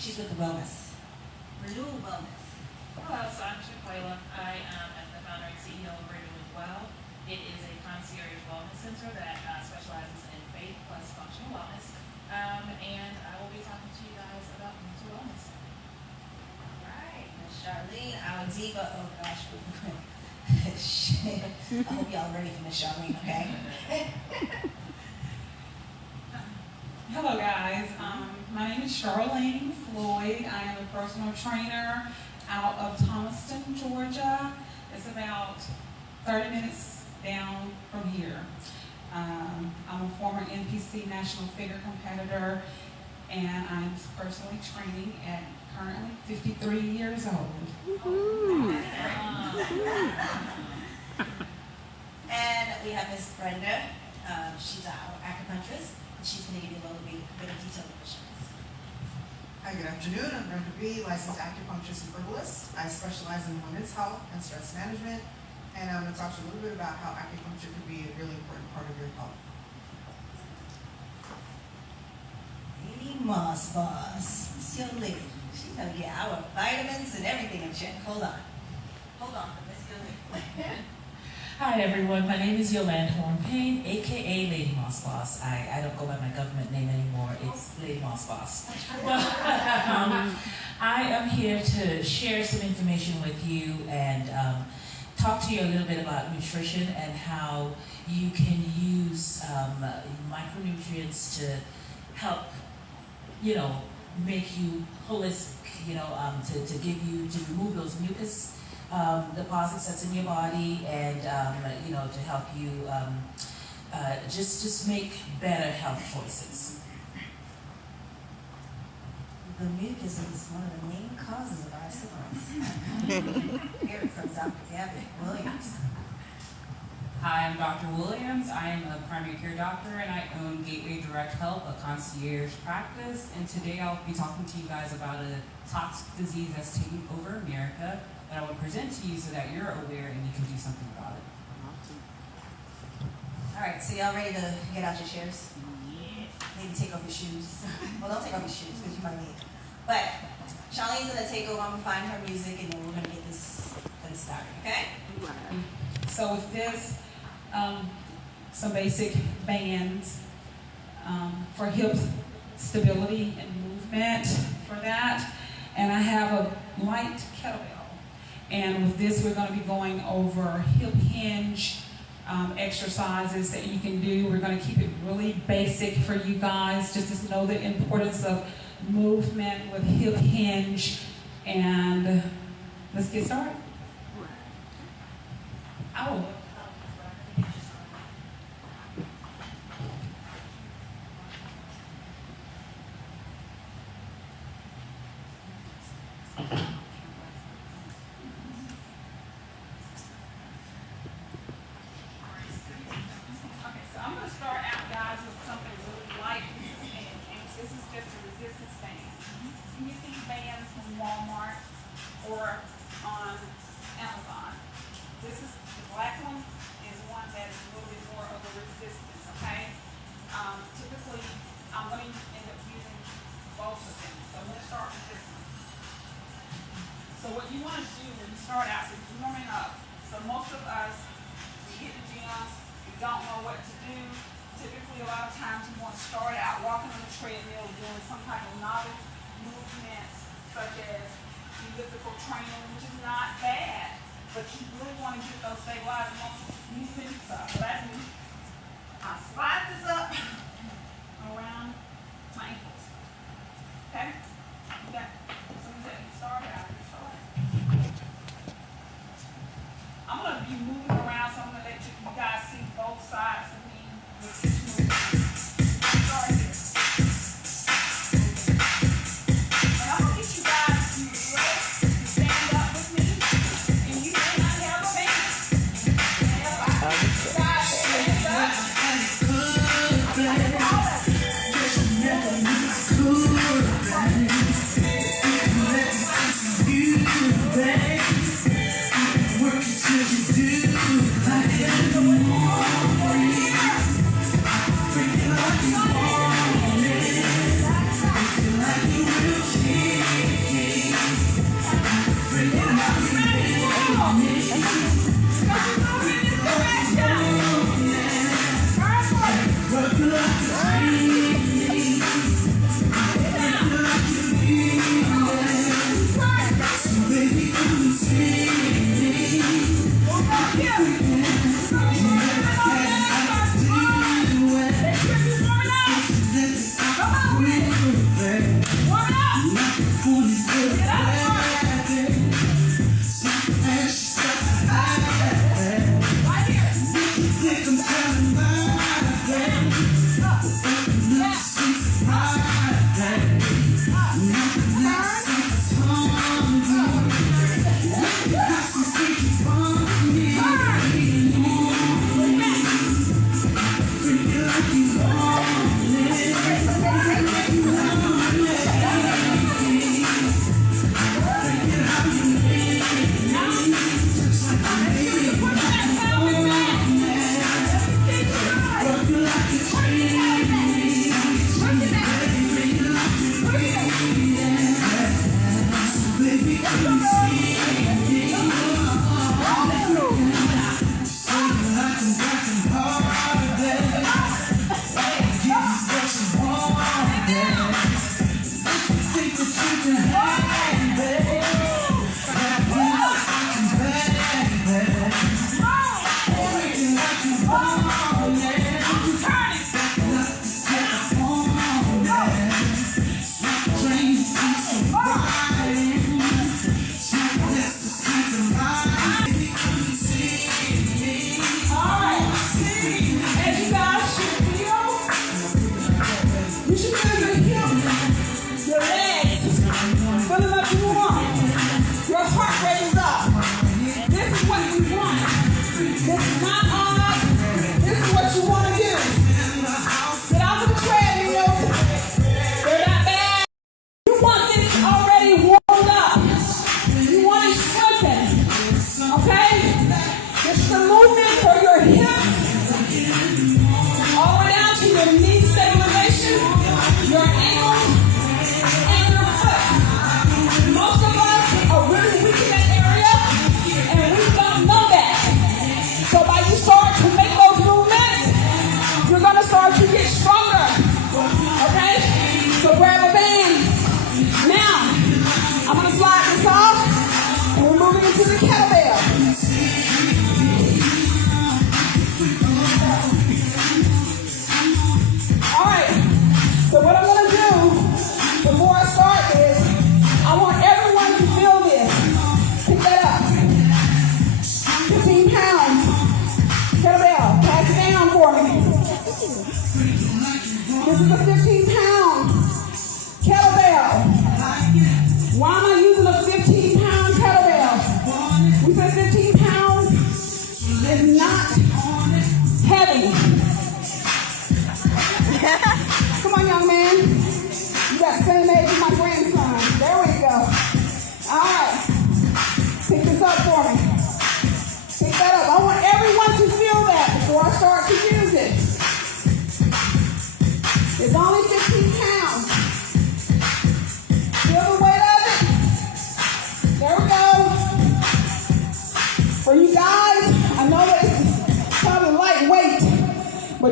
She's with the Wellness. Renewal Wellness. Hello, so I'm Shaquila. I am the founder and CEO of Renewal Well. It is a concierge wellness center that specializes in faith plus functional wellness. And I will be talking to you guys about mental wellness. All right, Ms. Charlene, our diva. Oh gosh, I hope y'all ready for Ms. Charlene, okay? Hello guys, my name is Charlene Floyd. I am a personal trainer out of Thomaston, Georgia. It's about 30 minutes down from here. I'm a former NPC national figure competitor, and I'm personally training at currently 53 years old. And we have Ms. Brenda. She's our acupuncturist. She's going to give you a little bit of detailed questions. Hi, good afternoon. I'm Brenda B., licensed acupuncturist and herbalist. I specialize in women's health and stress management, and I'm going to talk to you a little bit about how acupuncture could be a really important part of your health. Lady Moss Boss. This young lady. She's going to get our vitamins and everything in check. Hold on for Miss Yolanda. Hi everyone, my name is Yolanda Horn-Payne, aka Lady Moss Boss. I don't go by my government name anymore, it's Lady Moss Boss. I am here to share some information with you and talk to you a little bit about nutrition and how you can use micronutrients to help, make you holistic, to give you, to remove those mucus deposits that's in your body and, to help you just make better health choices. The mucus is one of the main causes of our sickness. Here it comes Dr. Gabby Williams. Hi, I'm Dr. Williams. I am a primary care doctor and I own Gateway Direct Health, a concierge practice. And today I'll be talking to you guys about a toxic disease that's taking over America that I will present to you so that you're aware and you can do something about it. All right, so y'all ready to get out your chairs? Maybe take off your shoes. Well, don't take off your shoes because you might need it. But Charlene's gonna take over. I'm gonna find her music and then we're gonna get this started, okay? So with this, some basic bands for hip stability and movement for that. And I have a light kettlebell. And with this, we're going to be going over hip hinge exercises that you can do. We're going to keep it really basic for you guys, just to know the importance of movement with hip hinge. And let's get started. Oh. Work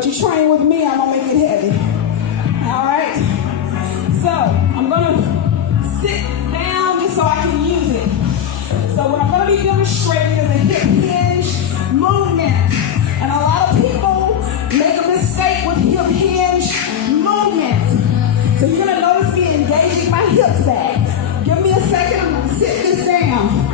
you train with me, I'm gonna make it heavy. All right? So, I'm gonna sit down just so I can use it. So what I'm gonna be demonstrating is a hip hinge movement. And a lot of people make a mistake with hip hinge movements. So you're gonna notice me engaging my hips back. Give me a second, I'm gonna sit this down.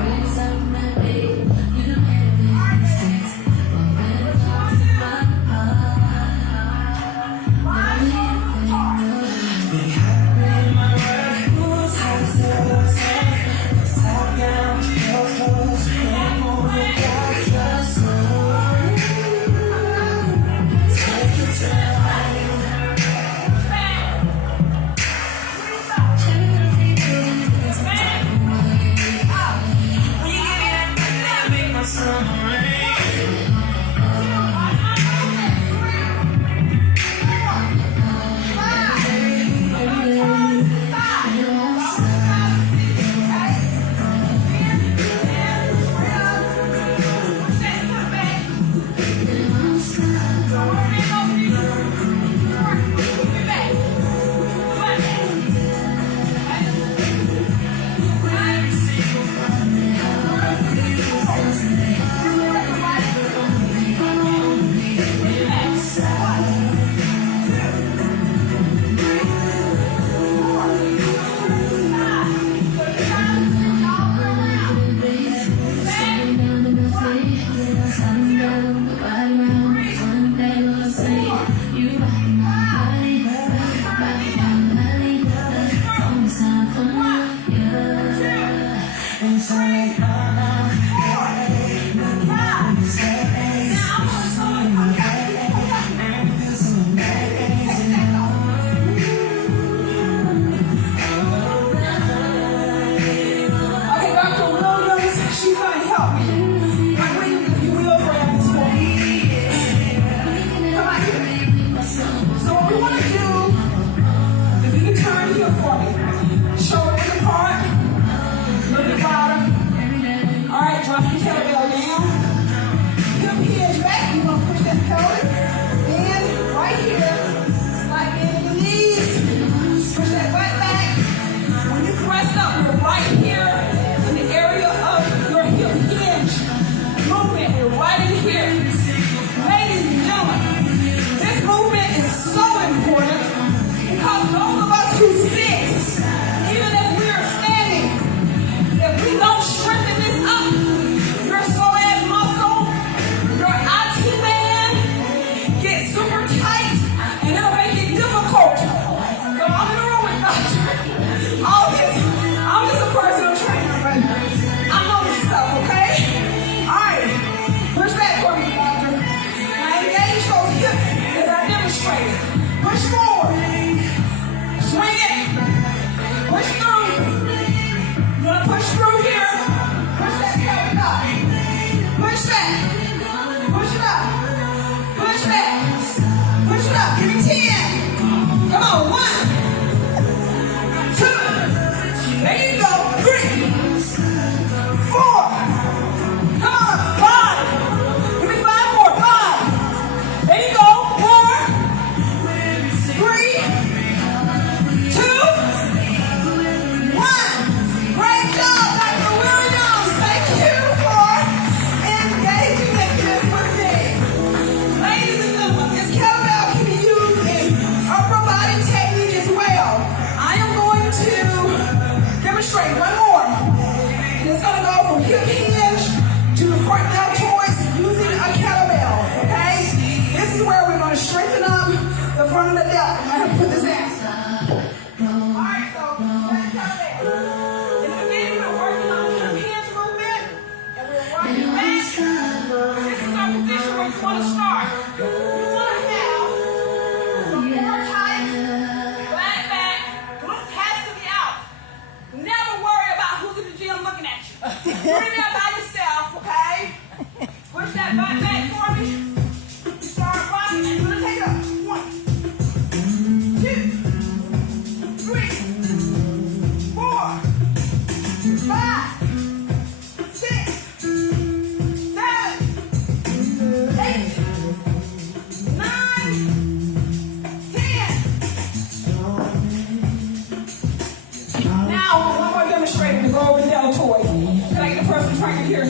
right here.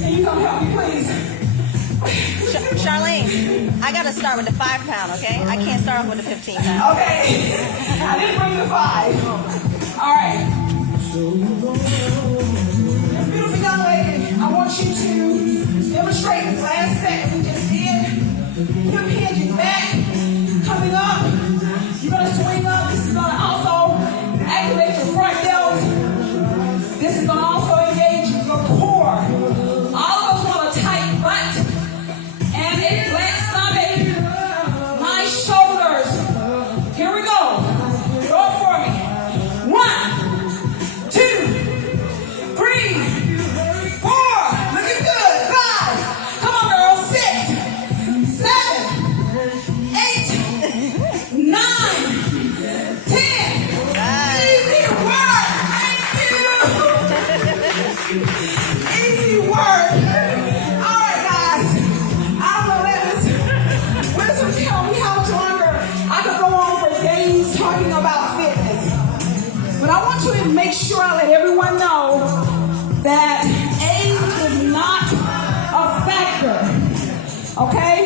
Can you come help me, please? Charlene, I gotta start with the 5 pound, okay? I can't start off with the 15 pound. Okay. I didn't bring the 5. All right. This beautiful young lady, I want you to demonstrate this last set we just did. Hip hinging back, coming up. You're gonna swing up. This is gonna also activate your front delts. This is gonna also engage your core. All of us want a tight butt and a flat stomach. Nice shoulders. Here we go. Go for me. 1, 2, 3, 4. Looking good. 5. Come on, girls. 6, 7, 8, 9, 10. Easy work. Thank you. Easy work. All right, guys. I'm gonna let this wisdom tell me how much longer I could go on for days talking about fitness. But I want you to make sure I let everyone know that age is not a factor. Okay?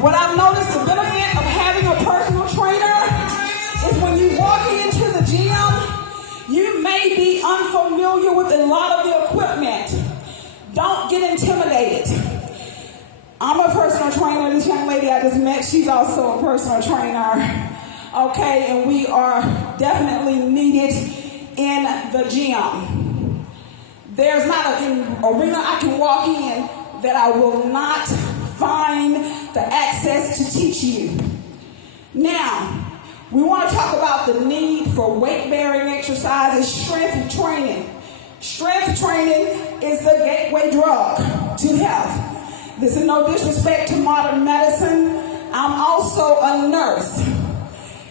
What I've noticed, the benefit of having a personal trainer is when you walk into the gym, you may be unfamiliar with a lot of the equipment. Don't get intimidated. I'm a personal trainer. This young lady I just met, she's also a personal trainer. Okay, and we are definitely needed in the gym. There's not an arena I can walk in that I will not find the access to teach you. Now, we want to talk about the need for weight-bearing exercises, strength training. Strength training is the gateway drug to health. This is no disrespect to modern medicine. I'm also a nurse,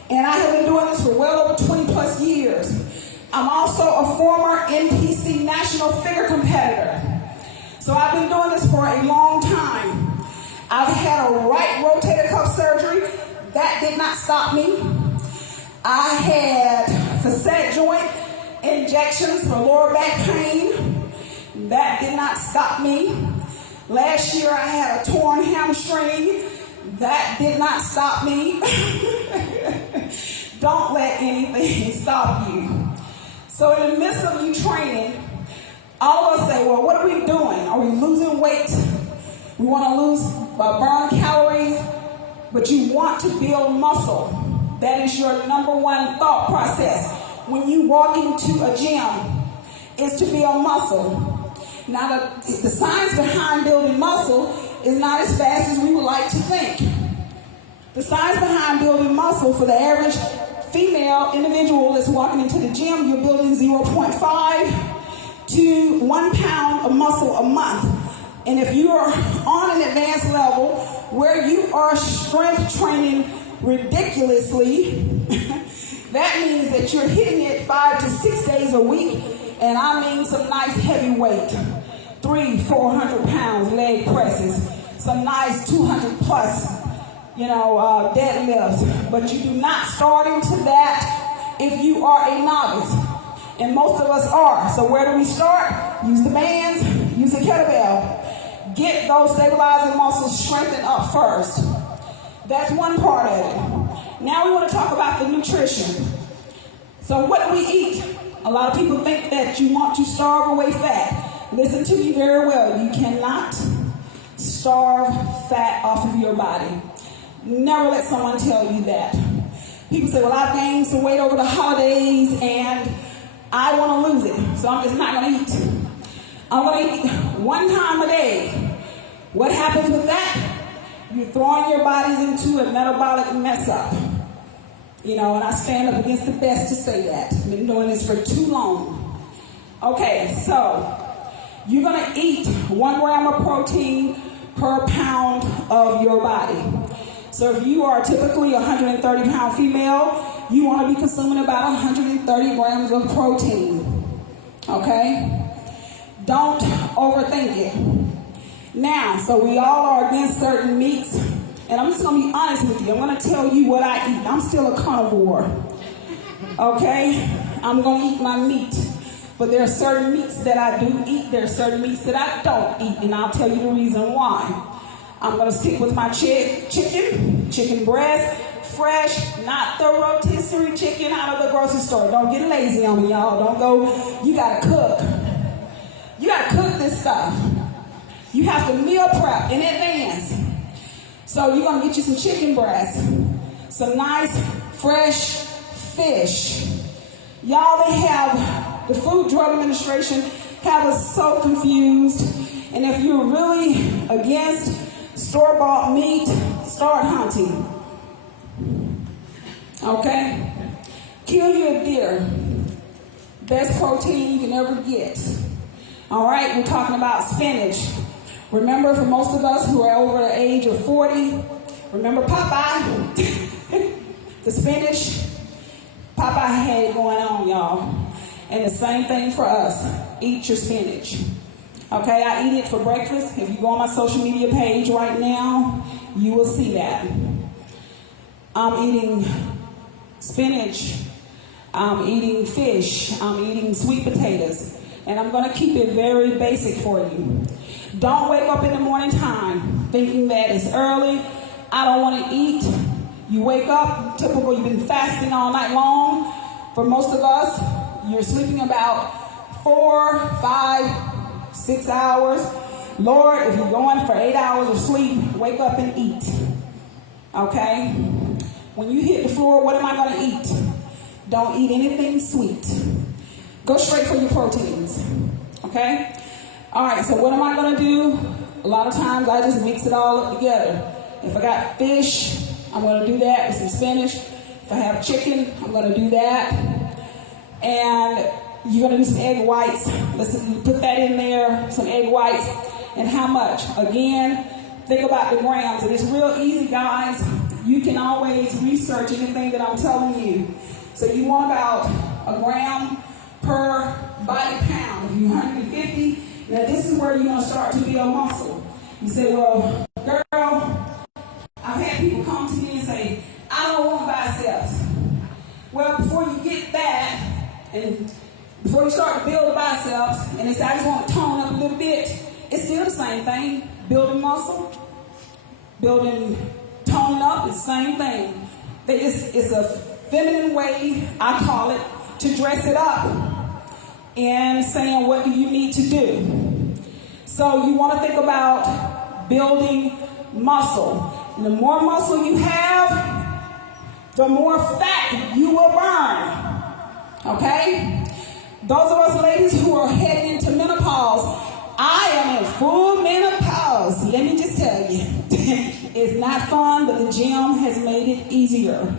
and I have been doing this for well over 20 plus years. I'm also a former NPC national figure competitor. So I've been doing this for a long time. I've had a right rotator cuff surgery. That did not stop me. I had facet joint injections for lower back pain. That did not stop me. Last year I had a torn hamstring. That did not stop me. Don't let anything stop you. So in the midst of you training, all of us say, well, what are we doing? Are we losing weight? We want to burn calories, but you want to build muscle. That is your number one thought process when you walk into a gym, is to build muscle. Now, the science behind building muscle is not as fast as we would like to think. The science behind building muscle for the average female individual that's walking into the gym, you're building 0.5 to 1 pound of muscle a month. And if you are on an advanced level where you are strength training ridiculously, that means that you're hitting it 5 to 6 days a week. And I mean some nice heavy weight, 300-400 pounds leg presses, some nice 200 plus, deadlifts. But you do not start into that if you are a novice. And most of us are. So where do we start? Use the bands, use the kettlebell. Get those stabilizing muscles strengthened up first. That's one part of it. Now we want to talk about the nutrition. So what do we eat? A lot of people think that you want to starve away fat. Listen to me very well. You cannot starve fat off of your body. Never let someone tell you that. People say, well, I've gained some weight over the holidays and I want to lose it, so I'm just not going to eat. I'm going to eat 1 time a day. What happens with that? You're throwing your bodies into a metabolic mess up. And I stand up against the best to say that. I've been doing this for too long. Okay, so you're going to eat 1 gram of protein per pound of your body. So if you are typically a 130-pound female, you want to be consuming about 130 grams of protein. Okay? Don't overthink it. Now, so we all are against certain meats. And I'm just going to be honest with you. I'm going to tell you what I eat. I'm still a carnivore. Okay? I'm going to eat my meat. But there are certain meats that I do eat, there are certain meats that I don't eat, and I'll tell you the reason why. I'm gonna stick with my chicken breast, fresh, not the rotisserie chicken out of the grocery store. Don't get lazy on me, y'all. Don't go, you gotta cook. You gotta cook this stuff. You have to meal prep in advance. So you're gonna get you some chicken breast, some nice, fresh fish. Y'all, they have, the Food Drug Administration have us so confused. And if you're really against store-bought meat, start hunting. Okay? Kill you a deer. Best protein you can ever get. All right, we're talking about spinach. Remember, for most of us who are over the age of 40, remember Popeye? The spinach? Popeye had it going on, y'all. And the same thing for us. Eat your spinach. Okay, I eat it for breakfast. If you go on my social media page right now, you will see that. I'm eating spinach. I'm eating fish. I'm eating sweet potatoes. And I'm going to keep it very basic for you. Don't wake up in the morning time thinking that it's early, I don't want to eat. You wake up, typical, you've been fasting all night long. For most of us, you're sleeping about 4, 5, 6 hours. Lord, if you're going for 8 hours of sleep, wake up and eat. Okay? When you hit the floor, what am I going to eat? Don't eat anything sweet. Go straight for your proteins. Okay? All right, so what am I going to do? A lot of times I just mix it all up together. If I got fish, I'm going to do that with some spinach. If I have chicken, I'm going to do that. And you're going to do some egg whites. Let's put that in there, some egg whites. And how much? Again, think about the grams. And it's real easy, guys. You can always research anything that I'm telling you. So you want about a gram per body pound. If you're 150, now this is where you're going to start to build muscle. You say, well, girl, I've had people come to me and say, I don't want biceps. Well, before you get that, and before you start to build the biceps, and they say, I just want to tone up a little bit, it's still the same thing. Building muscle, toning up, it's the same thing. It's a feminine way, I call it, to dress it up and saying, what do you need to do? So you want to think about building muscle. And the more muscle you have, the more fat you will burn. Okay? Those of us ladies who are heading into menopause, I am in full menopause. Let me just tell you. It's not fun, but the gym has made it easier.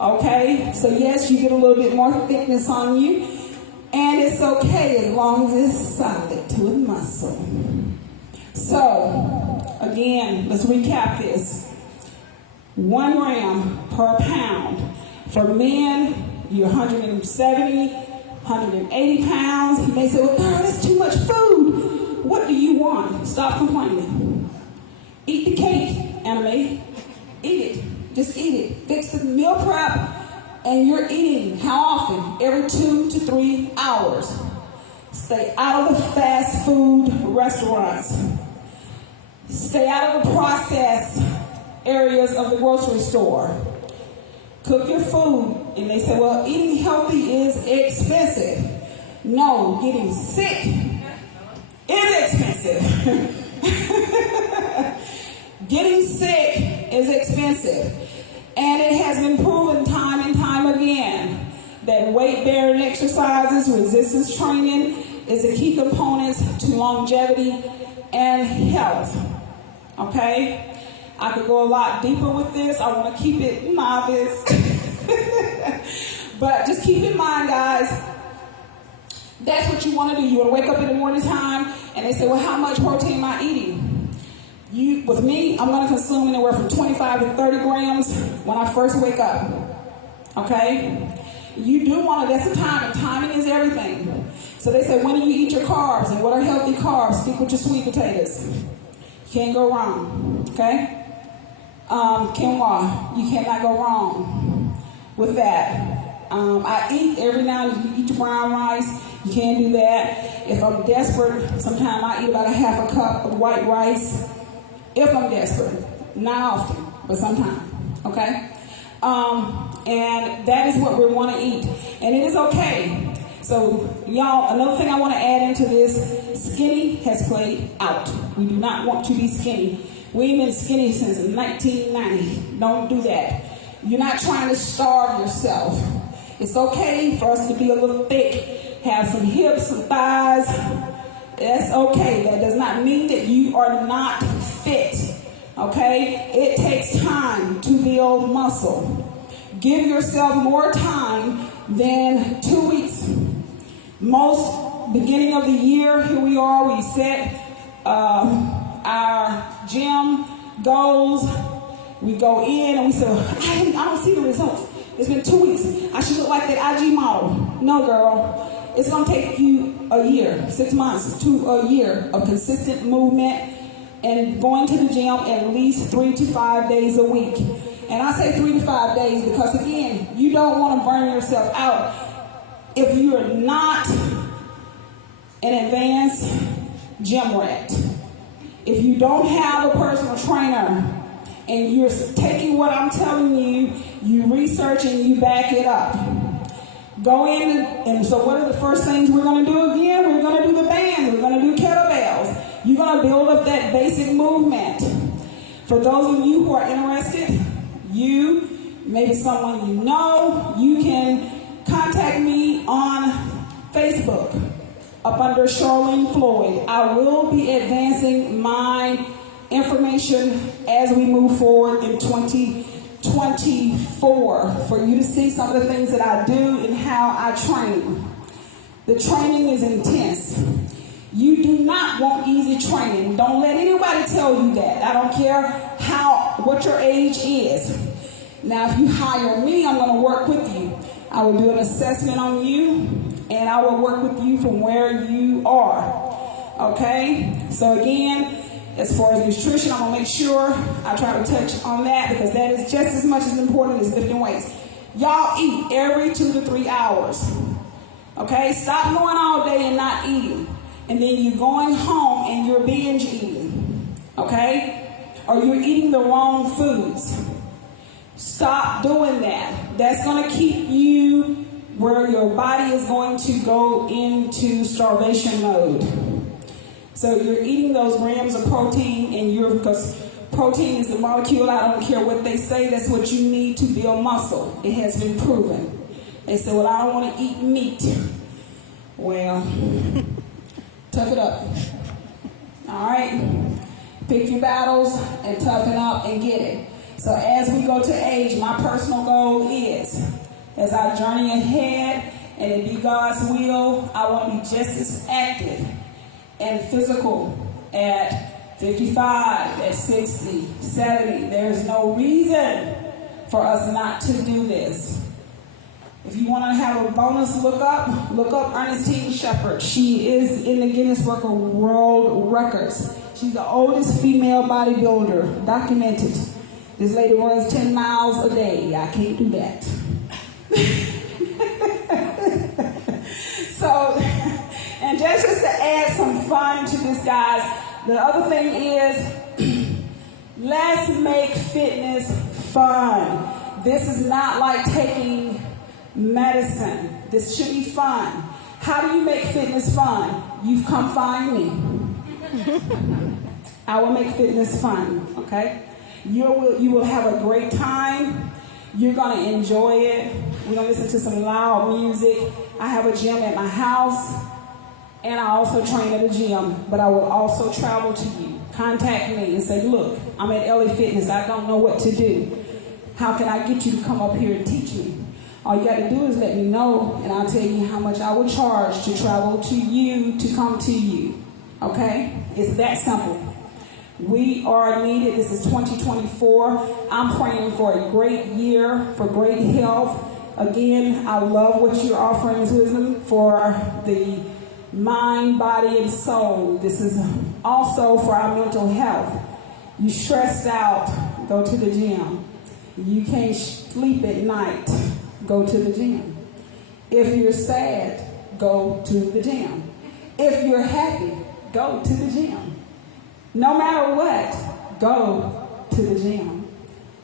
Okay? So yes, you get a little bit more thickness on you. And it's okay as long as it's solid with muscle. So, again, let's recap this. 1 gram per pound. For men, you're 170, 180 pounds. You may say, well, girl, that's too much food. What do you want? Stop complaining. Eat the cake, Anime. Eat it. Just eat it. Fix the meal prep. And you're eating how often? Every 2 to 3 hours. Stay out of the fast food restaurants. Stay out of the processed areas of the grocery store. Cook your food. And they say, well, eating healthy is expensive. No, getting sick is expensive. Getting sick is expensive. And it has been proven time and time again that weight-bearing exercises, resistance training is a key component to longevity and health. Okay? I could go a lot deeper with this. I want to keep it novice. But just keep in mind, guys, that's what you want to do. You want to wake up in the morning time and they say, well, how much protein am I eating? With me, I'm going to consume anywhere from 25 to 30 grams when I first wake up. Okay? You do want to, that's the timing. Timing is everything. So they say, when do you eat your carbs? And what are healthy carbs? Stick with your sweet potatoes. You can't go wrong. Okay? Quinoa. You cannot go wrong with that. I eat every now and then. You eat your brown rice. You can't do that. If I'm desperate, sometimes I eat about a half a cup of white rice. If I'm desperate. Not often, but sometimes. Okay? And that is what we want to eat. And it is okay. So, y'all, another thing I want to add into this, skinny has played out. We do not want to be skinny. We've been skinny since 1990. Don't do that. You're not trying to starve yourself. It's okay for us to be a little thick, have some hips, some thighs. That's okay. That does not mean that you are not fit. Okay? It takes time to build muscle. Give yourself more time than 2 weeks. Most beginning of the year, here we are, we set our gym goals. We go in and we say, I don't see the results. It's been 2 weeks. I should look like that IG model. No, girl. It's going to take you a year, 6 months to a year of consistent movement and going to the gym at least 3 to 5 days a week. And I say 3 to 5 days because, again, you don't want to burn yourself out if you're not an advanced gym rat. If you don't have a personal trainer and you're taking what I'm telling you, you research and you back it up. Go in and so what are the first things we're going to do again? We're going to do the bands. We're going to do kettlebells. You're going to build up that basic movement. For those of you who are interested, maybe someone you know, you can contact me on Facebook up under Charlene Floyd. I will be advancing my information as we move forward in 2024 for you to see some of the things that I do and how I train. The training is intense. You do not want easy training. Don't let anybody tell you that. I don't care what your age is. Now, if you hire me, I'm going to work with you. I will do an assessment on you, and I will work with you from where you are. Okay? So again, as far as nutrition, I'm going to make sure I try to touch on that because that is just as much as important as lifting weights. Y'all eat every 2 to 3 hours. Okay? Stop going all day and not eating. And then you're going home and you're binge eating. Okay? Or you're eating the wrong foods. Stop doing that. That's going to keep you where your body is going to go into starvation mode. So you're eating those grams of protein because protein is the molecule, I don't care what they say, that's what you need to build muscle. It has been proven. They say, well, I don't want to eat meat. Well, tough it up. All right? Pick your battles and toughen up and get it. So as we go to age, my personal goal is, as I journey ahead and it be God's will, I want to be just as active and physical at 55, at 60, 70. There's no reason for us not to do this. If you want to have a bonus, look up Ernestine Shepherd. She is in the Guinness Book of World Records. She's the oldest female bodybuilder documented. This lady runs 10 miles a day. I can't do that. So, and just to add some fun to this, guys, the other thing is, let's make fitness fun. This is not like taking medicine. This should be fun. How do you make fitness fun? You've come find me. I will make fitness fun, okay? You will have a great time. You're going to enjoy it. We're going to listen to some loud music. I have a gym at my house, and I also train at a gym, but I will also travel to you. Contact me and say, look, I'm at LA Fitness. I don't know what to do. How can I get you to come up here and teach me? All you got to do is let me know, and I'll tell you how much I would charge to travel to you, to come to you. Okay? It's that simple. We are needed. This is 2024. I'm praying for a great year, for great health. Again, I love what you're offering, Wisdom, for the mind, body, and soul. This is also for our mental health. You stressed out, go to the gym. You can't sleep at night, go to the gym. If you're sad, go to the gym. If you're happy, go to the gym. No matter what, go to the gym.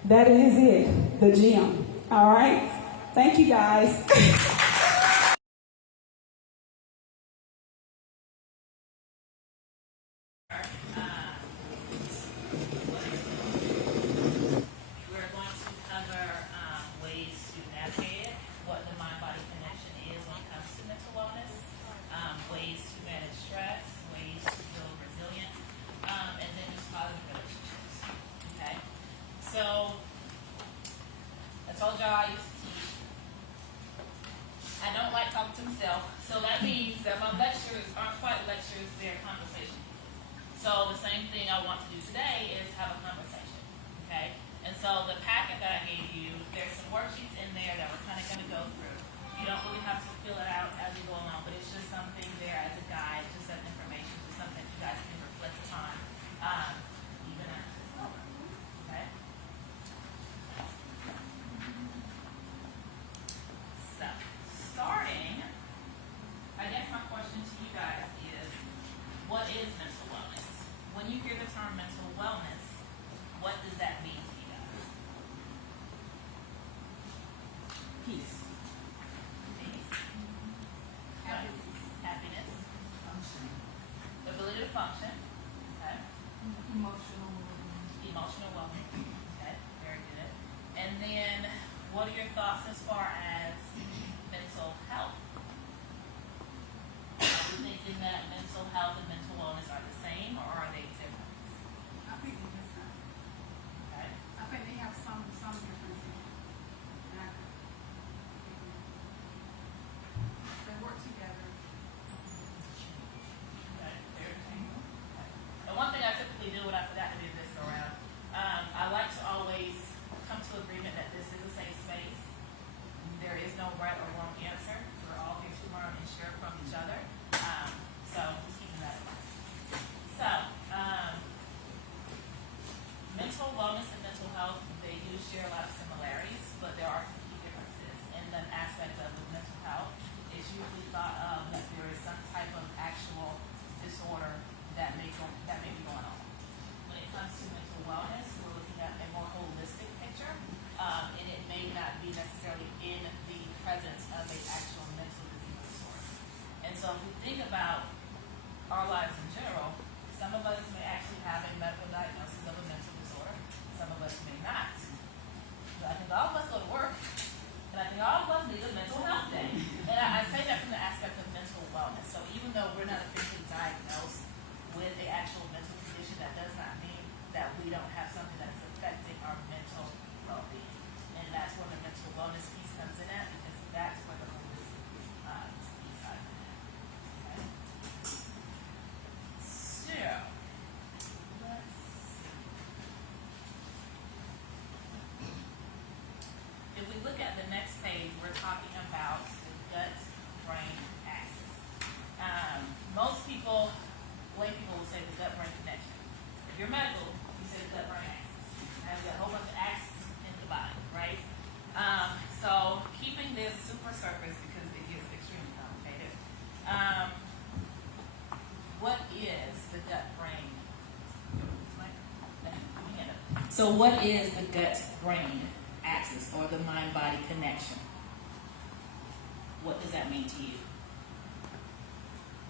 That is it, the gym. All right? Thank you guys. We're going to cover ways to navigate it, what the mind-body connection is when it comes to mental wellness, ways to manage stress, ways to build resilience, and then just positive relationships. Okay? So, I told y'all I used to teach. I don't like talking to myself, so that means that my lectures aren't quite lectures, they're conversations. So the same thing I want to do today is have a conversation, okay? And so the packet that I gave you, there's some worksheets in there that we're kind of going to go through. You don't really have to fill it out as you go along, but it's just something there as a guide, just as information, just something that you guys can reflect upon, even after it's over, okay? So, starting, I guess my question to you guys is, what is mental wellness? When you hear the term mental wellness, what does that mean to you guys? Peace. Peace. Happiness. Function. Ability to function. Okay. Emotional wellness. Okay. Very good. And then, what are your thoughts as far as mental health? Are you thinking that mental health and mental wellness are the same, or are they different? I think they're different. Okay. I think they have some differences. They work together. Okay. And one thing I typically do, what I forgot to do this go around, I like to always come to agreement that this is a safe space. There is no right or wrong answer. We're all here to learn and share from each other. So just keeping that in mind. So, mental wellness and mental health, they do share a lot of similarities, but there are some key differences. In the aspect of with mental health, it's usually thought of that there is some type of actual disorder that may be going on. When it comes to mental wellness, we're looking at a more holistic picture, and it may not be necessarily in the presence of an actual mental disease or disorder. And so if we think about our lives in general, some of us may actually have a medical diagnosis of a mental disorder, some of us may not. But I think all of us go to work, and I think all of us need a mental health day. And I say that from the aspect of mental wellness. So even though we're not officially diagnosed with an actual mental condition, that does not mean that we don't have something that's affecting our mental well-being. And that's where the mental wellness piece comes in at, because that's where the holistic piece side of it. Okay? So, let's see. If we look at the next page, we're talking about the gut-brain axis. Most people, lay people will say the gut-brain connection. If you're medical, you say the gut-brain axis. And we got a whole bunch of axes in the body, right? So keeping this super surface because it gets extremely complicated. What is the gut-brain? So what is the gut-brain axis or the mind-body connection? What does that mean to you?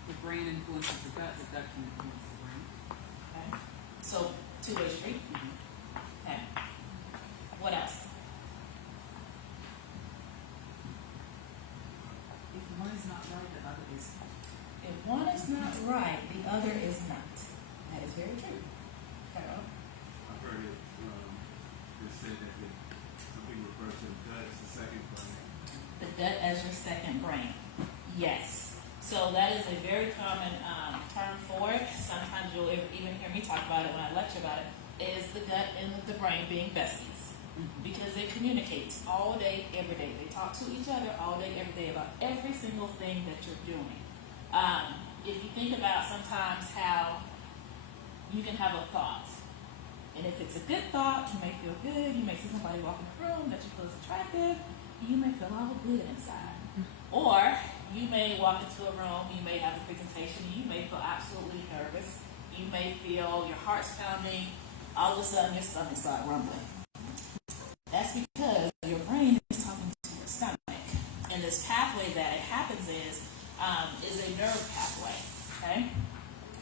The brain influences the gut can influence the brain. Okay. So two-way street. Okay. What else? If one is not right, the other is. If one is not right, the other is not. That is very true. Carol? I've heard it said that some people refer to the gut as the second brain. The gut as your second brain. Yes. So that is a very common term for it. Sometimes you'll even hear me talk about it when I lecture about it, is the gut and the brain being besties. Because they communicate all day, every day. They talk to each other all day, every day about every single thing that you're doing. If you think about sometimes how you can have a thought, and if it's a good thought, you may feel good, you may see somebody walk in the room that you feel is attractive, you may feel all good inside. Or you may walk into a room, you may have a presentation, and you may feel absolutely nervous. You may feel your heart's pounding, all of a sudden your stomach starts rumbling. That's because your brain is talking to your stomach. And this pathway that it happens is a nerve pathway, okay?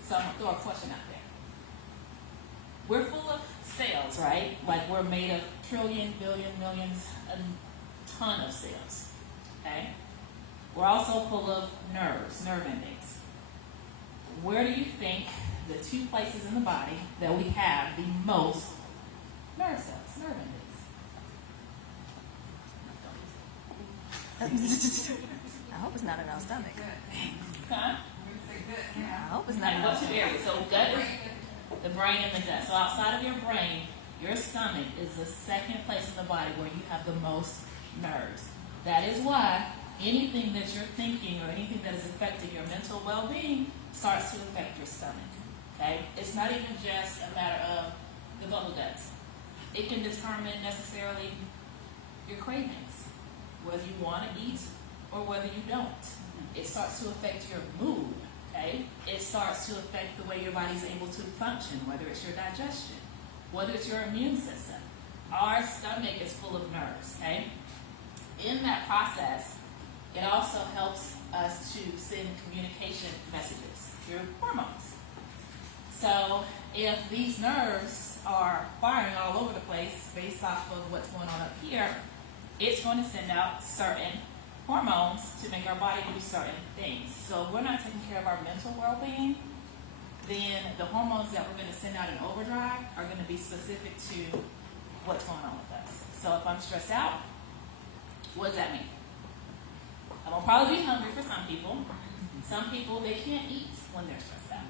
So I'm gonna throw a question out there. We're full of cells, right? Like we're made of trillions, billions, millions, a ton of cells, okay? We're also full of nerves, nerve endings. Where do you think the two places in the body that we have the most nerve cells, nerve endings? I hope it's not in our stomach. Huh? I hope it's not Like in our what's your stomach. area? So gut is the brain and the gut. So outside of your brain, your stomach is the second place in the body where you have the most nerves. That is why anything that you're thinking or anything that is affecting your mental well-being starts to affect your stomach. Okay? It's not even just a matter of the bubble guts. It can determine necessarily your cravings, whether you want to eat or whether you don't. It starts to affect your mood. Okay? It starts to affect the way your body's able to function, whether it's your digestion, whether it's your immune system. Our stomach is full of nerves. Okay? In that process, it also helps us to send communication messages through hormones. So if these nerves are firing all over the place based off of what's going on up here, it's going to send out certain hormones to make our body do certain things. So if we're not taking care of our mental well-being, then the hormones that we're going to send out in overdrive are going to be specific to what's going on with us. So if I'm stressed out, what does that mean? I'm going to probably be hungry for some people. Some people, they can't eat when they're stressed out.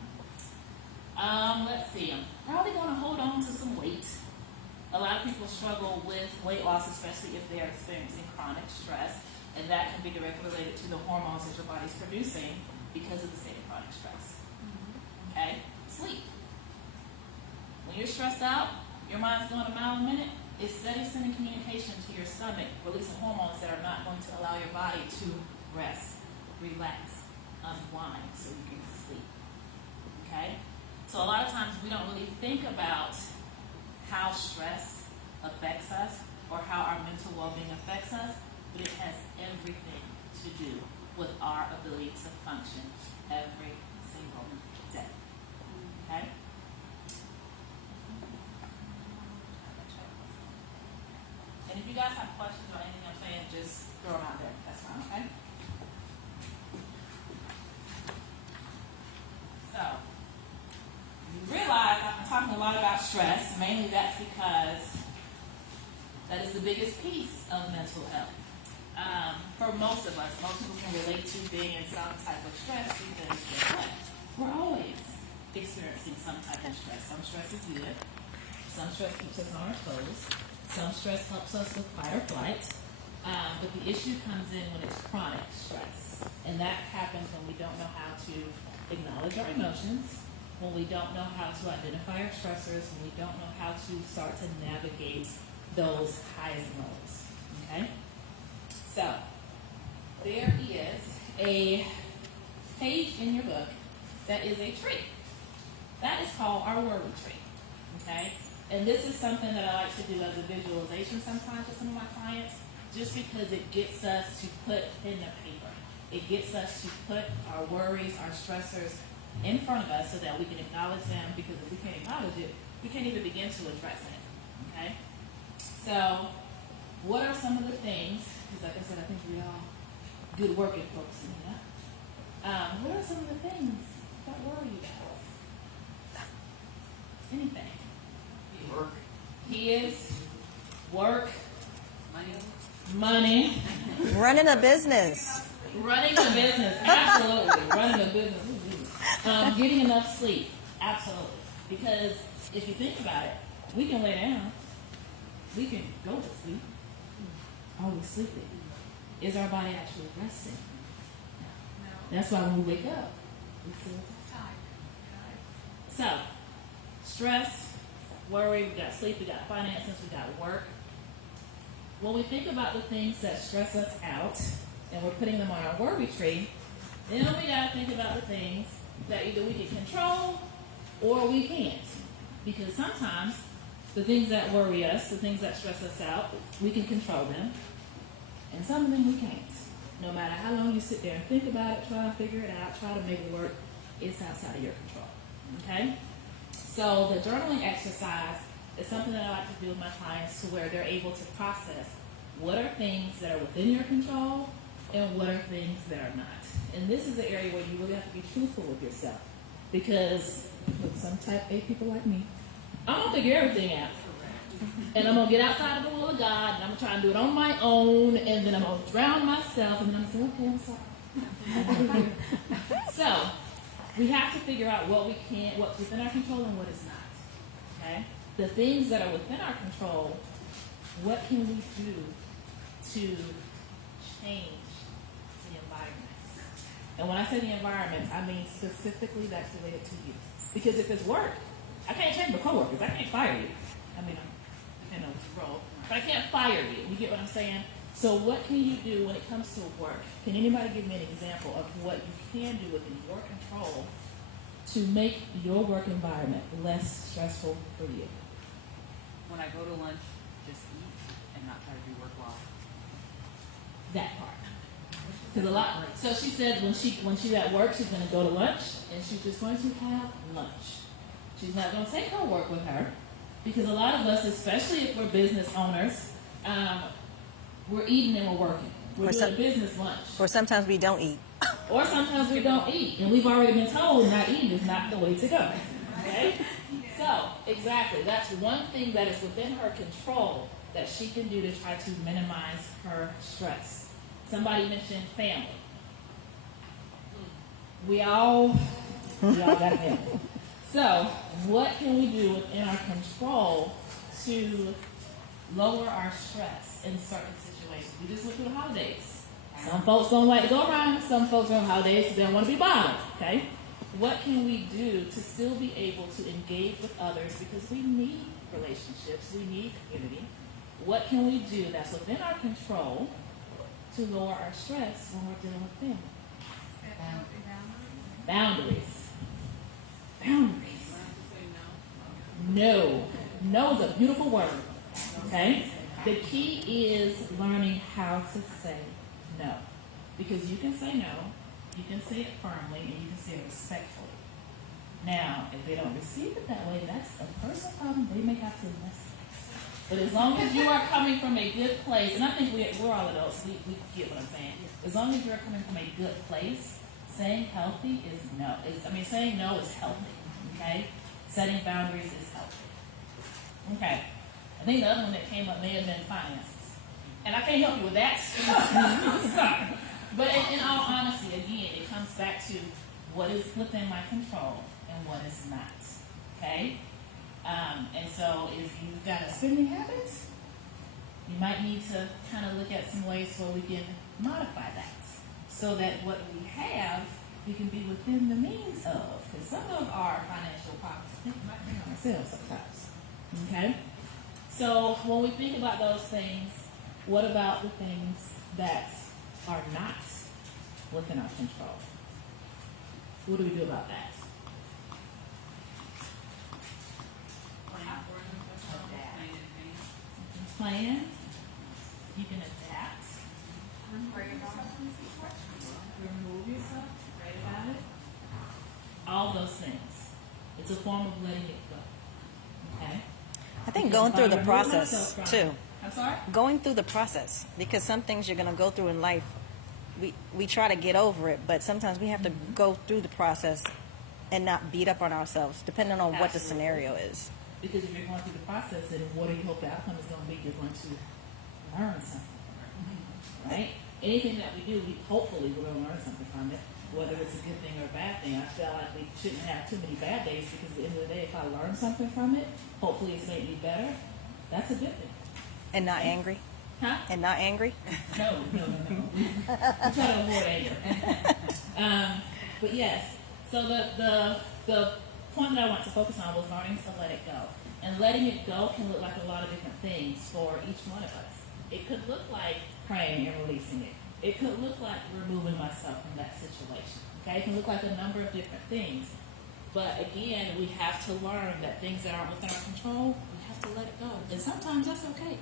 Let's see, I'm probably going to hold on to some weight. A lot of people struggle with weight loss, especially if they are experiencing chronic stress, and that can be directly related to the hormones that your body's producing because of the state of chronic stress. Okay? Sleep. When you're stressed out, your mind's going a mile a minute, it's sending communication to your stomach, releasing hormones that are not going to allow your body to rest, relax, unwind, so you can sleep. Okay? So a lot of times we don't really think about how stress affects us or how our mental well-being affects us, but it has everything to do with our ability to function every single day. Okay? And if you guys have questions or anything I'm saying, just throw them out there. That's fine, okay? So, you realize I'm talking a lot about stress. Mainly that's because that is the biggest piece of mental health. For most of us, most people can relate to being in some type of stress because guess what? We're always experiencing some type of stress. Some stress is good. Some stress keeps us on our toes. Some stress helps us with fight or flight. But the issue comes in when it's chronic stress. And that happens when we don't know how to acknowledge our emotions, when we don't know how to identify our stressors, when we don't know how to start to navigate those highs and lows. Okay? So, there is a page in your book that is a tree. That is called our worry tree. Okay? And this is something that I like to do as a visualization sometimes with some of my clients, just because it gets us to put pen to paper. It gets us to put our worries, our stressors in front of us so that we can acknowledge them, because if we can't acknowledge it, we can't even begin to address it. Okay? So, what are some of the things, because like I said, I think we all good working folks in here. What are some of the things that worry you guys? Anything? Work. Kids, work, Money. money, Running a business. running a business, absolutely, running a business. Getting enough sleep, absolutely. Because if you think about it, we can lay down, we can go to sleep. Are we sleeping? Is our body actually resting? No. That's why when we wake up, we feel tired. So, stress, worry, we got sleep, we got finances, we got work. When we think about the things that stress us out and we're putting them on our worry tree, then we gotta think about the things that either we can control or we can't. Because sometimes the things that worry us, the things that stress us out, we can control them, and some of them we can't. No matter how long you sit there and think about it, try to figure it out, try to make it work, it's outside of your control. Okay? So the journaling exercise is something that I like to do with my clients to where they're able to process what are things that are within your control and what are things that are not. And this is the area where you really have to be truthful with yourself. Because with some type A people like me, I'm going to figure everything out. And I'm going to get outside of the will of God, and I'm going to try and do it on my own, and then I'm going to drown myself, and then I'm going to say, okay, I'm sorry. So, we have to figure out what we can, what's within our control and what is not. Okay? The things that are within our control, what can we do to change the environment? And when I say the environment, I mean specifically that's related to you. Because if it's work, I can't change my coworkers. I can't fire you. I mean, I'm in a role, but I can't fire you. You get what I'm saying? So what can you do when it comes to work? Can anybody give me an example of what you can do within your control to make your work environment less stressful for you? When I go to lunch, just eat and not try to do work while. That part. Because a lot. So she said when she's at work, she's going to go to lunch and she's just going to have lunch. She's not going to take her work with her because a lot of us, especially if we're business owners, we're eating and we're working. We're doing business lunch. Or sometimes we don't eat. Or sometimes we don't eat, and we've already been told not eating is not the way to go. Okay? So, exactly, that's one thing that is within her control that she can do to try to minimize her stress. Somebody mentioned family. We all got family. So, what can we do within our control to lower our stress in certain situations? We just went through the holidays. Some folks don't like to go around. Some folks on holidays because they don't want to be bothered. Okay? What can we do to still be able to engage with others because we need relationships, we need community? What can we do that's within our control to lower our stress when we're dealing with family? Boundaries. Boundaries. No. No is a beautiful word. Okay? The key is learning how to say no. Because you can say no, you can say it firmly, and you can say it respectfully. Now, if they don't receive it that way, that's a personal problem. They may have to listen. But as long as you are coming from a good place, and I think we're all adults, we get what I'm saying. As long as you're coming from a good place, saying healthy is no. Saying no is healthy. Okay? Setting boundaries is healthy. Okay. I think the other one that came up may have been finances. And I can't help you with that. I'm sorry. But in all honesty, again, it comes back to what is within my control and what is not. Okay? And so if you've got a spending habit, you might need to kind of look at some ways where we can modify that so that what we have, we can be within the means of. Because some of our financial problems, I think we might bring on ourselves sometimes. Okay? So when we think about those things, what about the things that are not within our control? What do we do about that? You can plan. You can adapt. Remove yourself. Pray about it. All those things. It's a form of letting it go. Okay? I think Because going if through I the remove process myself from too. it- I'm sorry? Going through the process, because some things you're going to go through in life, we try to get over it, but sometimes we have to go through the process and not beat up on ourselves, depending on what the Absolutely. scenario is. Because if you're going through the process, then what do you hope the outcome is going to be? You're going to learn something from it, right? Anything that we do, hopefully we're going to learn something from it, whether it's a good thing or a bad thing. I feel like we shouldn't have too many bad days because at the end of the day, if I learn something from it, hopefully it's made me better. That's a good thing. And not angry. Huh? And not angry. No. We try to avoid anger. But yes, so the point that I want to focus on was learning to let it go. And letting it go can look like a lot of different things for each one of us. It could look like praying and releasing it. It could look like removing myself from that situation. Okay, it can look like a number of different things. But again, we have to learn that things that aren't within our control, we have to let it go. And sometimes that's okay.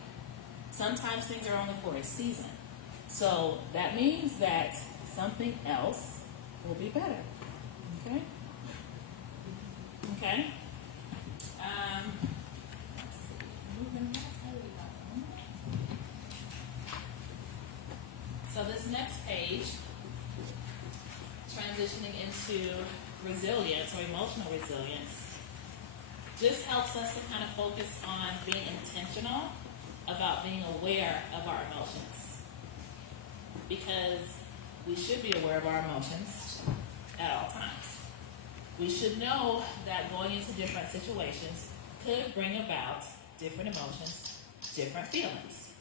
Sometimes things are only for a season. So that means that something else will be better. Okay? Okay? Let's see. Moving past that. So this next page, transitioning into resilience or emotional resilience, just helps us to kind of focus on being intentional about being aware of our emotions. Because we should be aware of our emotions at all times. We should know that going into different situations could bring about different emotions, different feelings.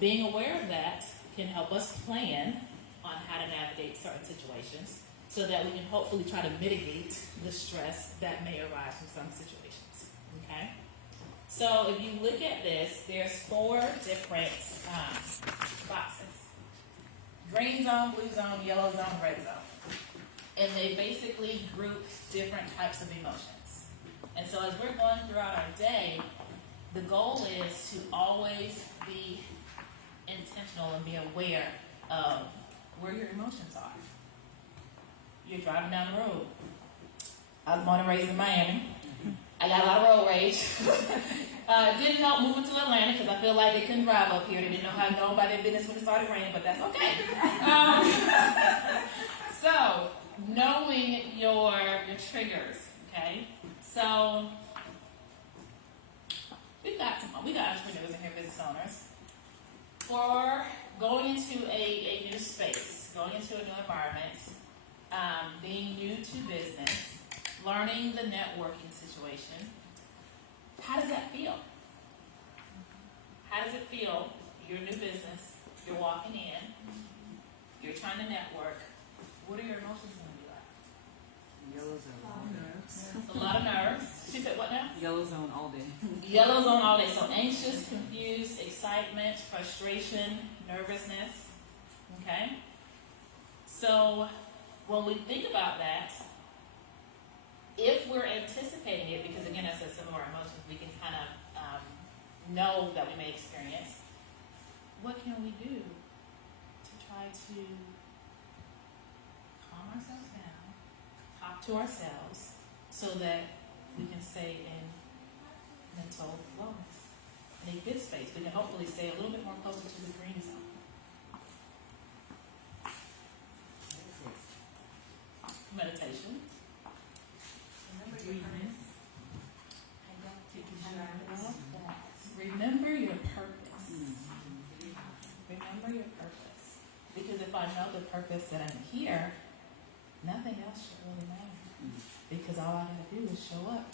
Being aware of that can help us plan on how to navigate certain situations so that we can hopefully try to mitigate the stress that may arise from some situations. Okay? So if you look at this, there's 4 different boxes. Green zone, blue zone, yellow zone, red zone. And they basically group different types of emotions. And so as we're going throughout our day, the goal is to always be intentional and be aware of where your emotions are. You're driving down the road. I was born and raised in Miami. I got a lot of road rage. It didn't help moving to Atlanta because I feel like they couldn't drive up here. They didn't know how to go about their business when it started raining, but that's okay. So, knowing your triggers, okay? So, we got entrepreneurs in here, business owners. For going into a new space, going into a new environment, being new to business, learning the networking situation, how does that feel? How does it feel? You're a new business, you're walking in, you're trying to network. What are your emotions going to be like? Yellow zone. A lot of nerves. She said what now? Yellow zone all day. Yellow zone all day. So anxious, confused, excitement, frustration, nervousness. Okay? So when we think about that, if we're anticipating it, because again, I said some of our emotions we can kind of know that we may experience, what can we do to try to calm ourselves down, talk to ourselves, so that we can stay in mental wellness, in a good space? We can hopefully stay a little bit more closer to the green zone. Meditation. Remember your purpose. Remember your purpose. Remember your purpose. Because if I know the purpose that I'm here, nothing else should really matter. Because all I gotta do is show up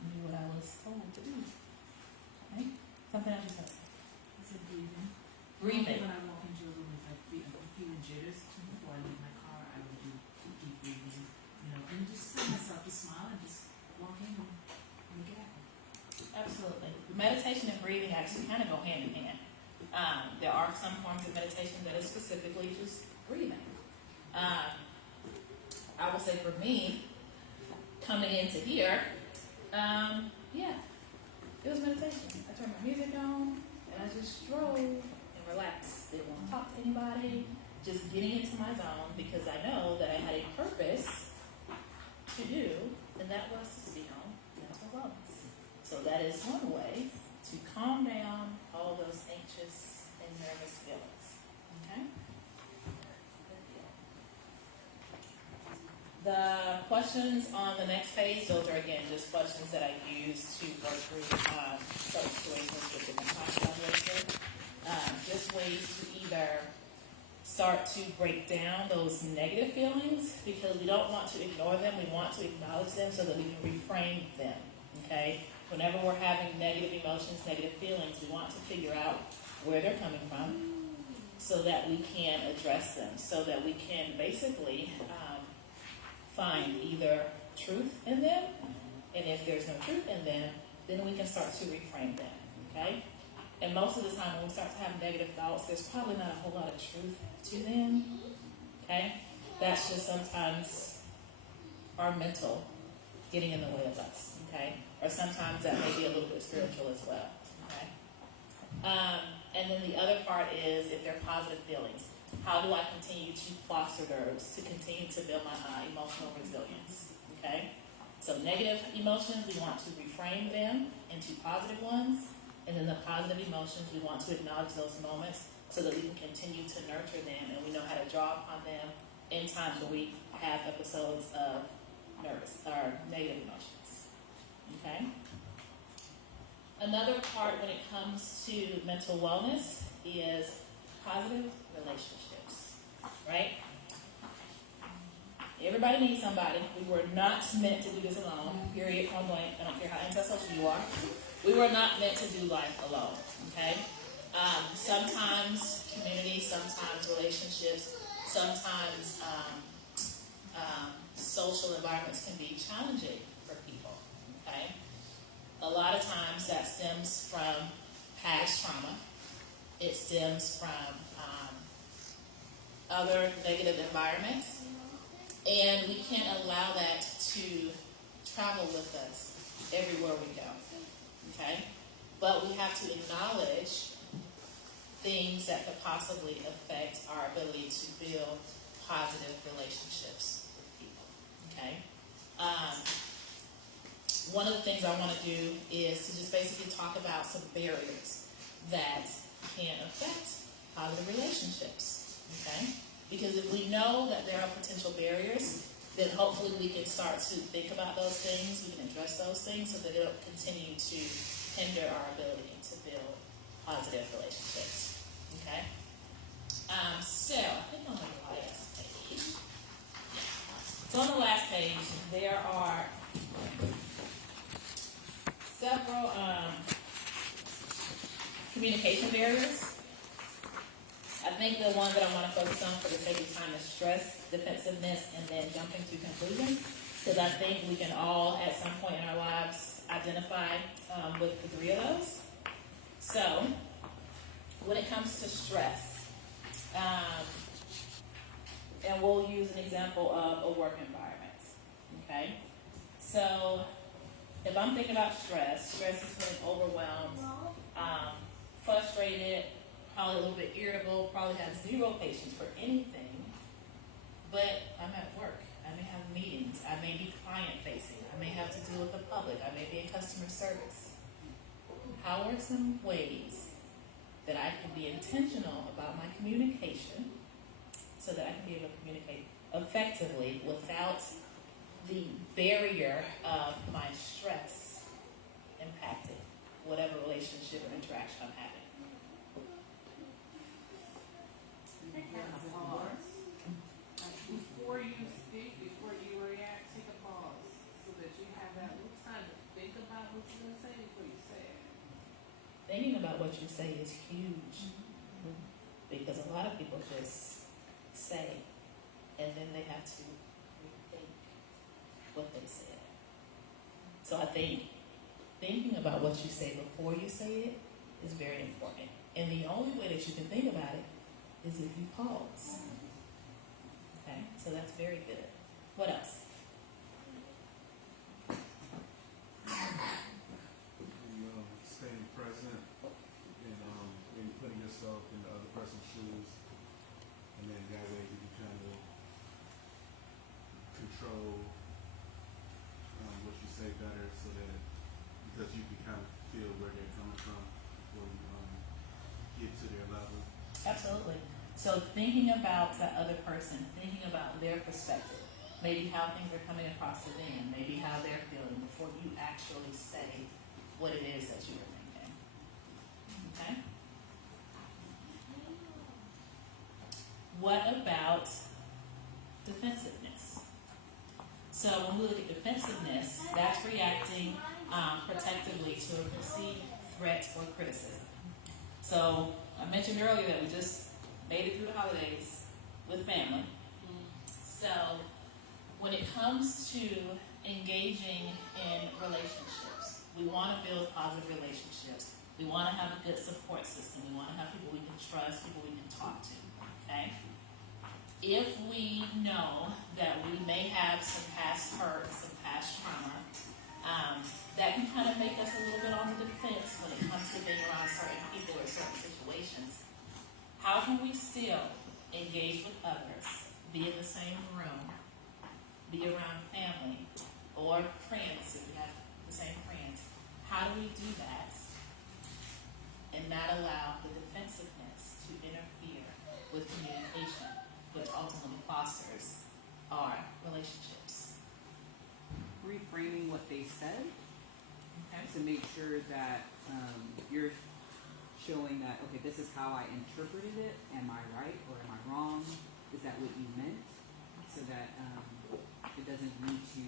and do what I was told to do. Right? Something else you said. I said breathing. Breathing. When I walk into a room, if I'm feeling jitters before I leave my car, I will do deep breathing. And just tell myself to smile and just walk in and get out. Absolutely. Meditation and breathing actually kind of go hand in hand. There are some forms of meditation that is specifically just breathing. I will say for me, coming into here, it was meditation. I turned my music on and I just drove and relaxed. Didn't want to talk to anybody, just getting into my zone because I know that I had a purpose to do, and that was to speak on mental wellness. So that is one way to calm down all those anxious and nervous feelings. Okay? The questions on the next page, those are again just questions that I use to go through certain situations with different time collaborators. Just ways to either start to break down those negative feelings, because we don't want to ignore them, we want to acknowledge them so that we can reframe them. Okay? Whenever we're having negative emotions, negative feelings, we want to figure out where they're coming from so that we can address them, so that we can basically find either truth in them, and if there's no truth in them, then we can start to reframe them. Okay? And most of the time when we start to have negative thoughts, there's probably not a whole lot of truth to them. Okay? That's just sometimes our mental getting in the way of us. Okay? Or sometimes that may be a little bit spiritual as well. Okay? And then the other part is if they're positive feelings. How do I continue to foster those to continue to build my emotional resilience? Okay? So negative emotions, we want to reframe them into positive ones. And then the positive emotions, we want to acknowledge those moments so that we can continue to nurture them and we know how to draw upon them in times when we have episodes of nervous or negative emotions. Okay? Another part when it comes to mental wellness is positive relationships, right? Everybody needs somebody. We were not meant to do this alone, period, point blank. I don't care how antisocial you are. We were not meant to do life alone, okay? Sometimes community, sometimes relationships, sometimes social environments can be challenging for people, okay? A lot of times that stems from past trauma. It stems from other negative environments. And we can't allow that to travel with us everywhere we go, okay? But we have to acknowledge things that could possibly affect our ability to build positive relationships with people, okay? One of the things I want to do is to just basically talk about some barriers that can affect positive relationships, okay? Because if we know that there are potential barriers, then hopefully we can start to think about those things, we can address those things so that it don't continue to hinder our ability to build positive relationships, okay? So, I think on the last page. So on the last page, there are several communication barriers. I think the one that I want to focus on for the sake of time is stress, defensiveness, and then jumping to conclusions. Because I think we can all, at some point in our lives, identify with the three of those. So, when it comes to stress, and we'll use an example of a work environment, okay? So, if I'm thinking about stress is feeling overwhelmed, frustrated, probably a little bit irritable, probably have zero patience for anything, but I'm at work. I may have meetings. I may be client-facing. I may have to deal with the public. I may be in customer service. How are some ways that I can be intentional about my communication so that I can be able to communicate effectively without the barrier of my stress impacting whatever relationship or interaction I'm having? Before you speak, before you react, take a pause so that you have that little time to think about what you're going to say before you say it. Thinking about what you say is huge because a lot of people just say and then they have to rethink what they said. So I think thinking about what you say before you say it is very important. And the only way that you can think about it is if you pause. Okay, so that's very good. What else? Staying present and putting yourself in the other person's shoes, and then that way you can kind of control what you say better, so that because you can kind of feel where they're coming from before you get to their level. Absolutely. So thinking about that other person, thinking about their perspective, maybe how things are coming across to them, maybe how they're feeling before you actually say what it is that you were thinking. Okay? What about defensiveness? So when we look at defensiveness, that's reacting protectively to a perceived threat or criticism. So I mentioned earlier that we just made it through the holidays with family. So when it comes to engaging in relationships, we want to build positive relationships. We want to have a good support system. We want to have people we can trust, people we can talk to, okay? If we know that we may have some past hurt, some past trauma, that can kind of make us a little bit on the defense when it comes to being around certain people or certain situations. How can we still engage with others, be in the same room, be around family or friends if we have the same friends? How do we do that and not allow the defensiveness to interfere with communication, which ultimately fosters our relationships? Reframing what they said Okay. to make sure that you're showing that, okay, this is how I interpreted it. Am I right or am I wrong? Is that what you meant? So that it doesn't lead to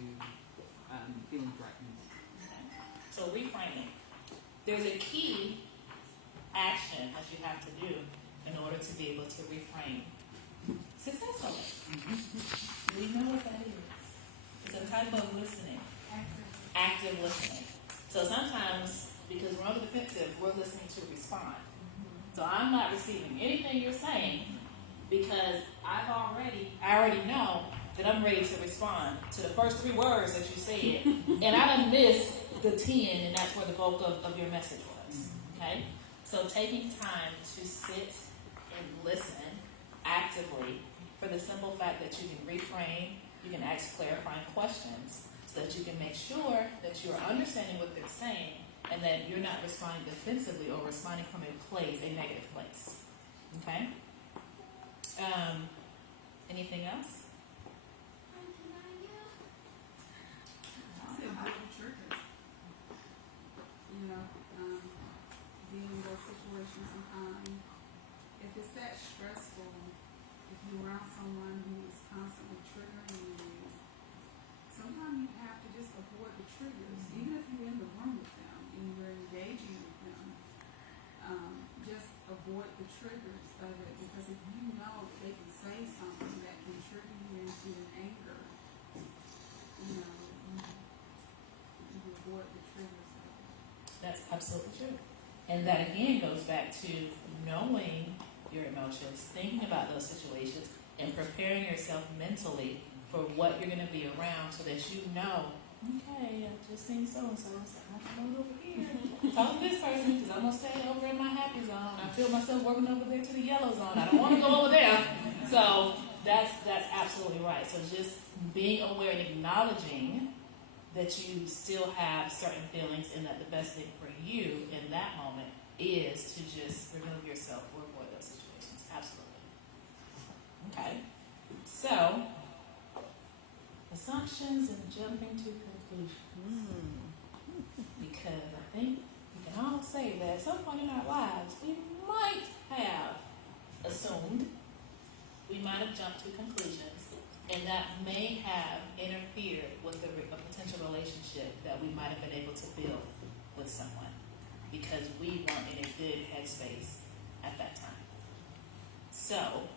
feeling threatened. Okay. So reframing. There's a key action that you have to do in order to be able to reframe successfully. Do we know what that is? It's a type of listening. Active listening. So sometimes, because we're on the defensive, we're listening to respond. So I'm not receiving anything you're saying because I already know that I'm ready to respond to the first 3 words that you said. And I done missed the 10, and that's where the bulk of your message was. Okay? So taking time to sit and listen actively for the simple fact that you can reframe, you can ask clarifying questions so that you can make sure that you're understanding what they're saying and that you're not responding defensively or responding from a negative place. Okay? Anything else? I said build the triggers. You know, being in those situations sometimes, if it's that stressful, if you're around someone who is constantly triggering you, sometimes you have to just avoid the triggers, even if you're in the room with them and you're engaging with them. Just avoid the triggers of it, because if you know that they can say something that can trigger you into an anger, you know, you avoid the triggers of it. That's absolutely true. And that again goes back to knowing your emotions, thinking about those situations, and preparing yourself mentally for what you're going to be around so that you know, okay, I've just seen so-and-so, so I'm going over here. Talk to this person because I'm going to stay over in my happy zone. I feel myself working over there to the yellow zone. I don't want to go over there. So that's absolutely right. So just being aware and acknowledging that you still have certain feelings and that the best thing for you in that moment is to just remove yourself or avoid those situations. Absolutely. Okay. So, assumptions and jumping to conclusions. Because I think we can all say that at some point in our lives we might have assumed, we might have jumped to conclusions, and that may have interfered with a potential relationship that we might have been able to build with someone because we weren't in a good headspace at that time. So,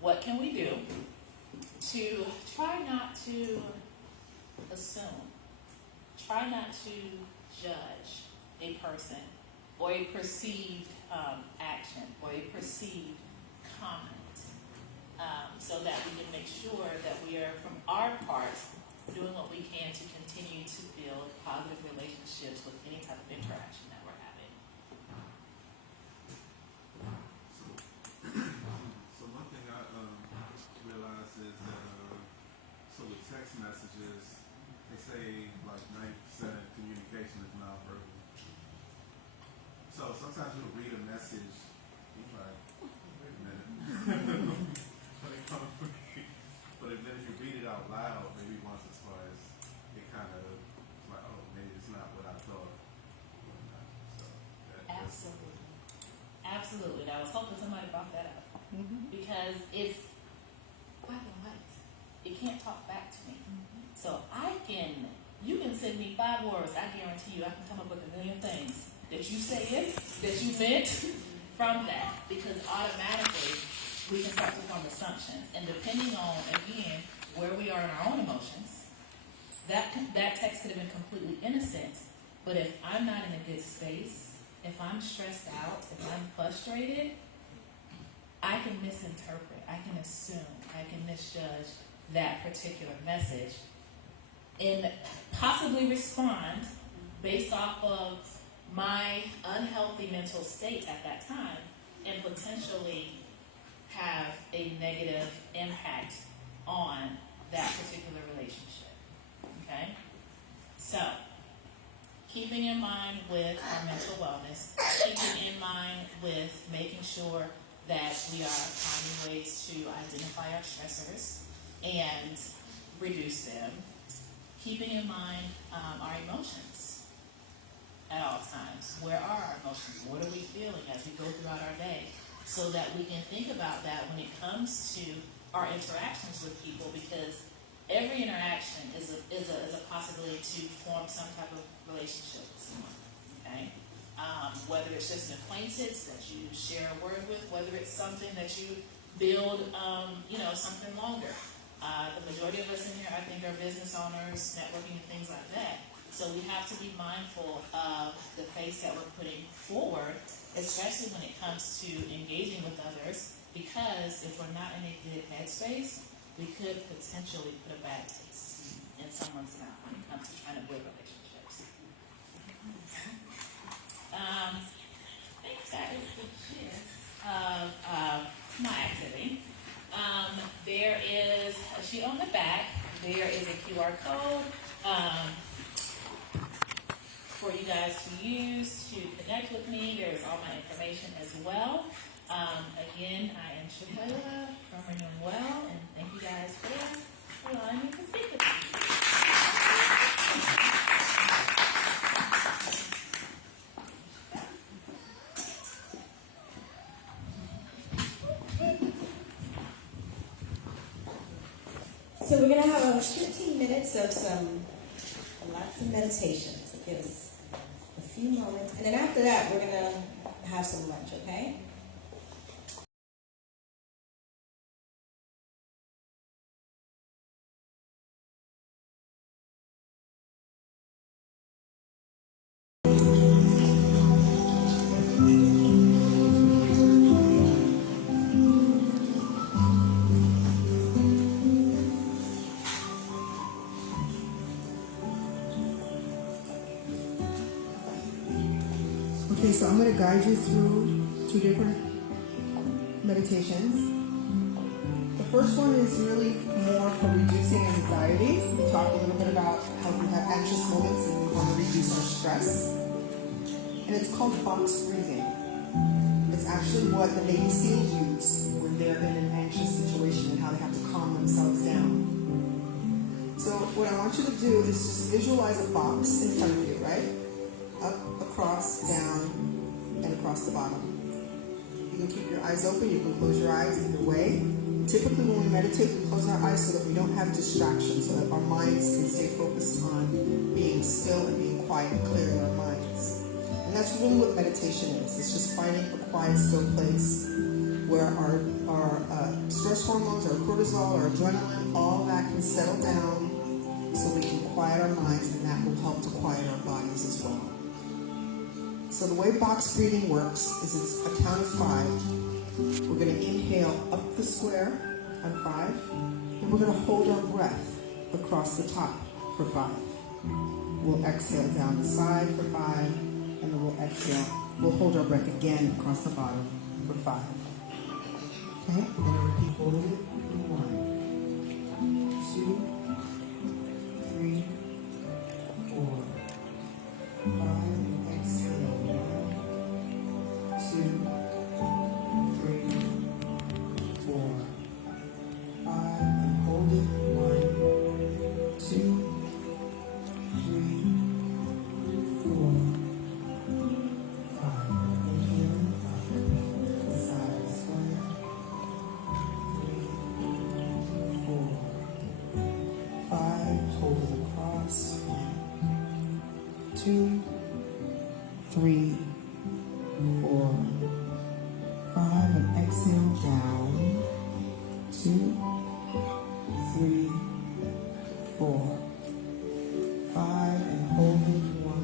what can we do to try not to assume, try not to judge a person or a perceived action or a perceived comment, so that we can make sure that we are, from our part, doing what we can to continue to build positive relationships with any type of interaction that we're having. So one thing I realized is that so with text messages, they say like 90% of communication is nonverbal. So sometimes you'll read a message, and you're like, wait a minute. But then if you read it out loud, maybe once or twice, it kind of like, oh, maybe it's not what I thought. So Absolutely. Absolutely. And I was hoping somebody brought that up. Because it's black and white. It can't talk back to me. So you can send me 5 words, I guarantee you I can come up with a million things that you said, that you meant from that. Because automatically we can start to form assumptions. And depending on, again, where we are in our own emotions, that text could have been completely innocent. But if I'm not in a good space, if I'm stressed out, if I'm frustrated, I can misinterpret, I can assume, I can misjudge that particular message and possibly respond based off of my unhealthy mental state at that time and potentially have a negative impact on that particular relationship. Okay? So, keeping in mind with our mental wellness, keeping in mind with making sure that we are finding ways to identify our stressors and reduce them, keeping in mind our emotions at all times. Where are our emotions? What are we feeling as we go throughout our day? So that we can think about that when it comes to our interactions with people, because every interaction is a possibility to form some type of relationship with someone. Okay? Whether it's just an acquaintance that you share a word with, whether it's something that you build, something longer. The majority of us in here, I think, are business owners, networking, and things like that. So we have to be mindful of the face that we're putting forward, especially when it comes to engaging with others, because if we're not in a good headspace, we could potentially put a bad taste in someone's mouth when it comes to trying to build relationships. I think that is the gist of my activity. There is a sheet on the back. There is a QR code for you guys to use to connect with me. There is all my information as well. Again, I am Shahela from Renewing Well, and thank you guys for allowing me to speak with you. So we're going to have 15 minutes of lots of meditation. So give us a few moments. And then after that, we're going to have some lunch, okay? Okay, so I'm going to guide you through two different meditations. The first one is really more for reducing anxiety. We talked a little bit about how we have anxious moments and we want to reduce our stress. And it's called box breathing. It's actually what the Navy SEALs use when they're in an anxious situation and how they have to calm themselves down. So what I want you to do is just visualize a box in front of you, right? Up, across, down, and across the bottom. You can keep your eyes open, you can close your eyes either way. Typically when we meditate, we close our eyes so that we don't have distractions, so that our minds can stay focused on being still and being quiet and clearing our minds. And that's really what meditation is. It's just finding a quiet, still place where our stress hormones, our cortisol, our adrenaline, all that can settle down so we can quiet our minds, and that will help to quiet our bodies as well. So the way box breathing works is it's a count of 5. We're going to inhale up the square on 5, and we're going to hold our breath across the top for 5. We'll exhale down the side for 5, and then we'll exhale. We'll hold our breath again across the bottom for 5. Okay, we're going to repeat hold it in 1, 2, 3, 4, 5, exhale. 2, 3, 4, 5, and hold it. 1, 2, 3, 4, 5. Inhale, up, side square. 3, 4, 5. Hold it across. 1, 2, 3, 4, 5, and exhale down. 2, 3, 4, 5, and hold it. 1,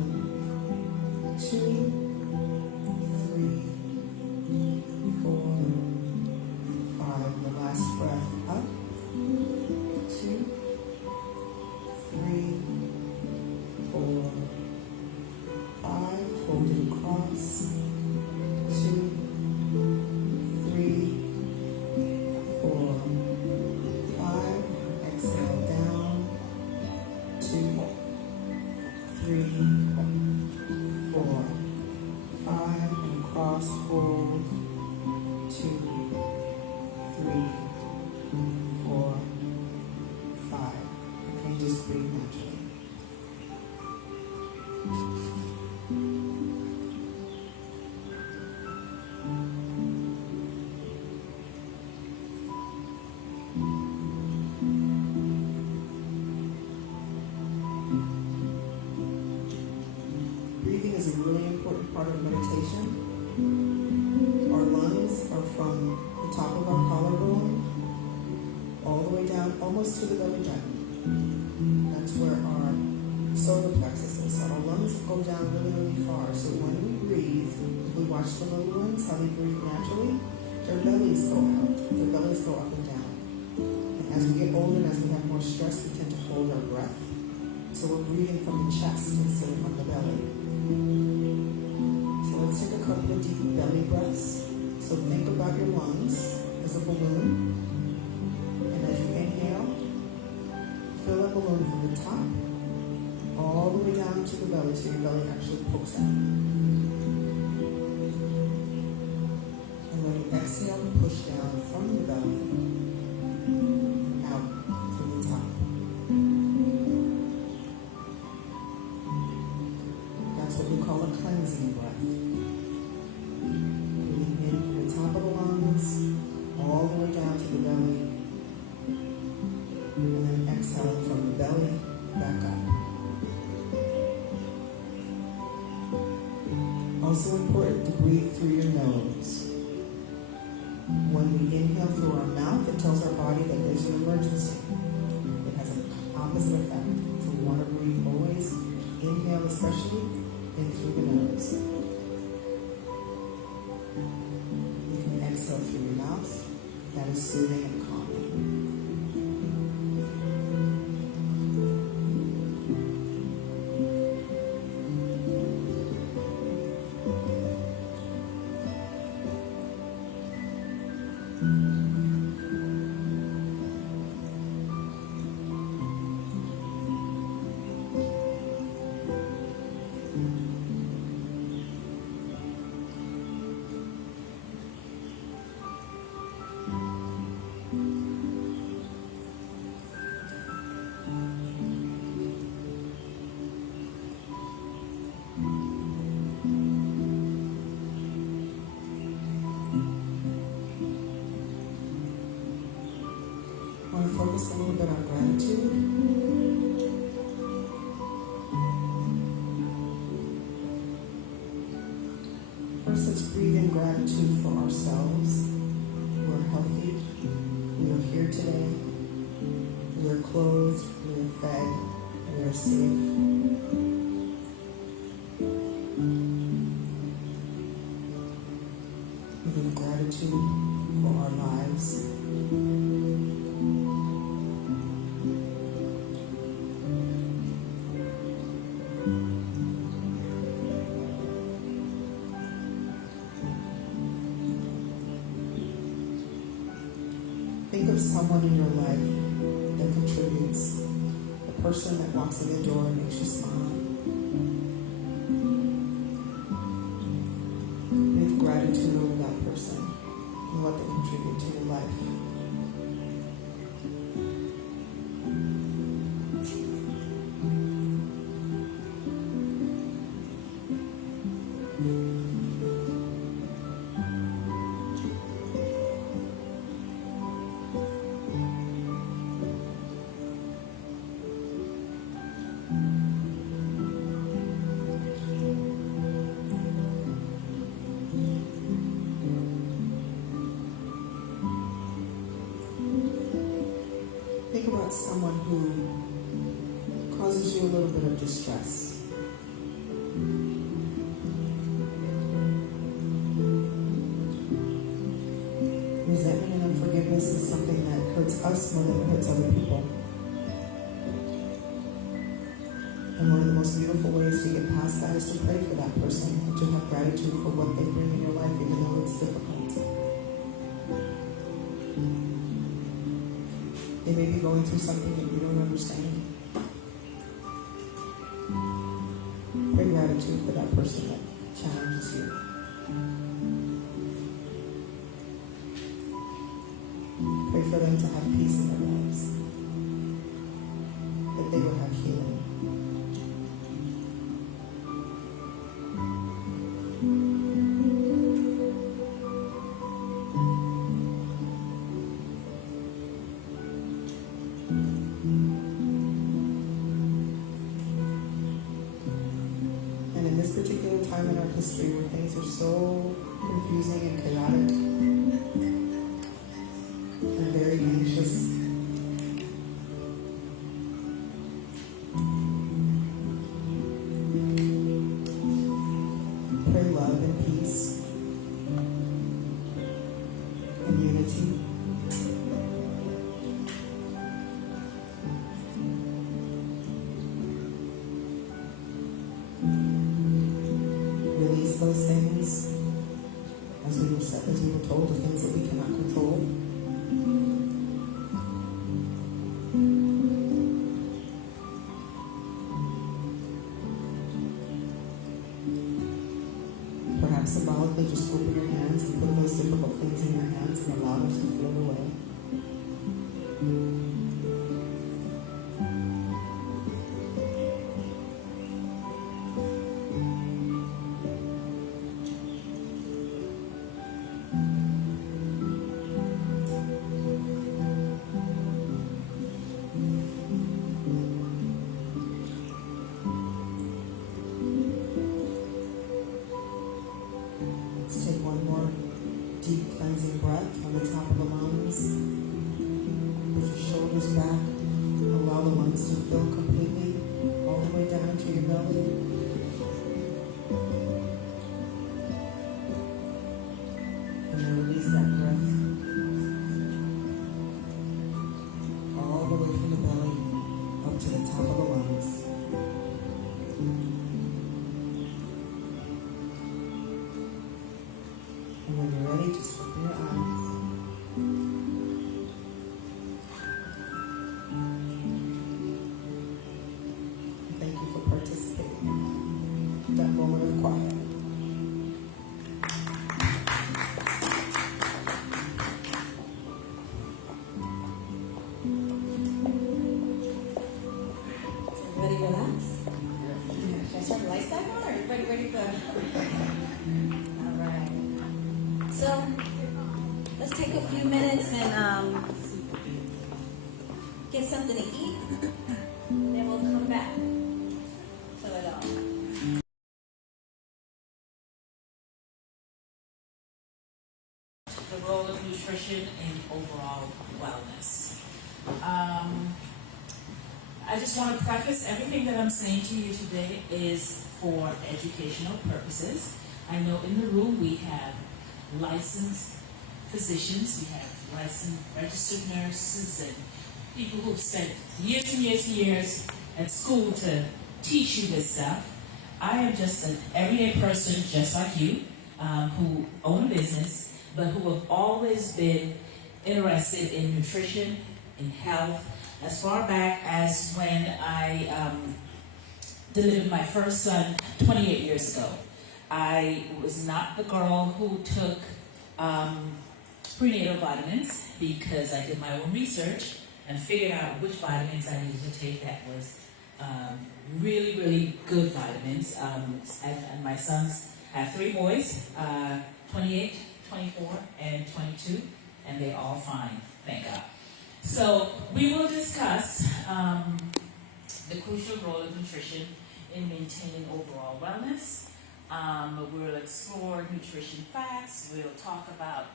2, just breathe naturally. Breathing is a really important part of meditation. Our lungs are from the top of our collarbone all the way down, almost to the belly button. That's where our solar plexus is. So our lungs go down really, really far. So when we breathe, if we watch the little ones, how they breathe naturally, their bellies go out. Their bellies go up and down. And as we get older and as we have more stress, we tend to hold our breath. So we're breathing from the chest instead of from the belly. So let's take a couple of deep belly breaths. So think about your lungs as a balloon. And as you inhale, fill that balloon from the top all the way down to the belly so your belly actually pokes out. And when you exhale, push down from the belly out to the top. That's what we call a cleansing breath. Breathing in from the top of the lungs, all the way down to the belly, and then exhaling from the belly back up. Also important to breathe through your nose. When we inhale through our mouth, it tells our body that there's an emergency. It has an opposite effect. So we want to breathe always, inhale especially, in through the nose. You can exhale through your mouth. That is soothing and calming. I want to focus a little bit on gratitude. First, let's breathe in gratitude for ourselves. We're healthy. We are here today. We are clothed. We are fed. We are safe. We give gratitude for our lives. Think of someone in your life that contributes. The person that walks in the door and makes you smile. Give gratitude over that person and what they contribute to your life. Think about someone who causes you a little bit of distress. Resentment and unforgiveness is something that hurts us more than it hurts other people. And one of the most beautiful ways to get past that is to pray for that person and to have gratitude for what they bring in your life, even though it's difficult. They may be going through something that you don't understand. Pray gratitude for that person that challenges you. Pray for them to have peace in their lives. That they time in our history where things are so confusing and chaotic and very anxious. Pray love and peace and unity. Release those things as we were told, the things that we cannot control. Perhaps symbolically just open your hands and put those difficult things in your hands and allow them to float away. Let's take one more deep cleansing breath from the top of the lungs. Put your shoulders back. Allow the lungs to fill completely all the way down to your belly. And then release that breath all the way from the belly up to the top of the lungs. And when you're ready, just open your eyes. Thank you for participating in that moment of quiet. Everybody relax? Should I turn the lights back on or everybody ready to go? All right. So, let's take a few minutes and get something to eat. Then we'll come back to it all. The role of nutrition in overall wellness. I just want to preface everything that I'm saying to you today is for educational purposes. I know in the room we have licensed physicians, we have licensed registered nurses, and people who've spent years and years and years at school to teach you this stuff. I am just an everyday person just like you, who own a business, but who have always been interested in nutrition, in health, as far back as when I delivered my first son 28 years ago. I was not the girl who took prenatal vitamins because I did my own research and figured out which vitamins I needed to take that was really, really good vitamins. And my sons have 3 boys, 28, 24, and 22, and they're all fine, thank God. So we will discuss the crucial role of nutrition in maintaining overall wellness. We'll explore nutrition facts. We'll talk about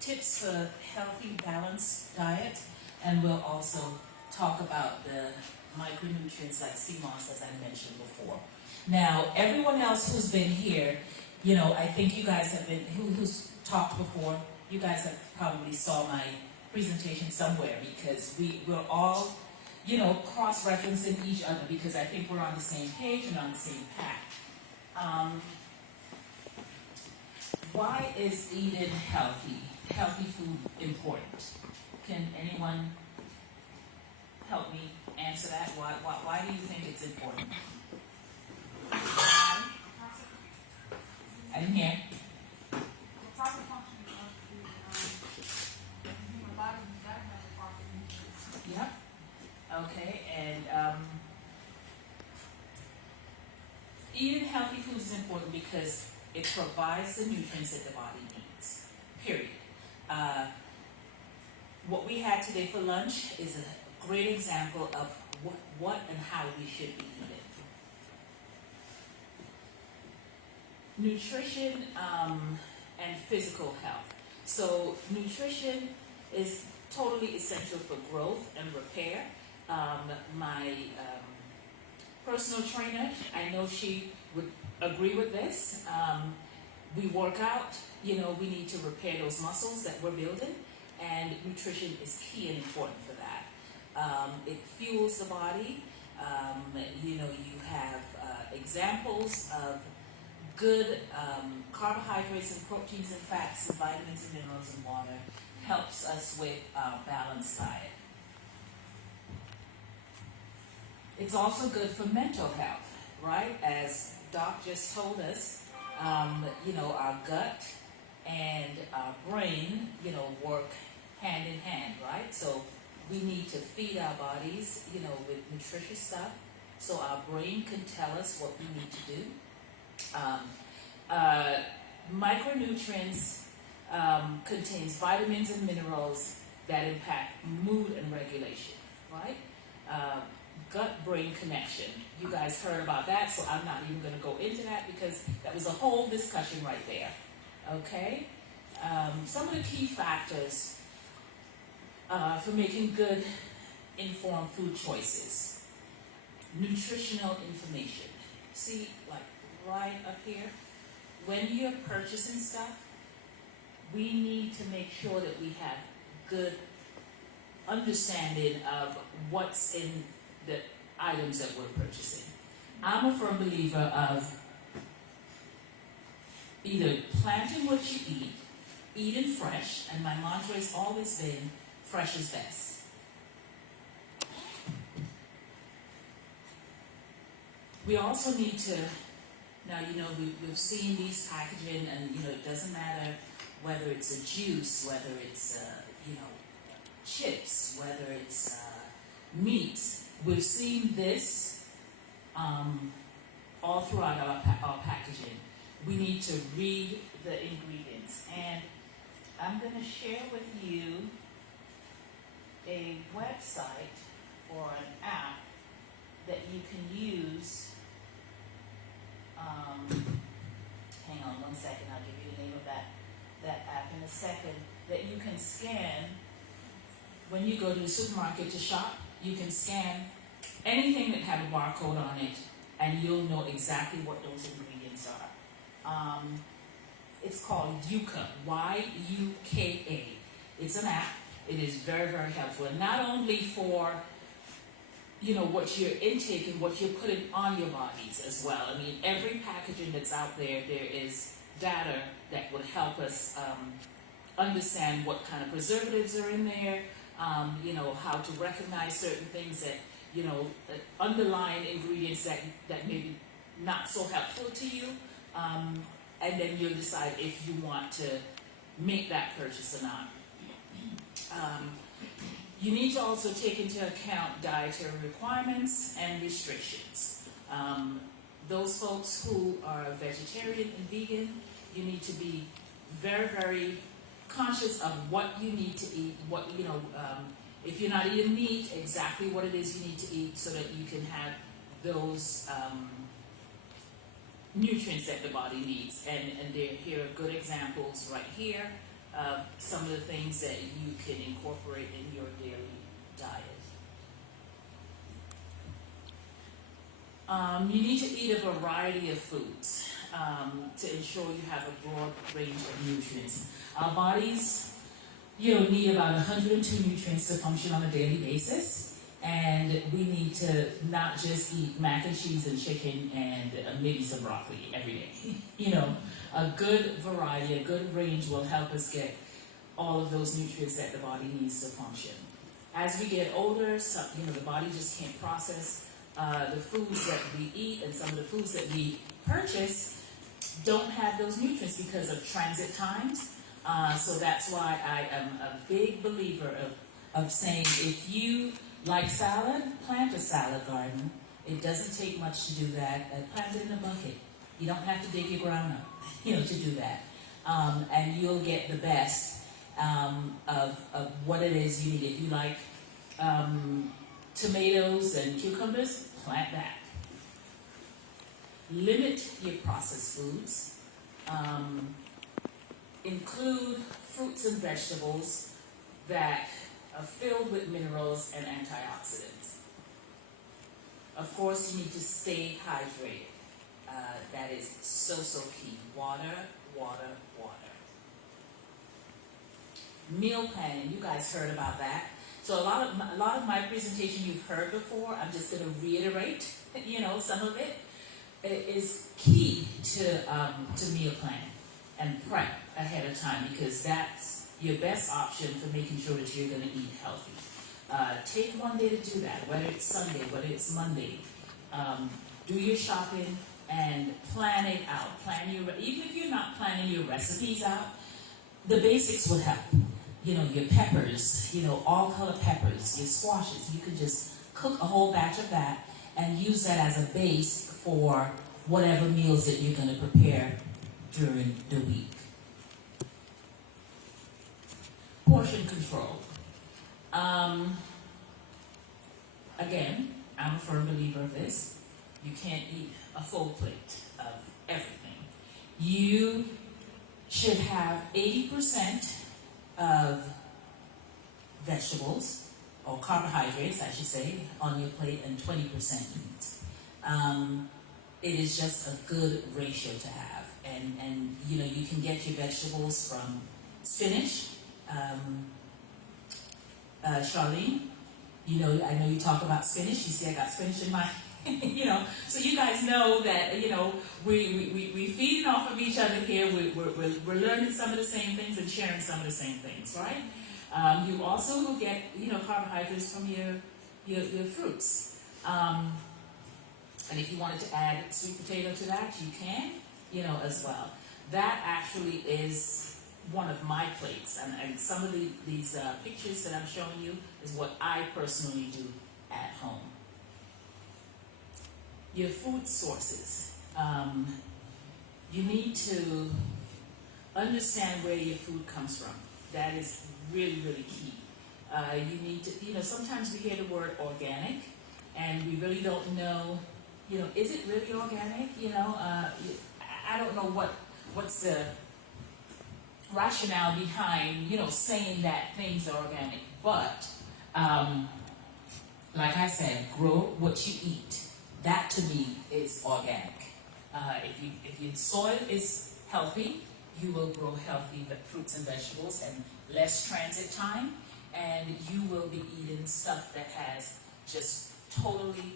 tips for healthy, balanced diet, and we'll also talk about the micronutrients like sea moss, as I mentioned before. Now, everyone else who's been here, you know, I think you guys have been, who's talked before, you guys have probably saw my presentation somewhere because we're all, you know, cross-referencing each other because I think we're on the same page and on the same path. Why is eating healthy food important? Can anyone help me answer that? Why do you think it's important? I didn't hear. Yep. Okay, and eating healthy food is important because it provides the nutrients that the body needs, period. What we had today for lunch is a great example of what and how we should be eating. nutrition and physical health. So nutrition is totally essential for growth and repair. My personal trainer, I know she would agree with this. We work out, you know, we need to repair those muscles that we're building, and nutrition is key and important for that. It fuels the body. You know, you have examples of good carbohydrates and proteins and fats and vitamins and minerals and water. Helps us with a balanced diet. It's also good for mental health, right? As Doc just told us, you know, our gut and our brain, you know, work hand in hand, right? So we need to feed our bodies, you know, with nutritious stuff so our brain can tell us what we need to do. Micronutrients contains vitamins and minerals that impact mood and regulation, right? Gut-brain connection. You guys heard about that, so I'm not even going to go into that because that was a whole discussion right there. Okay? Some of the key factors for making good, informed food choices. Nutritional information. See, like right up here, when you're purchasing stuff, we need to make sure that we have good understanding of what's in the items that we're purchasing. I'm a firm believer of either planting what you eat, eating fresh, and my mantra has always been, fresh is best. We also need to, now you know, we've seen these packaging and you know, it doesn't matter whether it's a juice, whether it's, you know, chips, whether it's meats. We've seen this all throughout our packaging. We need to read the ingredients. And I'm going to share with you a website or an app that you can use. Hang on one second, I'll give you the name of that app in a second, that you can scan when you go to the supermarket to shop. You can scan anything that have a barcode on it and you'll know exactly what those ingredients are. It's called Yuka, Y-U-K-A. It's an app. It is very, very helpful. And not only for, you know, what you're intaking, what you're putting on your bodies as well. I mean, every packaging that's out there, there is data that would help us understand what kind of preservatives are in there, you know, how to recognize certain things that, you know, underlying ingredients that may be not so helpful to you. And then you'll decide if you want to make that purchase or not. You need to also take into account dietary requirements and restrictions. Those folks who are vegetarian and vegan, you need to be very, very conscious of what you need to eat, what, you know, if you're not eating meat, exactly what it is you need to eat so that you can have those nutrients that the body needs. And here are good examples right here of some of the things that you can incorporate in your daily diet. You need to eat a variety of foods to ensure you have a broad range of nutrients. Our bodies, you know, need about 102 nutrients to function on a daily basis, and we need to not just eat mac and cheese and chicken and maybe some broccoli every day. You know, a good variety, a good range will help us get all of those nutrients that the body needs to function. As we get older, you know, the body just can't process the foods that we eat, and some of the foods that we purchase don't have those nutrients because of transit times. So that's why I am a big believer of saying, if you like salad, plant a salad garden. It doesn't take much to do that. Plant it in a bucket. You don't have to dig your ground up, you know, to do that. And you'll get the best of what it is you need. If you like tomatoes and cucumbers, plant that. Limit your processed foods. include fruits and vegetables that are filled with minerals and antioxidants. Of course, you need to stay hydrated. That is so key. Water, water, water. Meal planning, you guys heard about that. So a lot of my presentation you've heard before. I'm just going to reiterate, some of it. It is key to meal plan and prep ahead of time, because that's your best option for making sure that you're going to eat healthy. Take one day to do that, whether it's Sunday, whether it's Monday. Do your shopping and plan it out. Even if you're not planning your recipes out, the basics would help. Your peppers, all color peppers, your squashes. You can just cook a whole batch of that and use that as a base for whatever meals that you're going to prepare during the week. Portion control. Again, I'm a firm believer of this. You can't eat a full plate of everything. You should have 80% of vegetables, or carbohydrates, I should say, on your plate, and 20% meat. It is just a good ratio to have. And you can get your vegetables from spinach. Charlene, I know you talk about spinach. You see I got spinach in my, so you guys know that, we feeding off of each other here. We're learning some of the same things and sharing some of the same things, right? You also will get, carbohydrates from your fruits. And if you wanted to add sweet potato to that, you can, as well. That actually is one of my plates, and some of these pictures that I'm showing you is what I personally do at home. Your food sources. You need to understand where your food comes from. That is really, really key. You need to, sometimes we hear the word organic, and we really don't know, is it really organic? I don't know what's the rationale behind, saying that things are organic. But, like I said, grow what you eat. That to me is organic. If your soil is healthy, you will grow healthy fruits and vegetables and less transit time, and you will be eating stuff that has just totally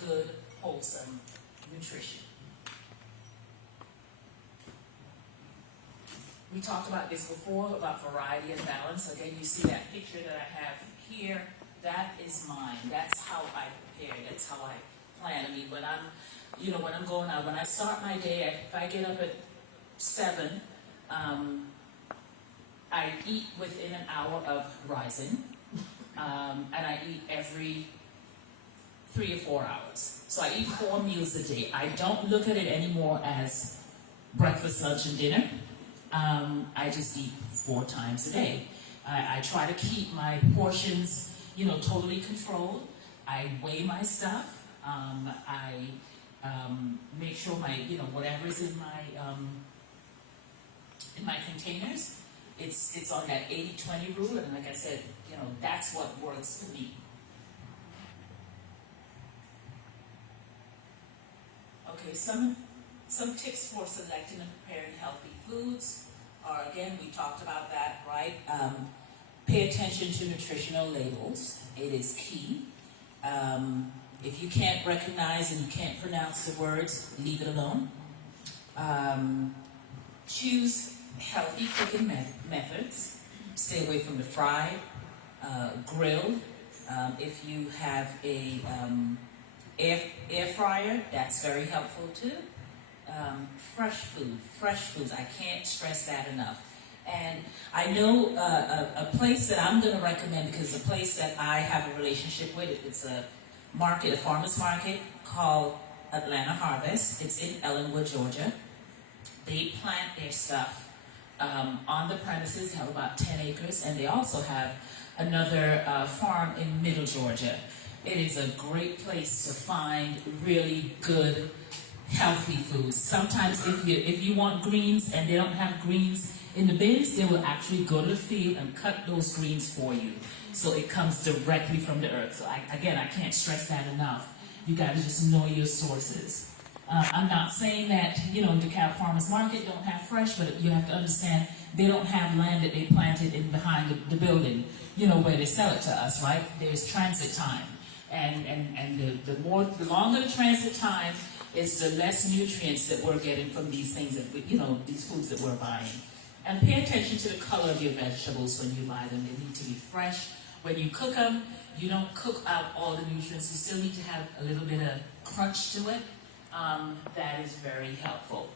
good, wholesome nutrition. We talked about this before, about variety and balance. Again, you see that picture that I have here. That is mine. That's how I prepare. That's how I plan. I mean, when I'm going out, when I start my day, if I get up at 7, I eat within an hour of rising, and I eat every 3 or 4 hours. So I eat 4 meals a day. I don't look at it anymore as breakfast, lunch, and dinner. I just eat 4 times a day. I try to keep my portions, totally controlled. I weigh my stuff. I make sure my, whatever is in my containers, it's on that 80-20 rule. And like I said, that's what works for me. Okay, some tips for selecting and preparing healthy foods are, again, we talked about that, right? Pay attention to nutritional labels. It is key. If you can't recognize and you can't pronounce the words, leave it alone. Choose healthy cooking methods. Stay away from the fried, grilled. If you have a air fryer, that's very helpful too. Fresh foods. I can't stress that enough. And I know a place that I'm going to recommend, because the place that I have a relationship with, it's a farmer's market called Atlanta Harvest. It's in Ellenwood, Georgia. They plant their stuff on the premises. They have about 10 acres, and they also have another farm in Middle Georgia. It is a great place to find really good, healthy foods. Sometimes if you want greens and they don't have greens in the bins, they will actually go to the field and cut those greens for you. So it comes directly from the earth. So I can't stress that enough. You got to just know your sources. I'm not saying that, DeKalb Farmers Market don't have fresh, but you have to understand they don't have land that they planted in behind the building, where they sell it to us, right? There's transit time. And the longer the transit time is, the less nutrients that we're getting from these things that these foods that we're buying. And pay attention to the color of your vegetables when you buy them. They need to be fresh. When you cook them, you don't cook out all the nutrients. You still need to have a little bit of crunch to it. That is very helpful.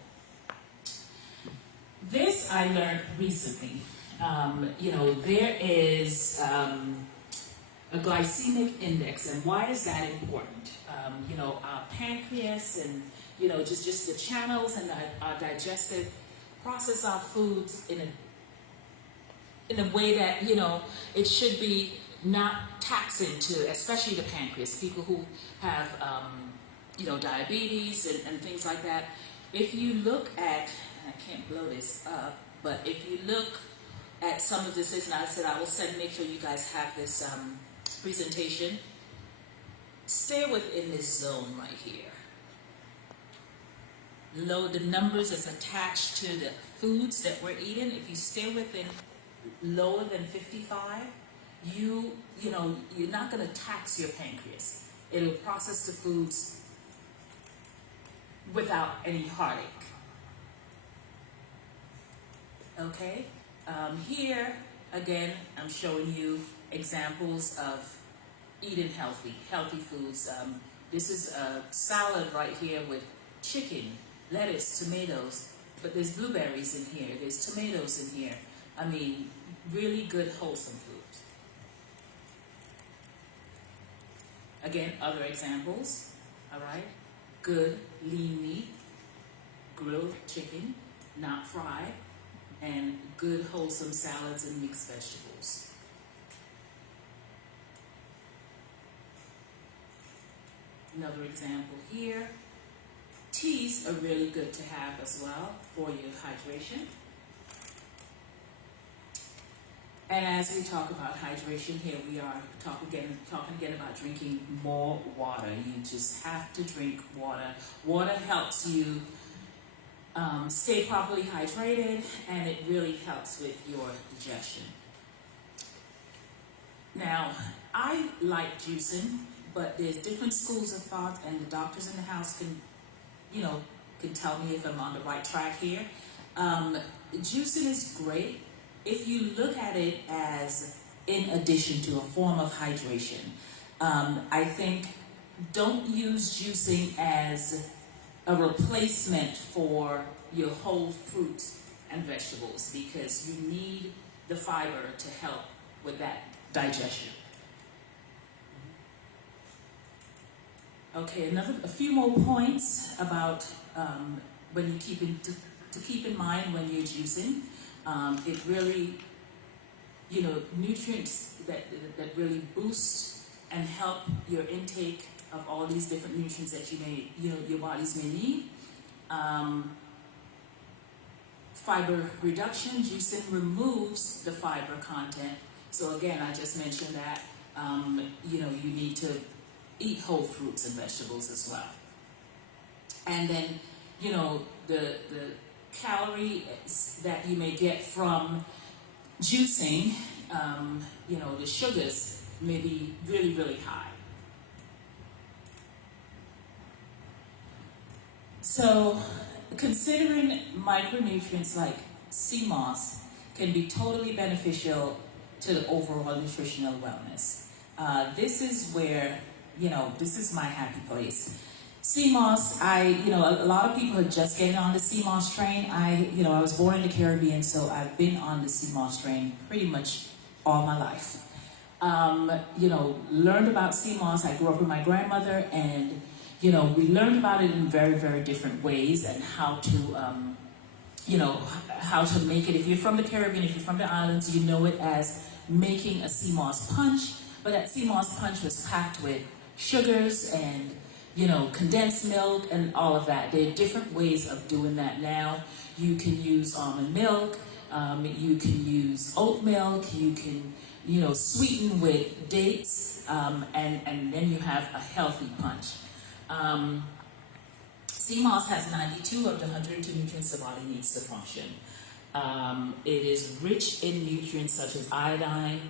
This I learned recently. There is a glycemic index, and why is that important? Our pancreas and just the channels and our digestive process our foods in a way that it should be not taxing to, especially the pancreas. People who have diabetes and things like that. If you look at, and I can't blow this up, but if you look at some of this, and I said I will make sure you guys have this presentation. Stay within this zone right here. The numbers that's attached to the foods that we're eating, if you stay within lower than 55, you're not going to tax your pancreas. It'll process the foods without any heartache. Okay? Here, again, I'm showing you examples of eating healthy foods. This is a salad right here with chicken, lettuce, tomatoes, but there's blueberries in here, there's tomatoes in here. I mean, really good, wholesome food. Again, other examples, all right? Good, lean meat, grilled chicken, not fried, and good, wholesome salads and mixed vegetables. Another example here. Teas are really good to have as well for your hydration. And as we talk about hydration here, we are talking again about drinking more water. You just have to drink water. Water helps you stay properly hydrated, and it really helps with your digestion. Now, I like juicing, but there's different schools of thought, and the doctors in the house can tell me if I'm on the right track here. Juicing is great if you look at it as in addition to a form of hydration. I think don't use juicing as a replacement for your whole fruits and vegetables, because you need the fiber to help with that digestion. Okay, a few more points about when you keep in mind when you're juicing. It really, nutrients that really boost and help your intake of all these different nutrients that your bodies may need. Fiber reduction, juicing removes the fiber content. So again, I just mentioned that, you need to eat whole fruits and vegetables as well. And then, the calories that you may get from juicing, the sugars may be really, really high. So, considering micronutrients like sea moss can be totally beneficial to the overall nutritional wellness. This is where, this is my happy place. Sea moss, a lot of people are just getting on the sea moss train. I was born in the Caribbean, so I've been on the sea moss train pretty much all my life. Learned about sea moss. I grew up with my grandmother, and we learned about it in very, very different ways, and how to, how to make it. If you're from the Caribbean, if you're from the islands, you know it as making a sea moss punch. But that sea moss punch was packed with sugars and condensed milk and all of that. There are different ways of doing that now. You can use almond milk, you can use oat milk, you can, sweeten with dates, and then you have a healthy punch. Sea moss has 92 of the 102 nutrients the body needs to function. It is rich in nutrients such as iodine,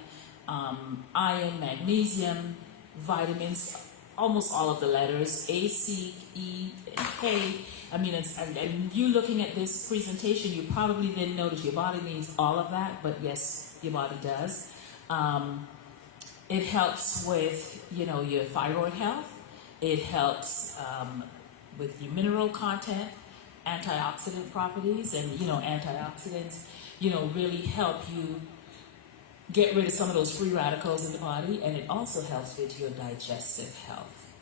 iron, magnesium, vitamins, almost all of the letters, A, C, E, and K. I mean, and you looking at this presentation, you probably didn't know that your body needs all of that, but yes, your body does. It helps with, your thyroid health. It helps with your mineral content, antioxidant properties, and, antioxidants, really help you get rid of some of those free radicals in the body, and it also helps with your digestive health.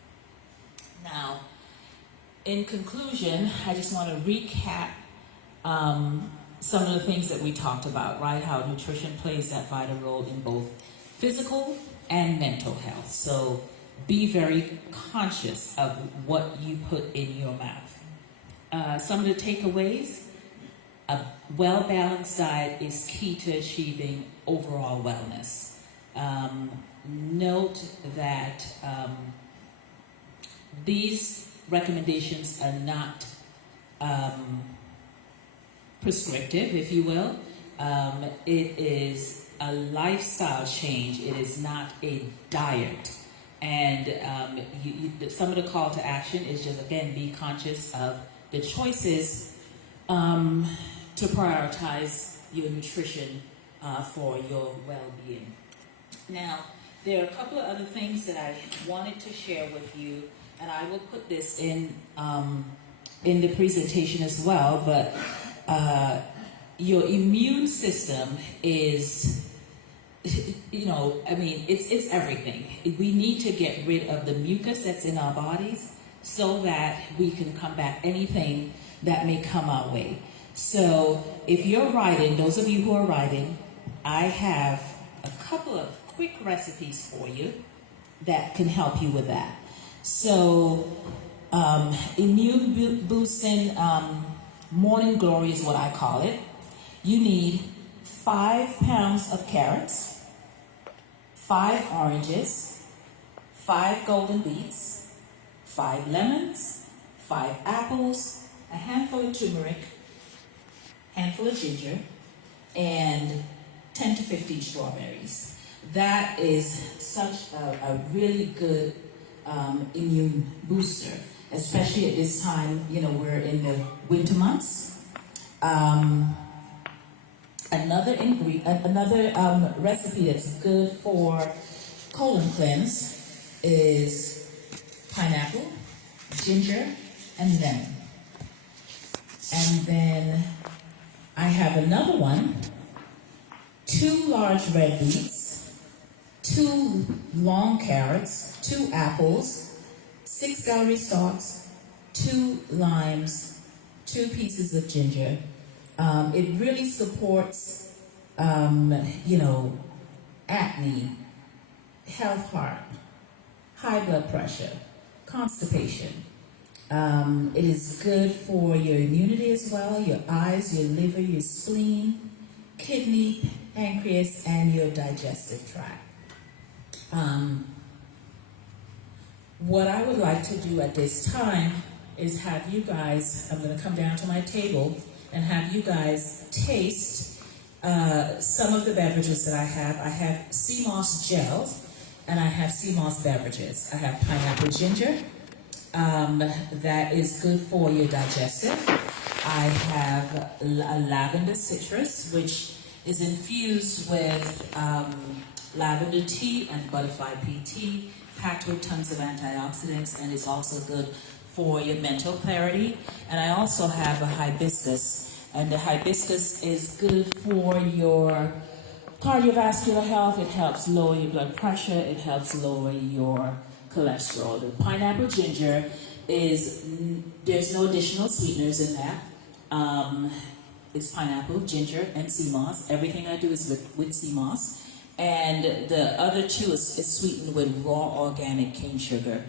Now, in conclusion, I just want to recap some of the things that we talked about, right? How nutrition plays that vital role in both physical and mental health. So be very conscious of what you put in your mouth. Some of the takeaways: a well-balanced diet is key to achieving overall wellness. Note that these recommendations are not prescriptive, if you will. It is a lifestyle change. It is not a diet. And some of the call to action is just, again, be conscious of the choices to prioritize your nutrition for your well-being. Now, there are a couple of other things that I wanted to share with you, and I will put this in the presentation as well, but your immune system is, it's everything. We need to get rid of the mucus that's in our bodies so that we can combat anything that may come our way. So if you're writing, those of you who are writing, I have a couple of quick recipes for you that can help you with that. So immune boosting morning glory is what I call it. You need 5 pounds of carrots, 5 oranges, 5 golden beets, 5 lemons, 5 apples, a handful of turmeric, handful of ginger, and 10 to 15 strawberries. That is such a really good immune booster, especially at this time, we're in the winter months. Another recipe that's good for colon cleanse is pineapple, ginger, and lemon. And then I have another one: 2 large red beets, 2 long carrots, 2 apples, 6 celery stalks, 2 limes, 2 pieces of ginger. It really supports, acne, health heart, high blood pressure, constipation. It is good for your immunity as well, your eyes, your liver, your spleen, kidney, pancreas, and your digestive tract. What I would like to do at this time is have you guys, I'm going to come down to my table and have you guys taste some of the beverages that I have. I have sea moss gels and I have sea moss beverages. I have pineapple ginger, that is good for your digestive. I have a lavender citrus, which is infused with lavender tea and butterfly pea tea, packed with tons of antioxidants, and it's also good for your mental clarity. And I also have a hibiscus, and the hibiscus is good for your cardiovascular health. It helps lower your blood pressure. It helps lower your cholesterol. The pineapple ginger there's no additional sweeteners in that. It's pineapple, ginger, and sea moss. Everything I do is with sea moss. And the other 2 is sweetened with raw organic cane sugar.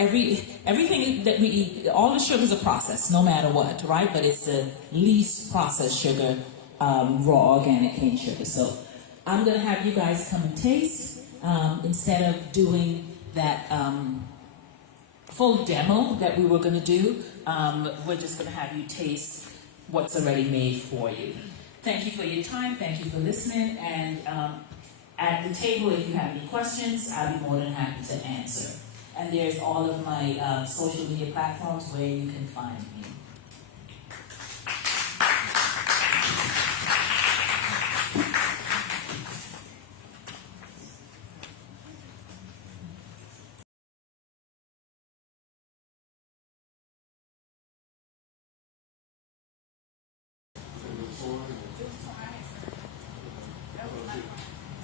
everything that we eat, all the sugars are processed, no matter what, right? But it's the least processed sugar, raw organic cane sugar. So I'm gonna have you guys come and taste instead of doing that full demo that we were gonna do. We're just gonna have you taste what's already made for you. Thank you for your time. Thank you for listening. And at the table, if you have any questions, I'll be more than happy to answer. And there's all of my social media platforms where you can find me.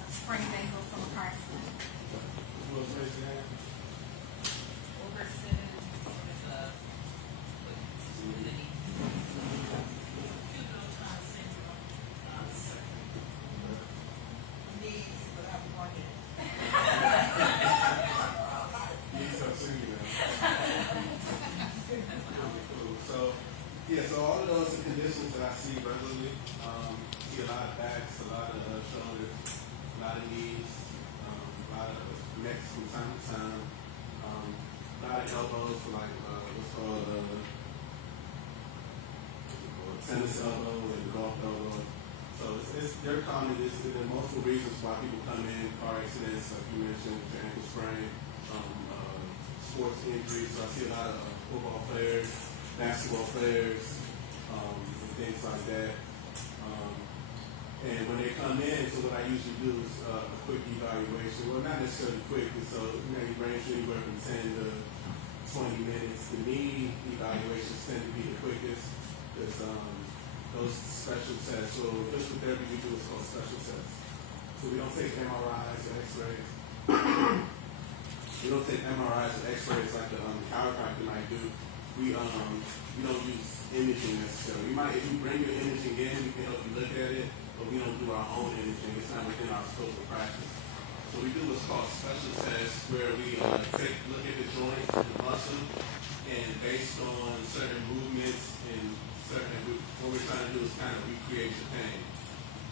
Spring Bangle from Carson. So, yeah, so all of those are conditions that I see regularly. See a lot of backs, a lot of shoulders, a lot of knees, a lot of necks from time to time, a lot of elbows for like what's called tennis elbow and golf elbow. So they're common. There are multiple reasons why people come in, car accidents, like you mentioned, with your ankle sprain, sports injuries. So I see a lot of football players, basketball players, and things like that. And when they come in, so what I usually do is a quick evaluation. Well, not necessarily quick, so it may range anywhere from 10 to 20 minutes. The knee evaluations tend to be the quickest because those special tests. So physical therapy we do is called special tests. So we don't take MRIs or X-rays. We don't take MRIs or X-rays like the chiropractor might do. We don't use imaging necessarily. If you bring your imaging in, we can help you look at it, but we don't do our own imaging. It's not within our scope of practice. So we do what's called special tests, where we look at the joint, the muscle, and based on certain movements and what we're trying to do is kind of recreate your pain.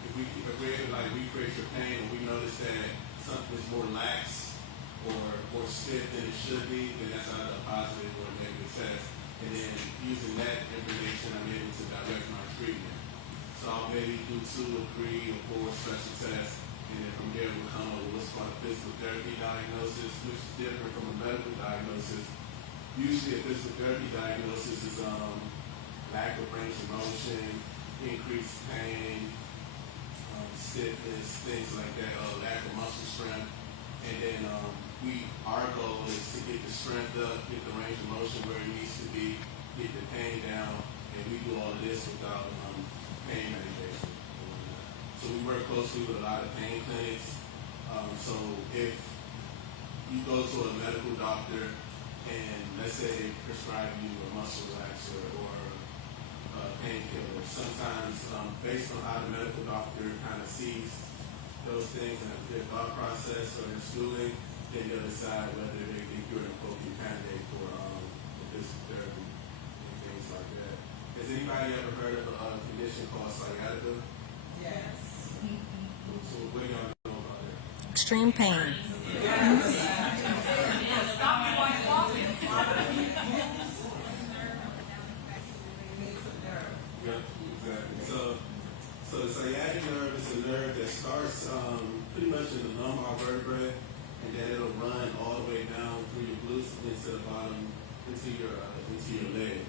If we're able to like recreate your pain, and we notice that something is more lax or more stiff than it should be, then that's either a positive or a negative test. And then using that information, I'm able to direct my treatment. So I'll maybe do 2 or 3 or 4 special tests, and then from there we'll come up with what's called a physical therapy diagnosis, which is different from a medical diagnosis. Usually a physical therapy diagnosis is lack of range of motion, increased pain, stiffness, things like that, lack of muscle strength. And then our goal is to get the strength up, get the range of motion where it needs to be, get the pain down, and we do all of this without pain medication. So we work closely with a lot of pain clinics. So if you go to a medical doctor and let's say they prescribe you a muscle relaxer or a painkiller, sometimes based on how the medical doctor kind of sees those things and their thought process or their schooling, then they'll decide whether they think you're an appropriate candidate for physical therapy and things like that. Has anybody ever heard of a condition called sciatica? Yes. So what do y'all know about it? Extreme pain. Yeah, exactly. So the sciatic nerve is a nerve that starts pretty much in the lumbar vertebrae, and then it'll run all the way down through your glutes into the bottom, into your leg.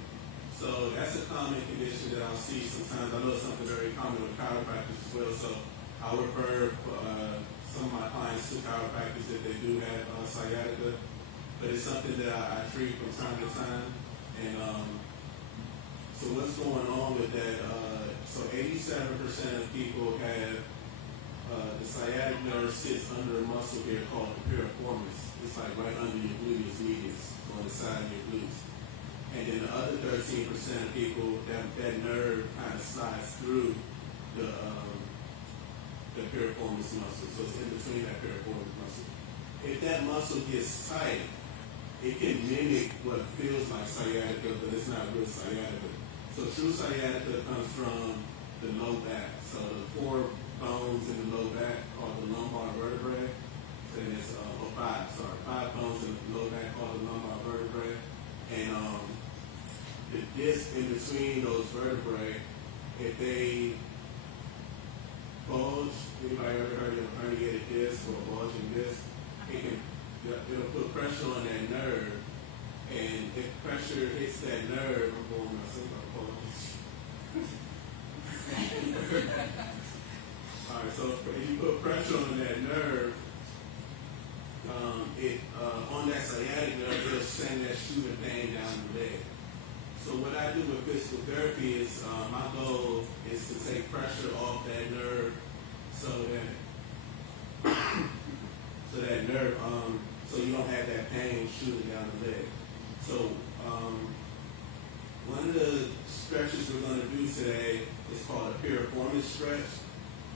So that's a common condition that I'll see sometimes. I know it's something very common with chiropractors as well. So I'll refer some of my clients to chiropractors if they do have sciatica, but it's something that I treat from time to time. And so what's going on with that? So 87% of people have the sciatic nerve sits under a muscle here called the piriformis. It's like right under your gluteus medius, on the side of your glutes. And then the other 13% of people, that nerve kind of slides through the piriformis muscle. So it's in between that piriformis muscle. If that muscle gets tight, it can mimic what feels like sciatica, but it's not real sciatica. So true sciatica comes from the low back. So the 4 bones in the low back called the lumbar vertebrae. So it's 5 bones in the low back called the lumbar vertebrae. And the disc in between those vertebrae, if they bulge, anybody ever heard of a herniated disc or a bulging disc? It'll put pressure on that nerve, and if pressure hits that nerve, I'm going to say my All right, so if you put pressure on that nerve, on that sciatic nerve, it'll send that shooting pain down the leg. So what I do with physical therapy is my goal is to take pressure off that nerve, so you don't have that pain shooting down the leg. So one of the stretches we're going to do today is called a piriformis stretch.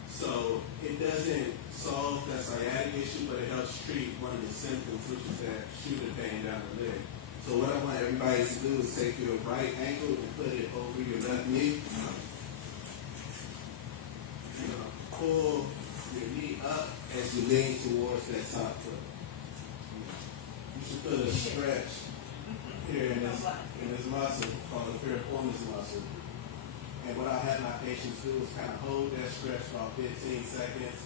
So it doesn't solve that sciatic issue, but it helps treat one of the symptoms, which is that shooting pain down the leg. So what I want everybody to do is take your right ankle and put it over your left knee. Pull your knee up as you lean towards that top foot. You should feel a stretch here in this muscle called the piriformis muscle. And what I have my patients do is kind of hold that stretch for about 15 seconds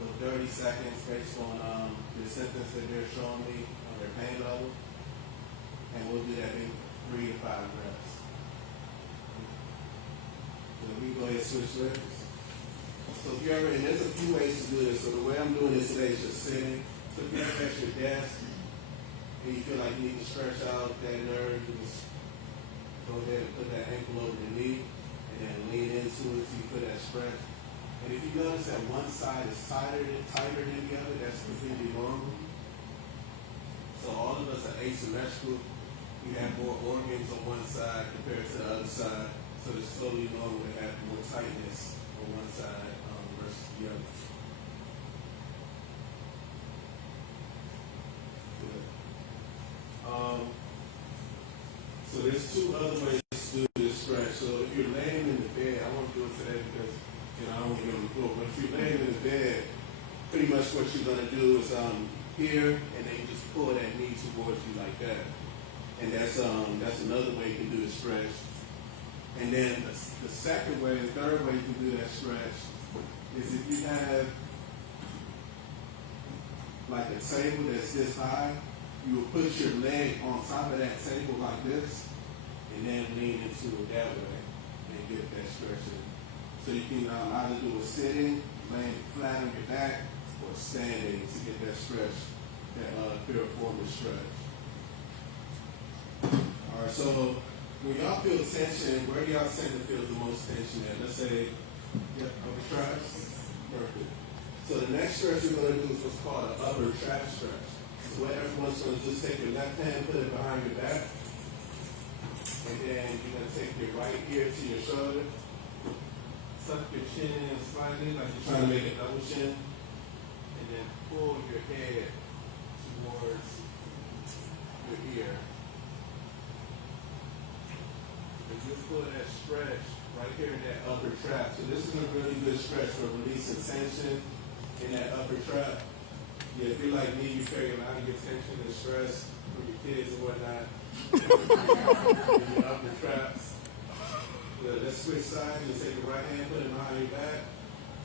or 30 seconds based on the symptoms that they're showing me on their pain level. And we'll do that in 3 to 5 reps. So we go ahead and switch legs. So if you're ever, and there's a few ways to do this. So the way I'm doing this today is just sitting. So if you're at your desk and you feel like you need to stretch out that nerve, you just go ahead and put that ankle over the knee and then lean into it so you feel that stretch. And if you notice that one side is tighter than the other, that's completely normal. So all of us are asymmetrical. We have more organs on one side compared to the other side. So it's totally normal to have more tightness on one side versus the other. Good. So there's 2 other ways to do this stretch. So if you're laying in the bed, I won't do it today because I don't want to get on the floor. But if you're laying in the bed, pretty much what you're going to do is here, and then you just pull that knee towards you like that. And that's another way you can do the stretch. And then the second way, the third way you can do that stretch is if you have like a table that's this high, you will put your leg on top of that table like this, and then lean into it that way and get that stretch in. So you can either do it sitting, laying flat on your back, or standing to get that stretch, that piriformis stretch. All right, so when y'all feel tension, where do y'all tend to feel the most tension at? Let's say, upper traps. Perfect. So the next stretch we're going to do is what's called an upper trap stretch. So what everyone's going to do is take your left hand, put it behind your back, and then you're going to take your right ear to your shoulder, tuck your chin in slightly, like you're trying to make a double chin, and then pull your head towards your ear. And you pull that stretch right here in that upper trap. So this is a really good stretch for releasing tension in that upper trap. Yeah, if you're like me, you carry a lot of your tension and stress from your kids and whatnot in your upper traps. Let's switch sides. You take your right hand, put it behind your back,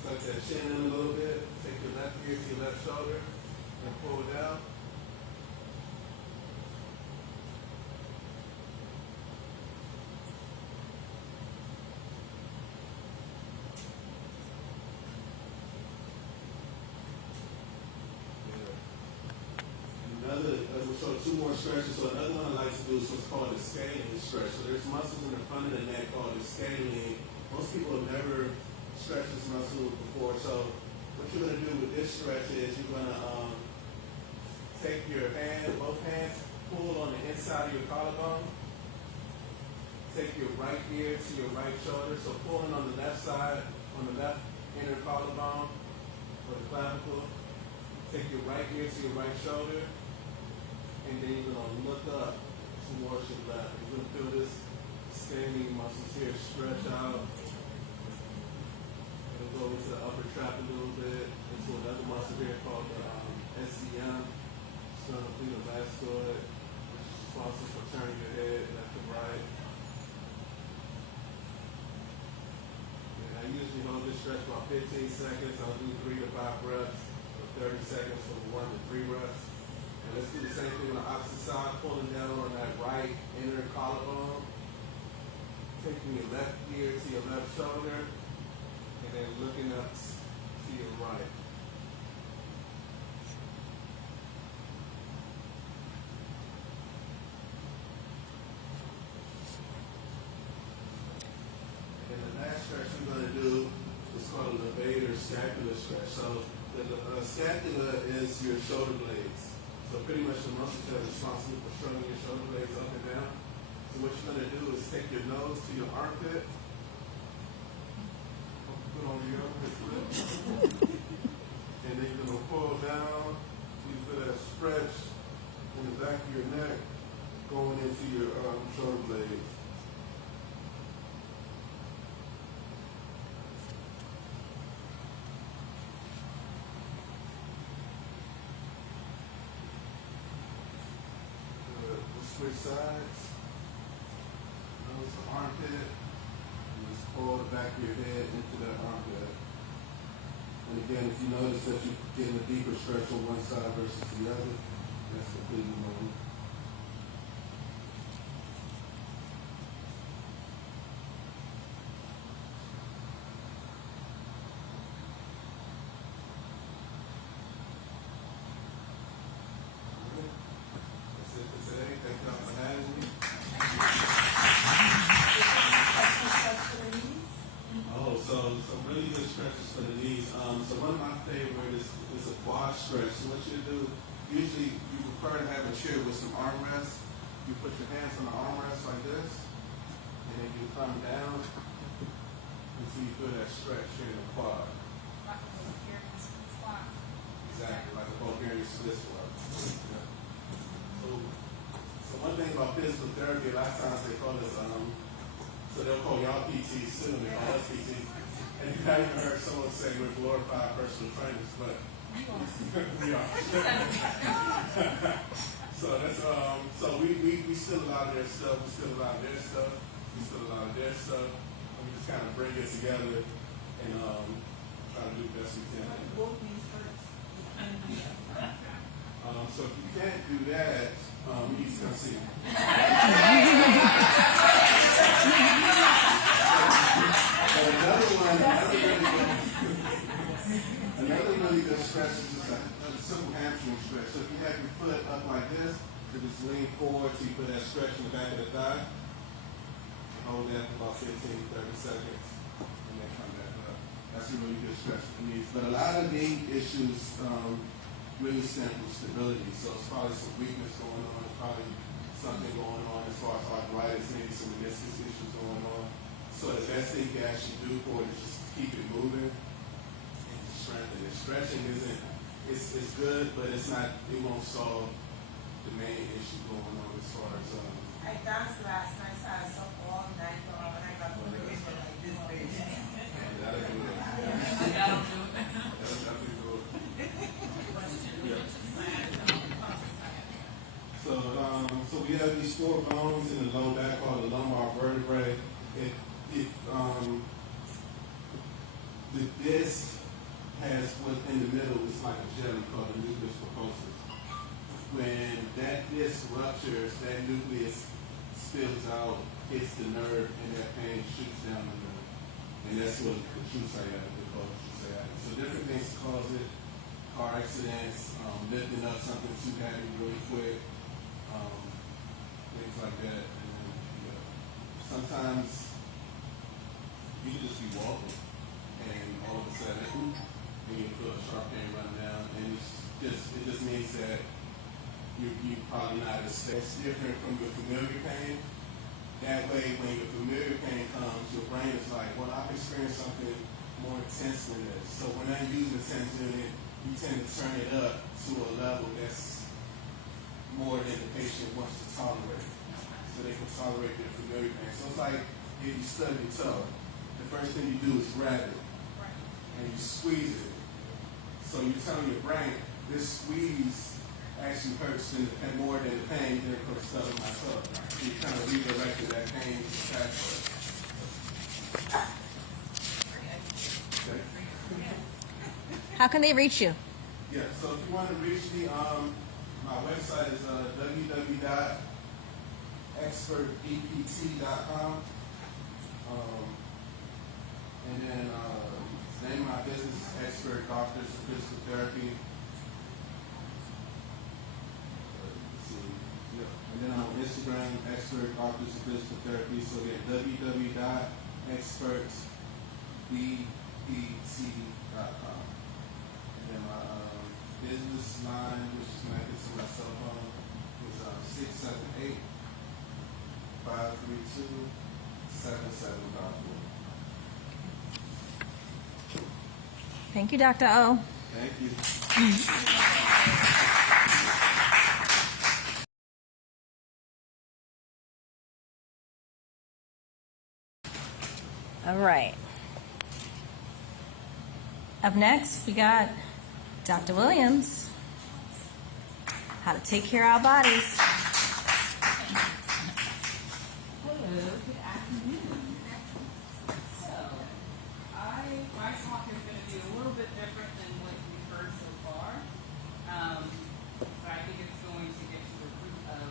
tuck that chin in a little bit, take your left ear to your left shoulder, and pull down. So 2 more stretches. So another one I like to do is what's called a scalene stretch. So there's muscles in the front of the neck called the scalene. Most people have never stretched this muscle before. So what you're going to do with this stretch is you're going to take your hand, both hands, pull on the inside of your collarbone. Take your right ear to your right shoulder. So pulling on the left side, on the left inner collarbone or the clavicle. Take your right ear to your right shoulder. And then you're going to look portion left. You're gonna feel this standing muscles here stretch out. It'll go into the upper trap a little bit, into another muscle here called the SCM, sternocleidomastoid, which is responsible for turning your head left and right. And I usually hold this stretch for about 15 seconds. I'll do 3 to 5 reps, or 30 seconds for 1 to 3 reps. And let's do the same thing on the opposite side, pulling down on that right inner collarbone, taking your left ear to your left shoulder, and then looking up to your right. And the last stretch we're going to do is called a levator scapular stretch. So the scapula is your shoulder blades. So pretty much the muscles that are responsible for shrugging your shoulder blades up and down. So what you're going to do is take your nose to your armpit, put on your armpit flip, and then you're going to pull down so you feel that stretch in the back of your neck going into your shoulder blades. Switch sides, nose to armpit, and just pull the back of your head into that armpit. And again, if you notice that you're getting a deeper stretch on one side versus the other, that's completely normal. Some really good stretches for the knees. So one of my favorites is a quad stretch. So what you do, usually you prefer to have a chair with some armrests. You put your hands on the armrest like this, and then you come down until you feel that stretch here in the quad. Like a Bulgarian split squat. Exactly, like a Bulgarian split squat. Yeah. So one thing about physical therapy, a lot of times they call this, so they'll call y'all PTs too, and they call us PTs. And I even heard someone say we're glorified personal trainers, but we are. So that's so we steal a lot of their stuff, we steal a lot of their stuff, we steal a lot of their stuff, and we just kind of bring it together and try to do the best we can. So if you can't do that, you need to come see me. Another really good stretch is just a simple hamstring stretch. So if you have your foot up like this, you just lean forward till you put that stretch in the back of the thigh. Hold that for about 15, 30 seconds, and then come back up. That's a really good stretch for the knees. But a lot of knee issues really stem from stability. So it's probably some weakness going on. It's probably something going on as far as arthritis, maybe some meniscus issues going on. So the best thing you can actually do for it is just keep it moving and to strengthen it. Stretching it's good, but it won't solve the main issue going on as far as I danced last night, so I was up all night long, and I got to the river like this big. that'll do it. That'll do it. That'll definitely do it. Yeah. So we have these 4 bones in the low back called the lumbar vertebrae. If the disc has what in the middle is like a jelly called the nucleus pulposus. When that disc ruptures, that nucleus spills out, hits the nerve, and that pain shoots down the nerve. And that's what the true sciatica is called. So different things cause it: car accidents, lifting up something too heavy really quick, things like that. And then, sometimes you can just be walking, and all of a sudden, you feel a sharp pain run down, and it just means that you're probably not as safe. It's different from your familiar pain. That way, when your familiar pain comes, your brain is like, well, I've experienced something more intense than this. So when I'm using the 10 unit, you tend to turn it up to a level that's more than the patient wants to tolerate. so they can tolerate their familiar pain. So it's like if you stub your toe, the first thing you do is grab it and you squeeze it. So you're telling your brain this squeeze actually hurts more than the pain than it could stub in my toe. So you kind of redirected that pain pathway. Okay. How can they reach you? Yeah, so if you want to reach me, my website is www.expertbpt.com. And then name of my business is Expert Doctors of Physical Therapy. And then on Instagram, Expert Doctors of Physical Therapy. So again, www.expertbpt.com. And then my business line, which is connected to my cell phone, is 678-532-7754. Thank you, Dr. O. Thank you. All right. Up next, we got Dr. Williams. How to take care of our bodies. Hello, good afternoon. So, my talk is going to be a little bit different than what we've heard so far, but I think it's going to get to the root of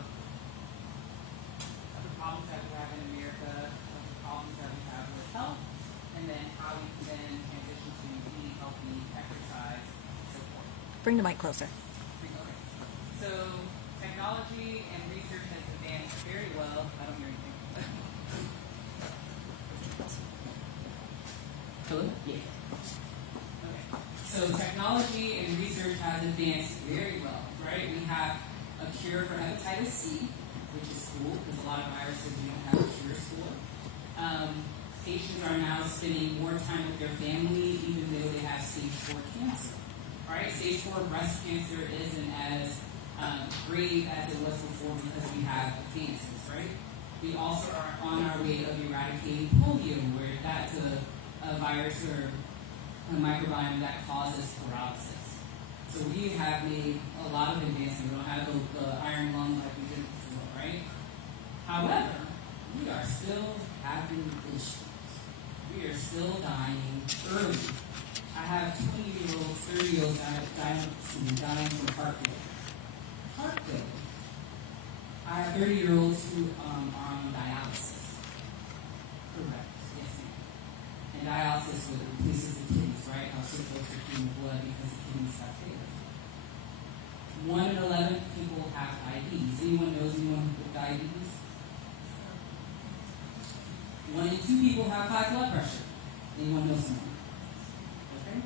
the problems that we have in America, of the problems that we have with health, and then how we can then transition to eating healthy, exercise, and so forth. Bring the mic closer. Okay. So, technology and research has advanced very well. I don't hear anything. Hello? Yeah. Okay. So technology and research has advanced very well, right? We have a cure for hepatitis C, which is cool because a lot of viruses we don't have cures for. Patients are now spending more time with their family even though they have stage 4 cancer, right? Stage 4 breast cancer isn't as grave as it was before because we have advances, right? We also are on our way of eradicating polio, where that's a virus or a microbiome that causes paralysis. So we have made a lot of advances. We don't have the iron lung like we did before, right? However, we are still having issues. We are still dying early. I have 20-year-olds, 30-year-olds dying from heart failure. Heart failure. I have 30-year-olds who are on dialysis. Correct. Yes, ma'am. And dialysis replaces the kidneys, right? I'll switch over to the blood because the kidneys have failed. 1 in 11 people have diabetes. Anyone knows anyone with diabetes? 1 in 2 people have high blood pressure. Anyone know someone? Okay.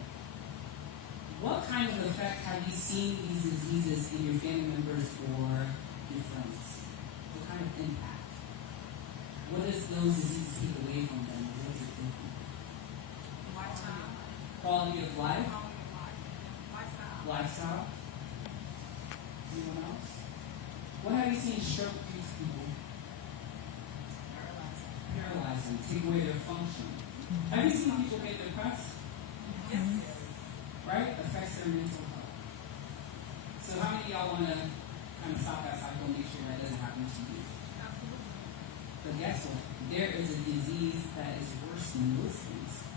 What kind of effect have you seen these diseases in your family members or your friends? What kind of impact? What does those diseases take away from them? What is it thinking? Quality of life? Lifestyle? Anyone else? What have you seen stroke these people? Paralyzing, take away their function. Have you seen people get depressed? Yes. Right? Affects their mental health. So how many of y'all want to kind of stop that cycle and make sure that doesn't happen to you? But guess what? There is a disease that is worse than those things.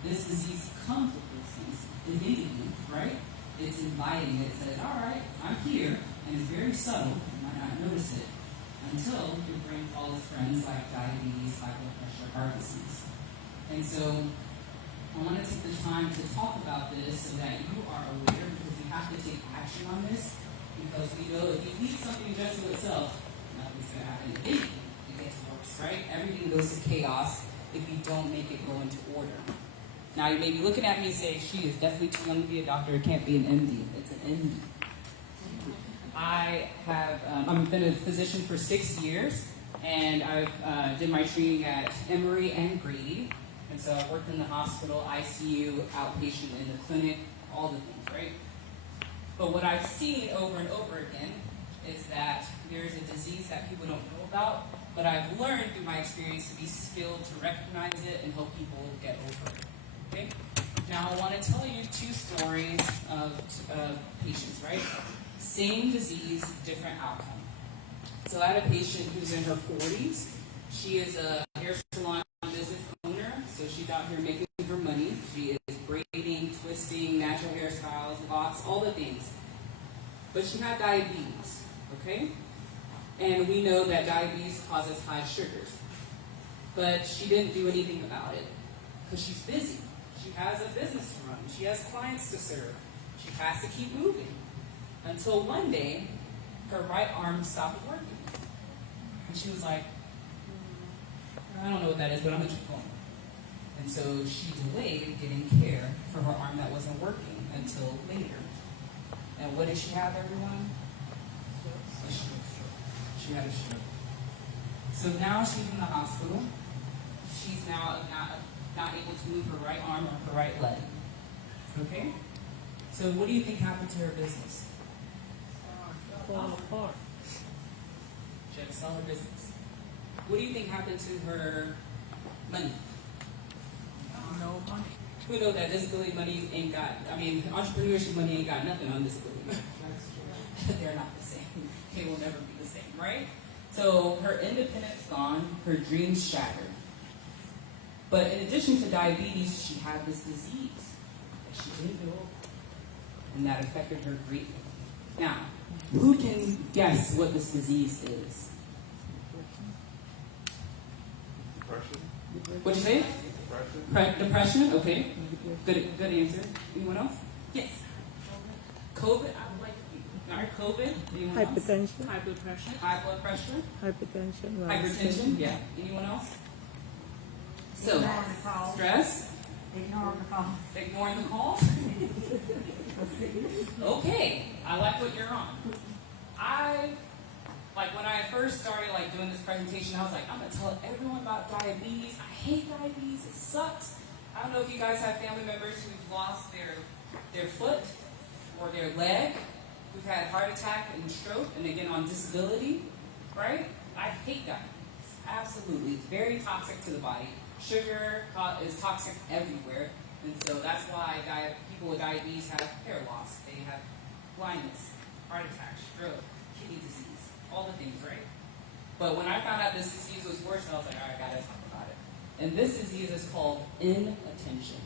This disease comes with those things immediately, right? It's inviting. It says, all right, I'm here, and it's very subtle. You might not notice it until your brain follows friends like diabetes, high blood pressure, heart disease. And so I want to take the time to talk about this so that you are aware, because we have to take action on this, because we know if you leave something just to itself, nothing's going to happen. If anything, it gets worse, right? Everything goes to chaos if you don't make it go into order. Now, you may be looking at me and saying, she is definitely too young to be a doctor. It can't be an MD. It's an MD. I've been a physician for 6 years, and I did my training at Emory and Grady. And so I worked in the hospital, ICU, outpatient, in the clinic, all the things, right? But what I've seen over and over again is that there's a disease that people don't know about, but I've learned through my experience to be skilled to recognize it and help people get over it. Okay? Now I want to tell you 2 stories of patients, right? Same disease, different outcome. So I had a patient who's in her 40s. She is a hair salon business owner, so she's out here making her money. She is braiding, twisting, natural hairstyles, locks, all the things. But she had diabetes, okay? And we know that diabetes causes high sugars. But she didn't do anything about it because she's busy. She has a business to run. She has clients to serve. She has to keep moving. Until one day, her right arm stopped working. And she was like, I don't know what that is, but I'm going to keep going. And so she delayed getting care for her arm that wasn't working until later. And what did she have, everyone? A stroke. She had a stroke. So now she's in the hospital. She's now not able to move her right arm or her right leg. Okay? So what do you think happened to her business? Fall apart. She had to sell her business. What do you think happened to her money? No money. We know that disability money ain't got, entrepreneurship money ain't got nothing on disability money. They're not the same. They will never be the same, right? So her independence gone, her dreams shattered. But in addition to diabetes, she had this disease that she didn't know, and that affected her greatly. Now, who can guess what this disease is? Depression? What'd you say? Depression? Okay. Good answer. Anyone else? Yes. COVID? I would like to. All right, COVID. Anyone else? Hypertension. High blood pressure. High blood pressure. Hypertension. Hypertension. Yeah. Anyone else? So, stress. Ignore the call. Ignoring the calls. Okay. I like what you're on. When I first started doing this presentation, I was like, I'm gonna tell everyone about diabetes. I hate diabetes. It sucks. I don't know if you guys have family members who've lost their foot or their leg, who've had heart attack and stroke, and they get on disability, right? I hate diabetes. Absolutely. It's very toxic to the body. Sugar is toxic everywhere, and so that's why people with diabetes have hair loss. They have blindness, heart attack, stroke, kidney disease. All the things, right? But when I found out this disease was worse, I was like, all right, I gotta talk about it. And this disease is called inattention.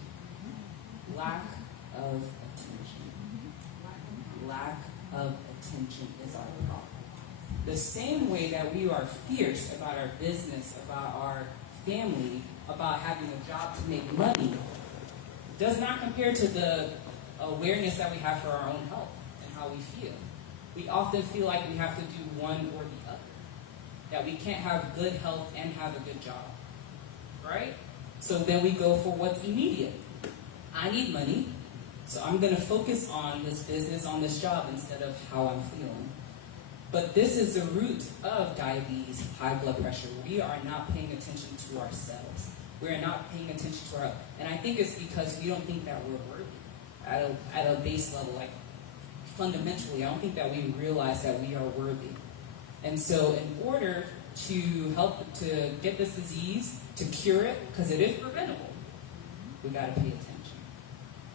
Lack of attention. Lack of attention is our problem. The same way that we are fierce about our business, about our family, about having a job to make money, does not compare to the awareness that we have for our own health and how we feel. We often feel like we have to do one or the other. That we can't have good health and have a good job. Right? So then we go for what's immediate. I need money, so I'm going to focus on this business, on this job, instead of how I'm feeling. But this is the root of diabetes, high blood pressure. We are not paying attention to ourselves. We are not paying attention to our health. And I think it's because we don't think that we're worthy at a base level. Fundamentally, I don't think that we realize that we are worthy. And so in order to help to get this disease, to cure it, because it is preventable, we got to pay attention.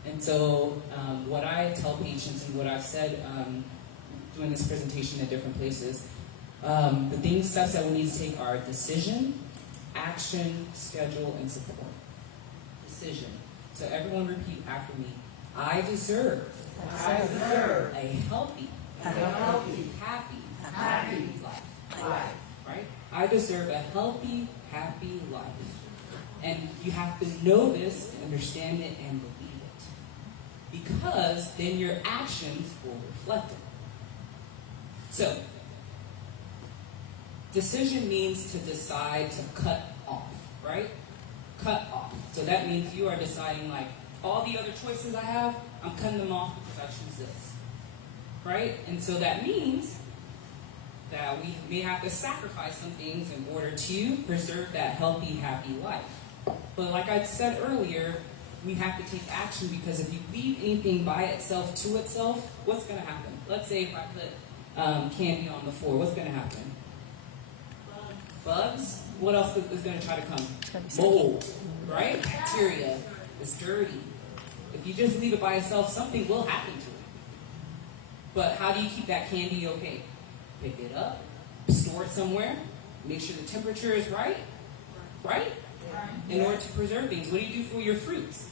And so what I tell patients and what I've said doing this presentation at different places, the steps that we need to take are decision, action, schedule, and support. Decision. So everyone repeat after me. I deserve a healthy, happy life. Right? I deserve a healthy, happy life. And you have to know this, understand it, and believe it. Because then your actions will reflect it. So, decision means to decide to cut off, right? Cut off. So that means you are deciding all the other choices I have, I'm cutting them off because I choose this. Right? And so that means that we may have to sacrifice some things in order to preserve that healthy, happy life. But like I said earlier, we have to take action, because if you leave anything by itself to itself, what's going to happen? Let's say if I put candy on the floor, what's going to happen? Bugs? What else is going to try to come? Mold, right? Bacteria. It's dirty. If you just leave it by itself, something will happen to it. But how do you keep that candy okay? Pick it up, store it somewhere, make sure the temperature is right? In order to preserve things, what do you do for your fruits?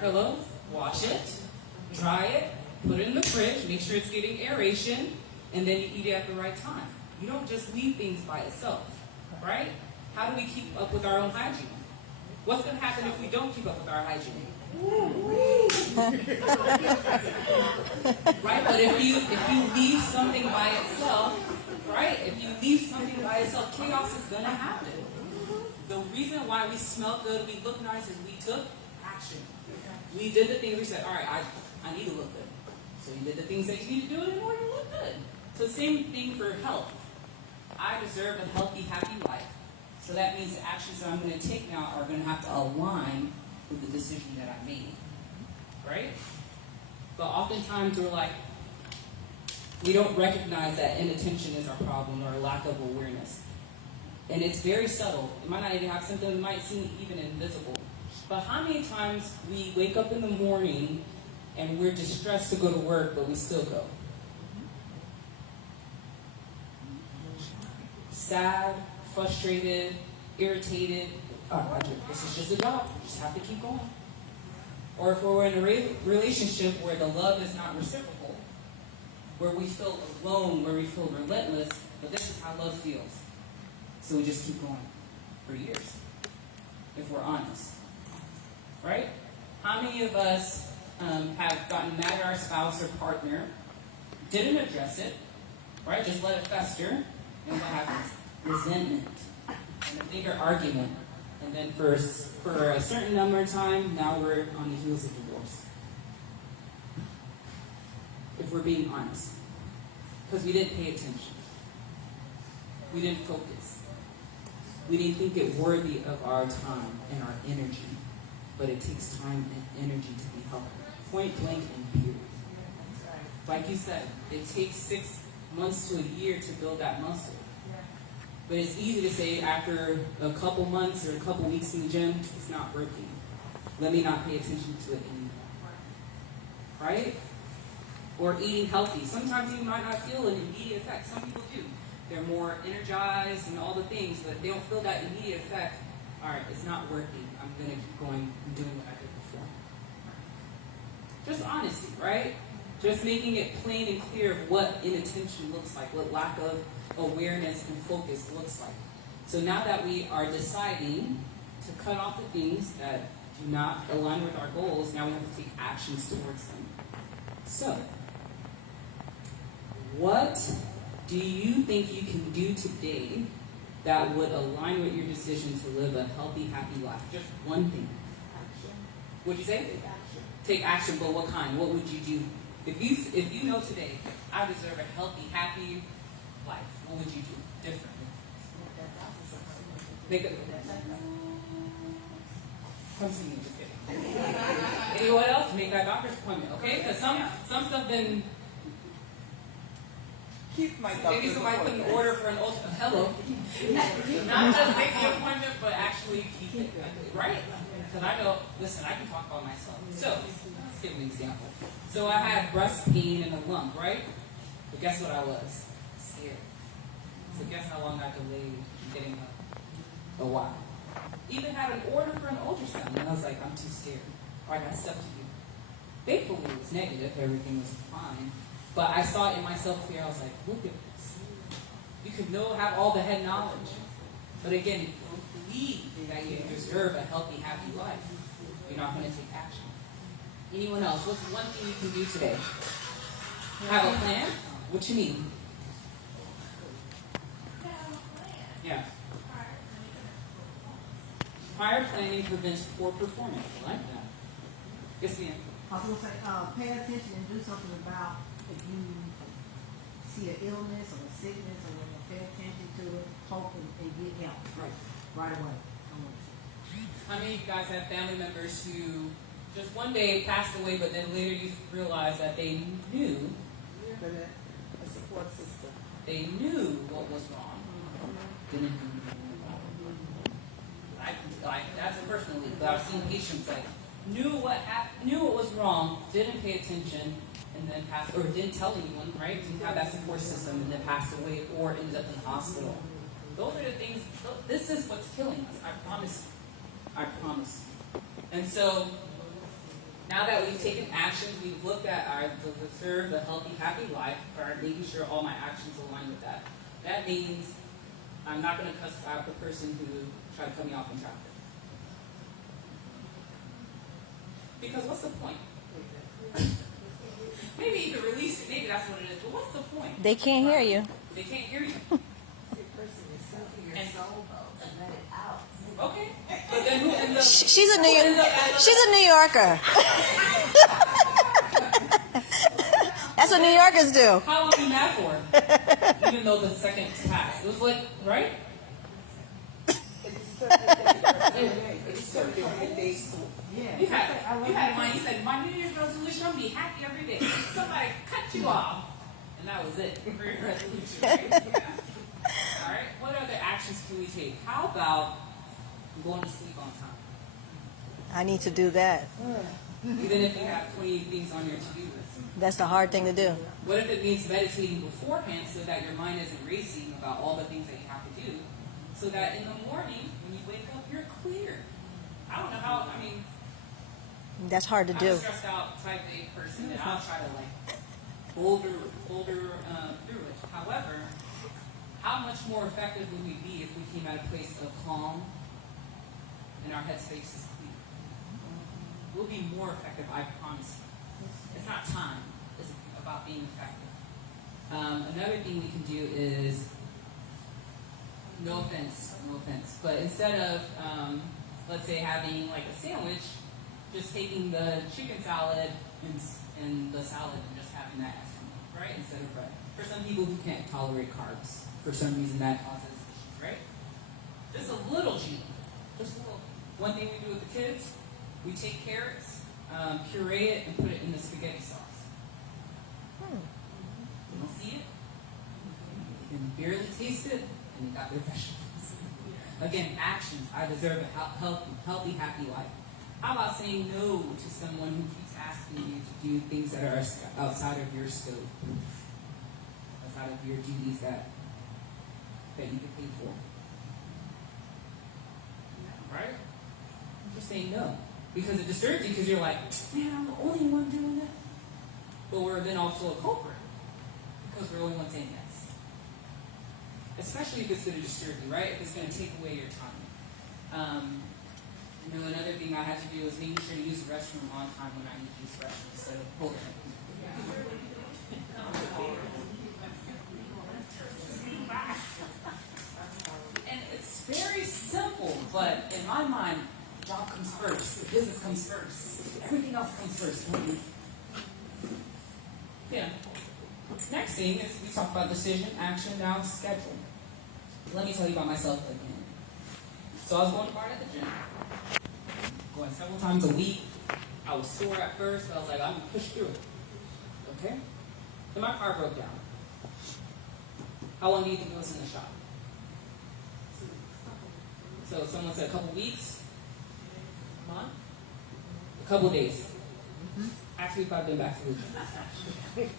Hello? Wash it, dry it, put it in the fridge, make sure it's getting aeration, and then you eat it at the right time. You don't just leave things by itself, right? How do we keep up with our own hygiene? What's going to happen if we don't keep up with our hygiene? Right? But if you leave something by itself, right? If you leave something by itself, chaos is going to happen. The reason why we smell good, we look nice, is we took action. We did the things we said, all right, I need to look good. So you did the things that you need to do in order to look good. So same thing for health. I deserve a healthy, happy life. So that means the actions that I'm going to take now are going to have to align with the decision that I made. Right? But oftentimes we're like, we don't recognize that inattention is our problem or a lack of awareness. And it's very subtle. It might not even have symptoms, it might seem even invisible. But how many times we wake up in the morning and we're distressed to go to work, but we still go? Sad, frustrated, irritated. This is just a job. You just have to keep going. Or if we're in a relationship where the love is not reciprocal, where we feel alone, where we feel relentless, but this is how love feels. So we just keep going for years, if we're honest. Right? How many of us have gotten mad at our spouse or partner, didn't address it, right? Just let it fester, and what happens? Resentment, and a bigger argument. And then for a certain number of time, now we're on the heels of divorce. If we're being honest. Because we didn't pay attention. We didn't focus. We didn't think it worthy of our time and our energy. But it takes time and energy to be healthy. Point blank and period. Like you said, it takes 6 months to a year to build that muscle. But it's easy to say after a couple months or a couple weeks in the gym, it's not working. Let me not pay attention to it anymore. Right? Or eating healthy. Sometimes you might not feel an immediate effect. Some people do. They're more energized and all the things, but they don't feel that immediate effect. All right, it's not working. I'm going to keep going and doing what I did before. Just honesty, right? Just making it plain and clear of what inattention looks like, what lack of awareness and focus looks like. So now that we are deciding to cut off the things that do not align with our goals, now we have to take actions towards them. So, what do you think you can do today that would align with your decision to live a healthy, happy life? Just one thing. What'd you say? Take action, but what kind? What would you do? If you know today, I deserve a healthy, happy life, what would you do differently? Come see me, just kidding. Anyone else? Make that doctor's appointment, okay? Because some stuff been. Keep my Maybe somebody put an order for an hello. Not just make the appointment, but actually keep it, right? Because I know, listen, I can talk about myself. So, let's give an example. So I had breast pain and a lump, right? But guess what I was? Scared. So guess how long I delayed getting a while. Even had an order for an ultrasound, and I was like, I'm too scared. All right, I got stuff to do. Thankfully, it was negative. Everything was fine. But I saw it in myself clear. I was like, look at this. You could have all the head knowledge. But again, if you don't believe that you deserve a healthy, happy life, you're not going to take action. Anyone else? What's one thing you can do today? Have a plan? What you mean? Yeah. Prior planning prevents poor performance. I like that. Yes, ma'am. I was going to say, pay attention and do something about if you see an illness or a sickness or when you pay attention to it, hope and get help right away. How many of you guys have family members who just one day passed away, but then later you realize that they knew, A support system. they knew what was wrong. Didn't do like that's personally, but I've seen patients like knew what was wrong, didn't pay attention, and then passed, or didn't tell anyone, right? Didn't have that support system, and then passed away, or ended up in the hospital. Those are the things. This is what's killing us. I promise. I promise. And so, now that we've taken actions, we've looked at our deserve a healthy, happy life, or making sure all my actions align with that. That means I'm not going to cuss out the person who tried to cut me off in traffic. Because what's the point? Maybe you could release it. Maybe that's what it is. But what's the point? They can't hear you. They can't hear you. The person is selling your soul though, and let it out. Okay. But then who ends up? She's a New ends up at she's a New Yorker. That's what New Yorkers do. How long are you mad for? Even though the second passed. It was like, right? You had mine. You said, my New Year's resolution, I'm going to be happy every day. Somebody cut you off. And that was it for your resolution. Right? Yeah. All right. What other actions can we take? How about going to sleep on time? I need to do that. Even if you have 20 things on your to-do list. That's the hard thing to do. What if it means meditating beforehand so that your mind isn't racing about all the things that you have to do? So that in the morning, when you wake up, you're clear. I don't know how, I mean, That's hard to I'm do. a stressed out type A person, and I'll try to like boulder through it. However, how much more effective would we be if we came at a place of calm and our headspace is clear? We'll be more effective, I promise you. It's not time, it's about being effective. Another thing we can do is, no offense, but instead of, let's say, having like a sandwich, just taking the chicken salad and the salad and just having that as something, right? Instead of bread. For some people who can't tolerate carbs, for some reason that causes issues, right? Just a little cheat. Just a little. One thing we do with the kids, we take carrots, puree it, and put it in the spaghetti sauce. You don't see it? You can barely taste it, and you got their vegetables. Again, actions. I deserve a healthy, happy life. How about saying no to someone who keeps asking you to do things that are outside of your scope, outside of your duties that you get paid for? Right? Just saying no. Because it disturbs you because you're like, man, I'm the only one doing that. But we're then also a culprit because we're the only one saying yes. Especially if it's going to disturb you, right? If it's going to take away your time. Another thing I had to do was making sure to use the restroom on time when I need to use the restroom instead of holding it. And it's very simple, but in my mind, the job comes first, the business comes first, everything else comes first. Yeah. Next thing is we talk about decision, action, now schedule. Let me tell you about myself again. So I was going to bar at the gym, going several times a week. I was sore at first, but I was like, I'm going to push through it. Okay? Then my car broke down. How long do you think it was in the shop? So someone said a couple weeks? A month? A couple days. Actually, if I've been back to the gym.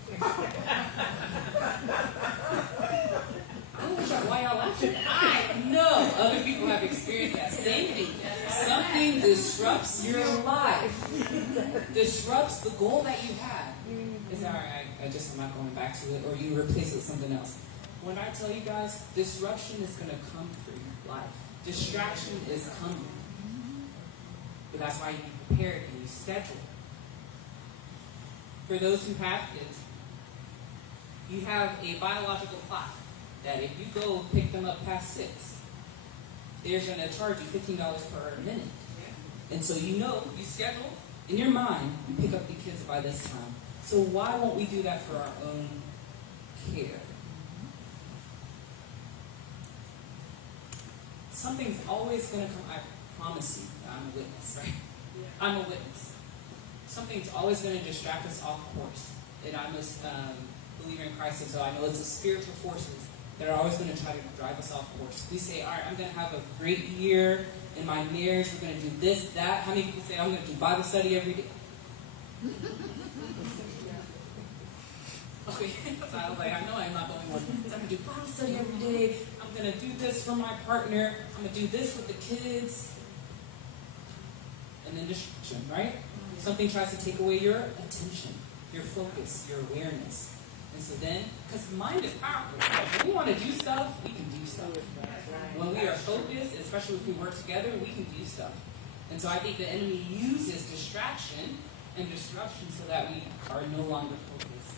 Why y'all laughing? I know other people have experienced that same thing. Something disrupts your life, disrupts the goal that you had. It's all right, I'm not going back to it, or you replace it with something else. When I tell you guys, disruption is going to come through your life. Distraction is coming. But that's why you prepare it and you schedule. For those who have kids, you have a biological clock that if you go pick them up past 6, they're going to charge you $15 per minute. And so you schedule, in your mind, you pick up the kids by this time. So why won't we do that for our own care? Something's always going to come. I promise you, I'm a witness, right? I'm a witness. something's always going to distract us off course. And I'm a believer in Christ, and so I know it's the spiritual forces that are always going to try to drive us off course. We say, all right, I'm going to have a great year in my marriage. We're going to do this, that. How many people say, I'm going to do Bible study every day? Okay, so I was like, I know I'm not the only one. So I'm going to do Bible study every day. I'm going to do this for my partner. I'm going to do this with the kids. And then distraction, right? Something tries to take away your attention, your focus, your awareness. And so then, because the mind is powerful. When we want to do stuff, we can do stuff. When we are focused, especially if we work together, we can do stuff. And so I think the enemy uses distraction and disruption so that we are no longer focused.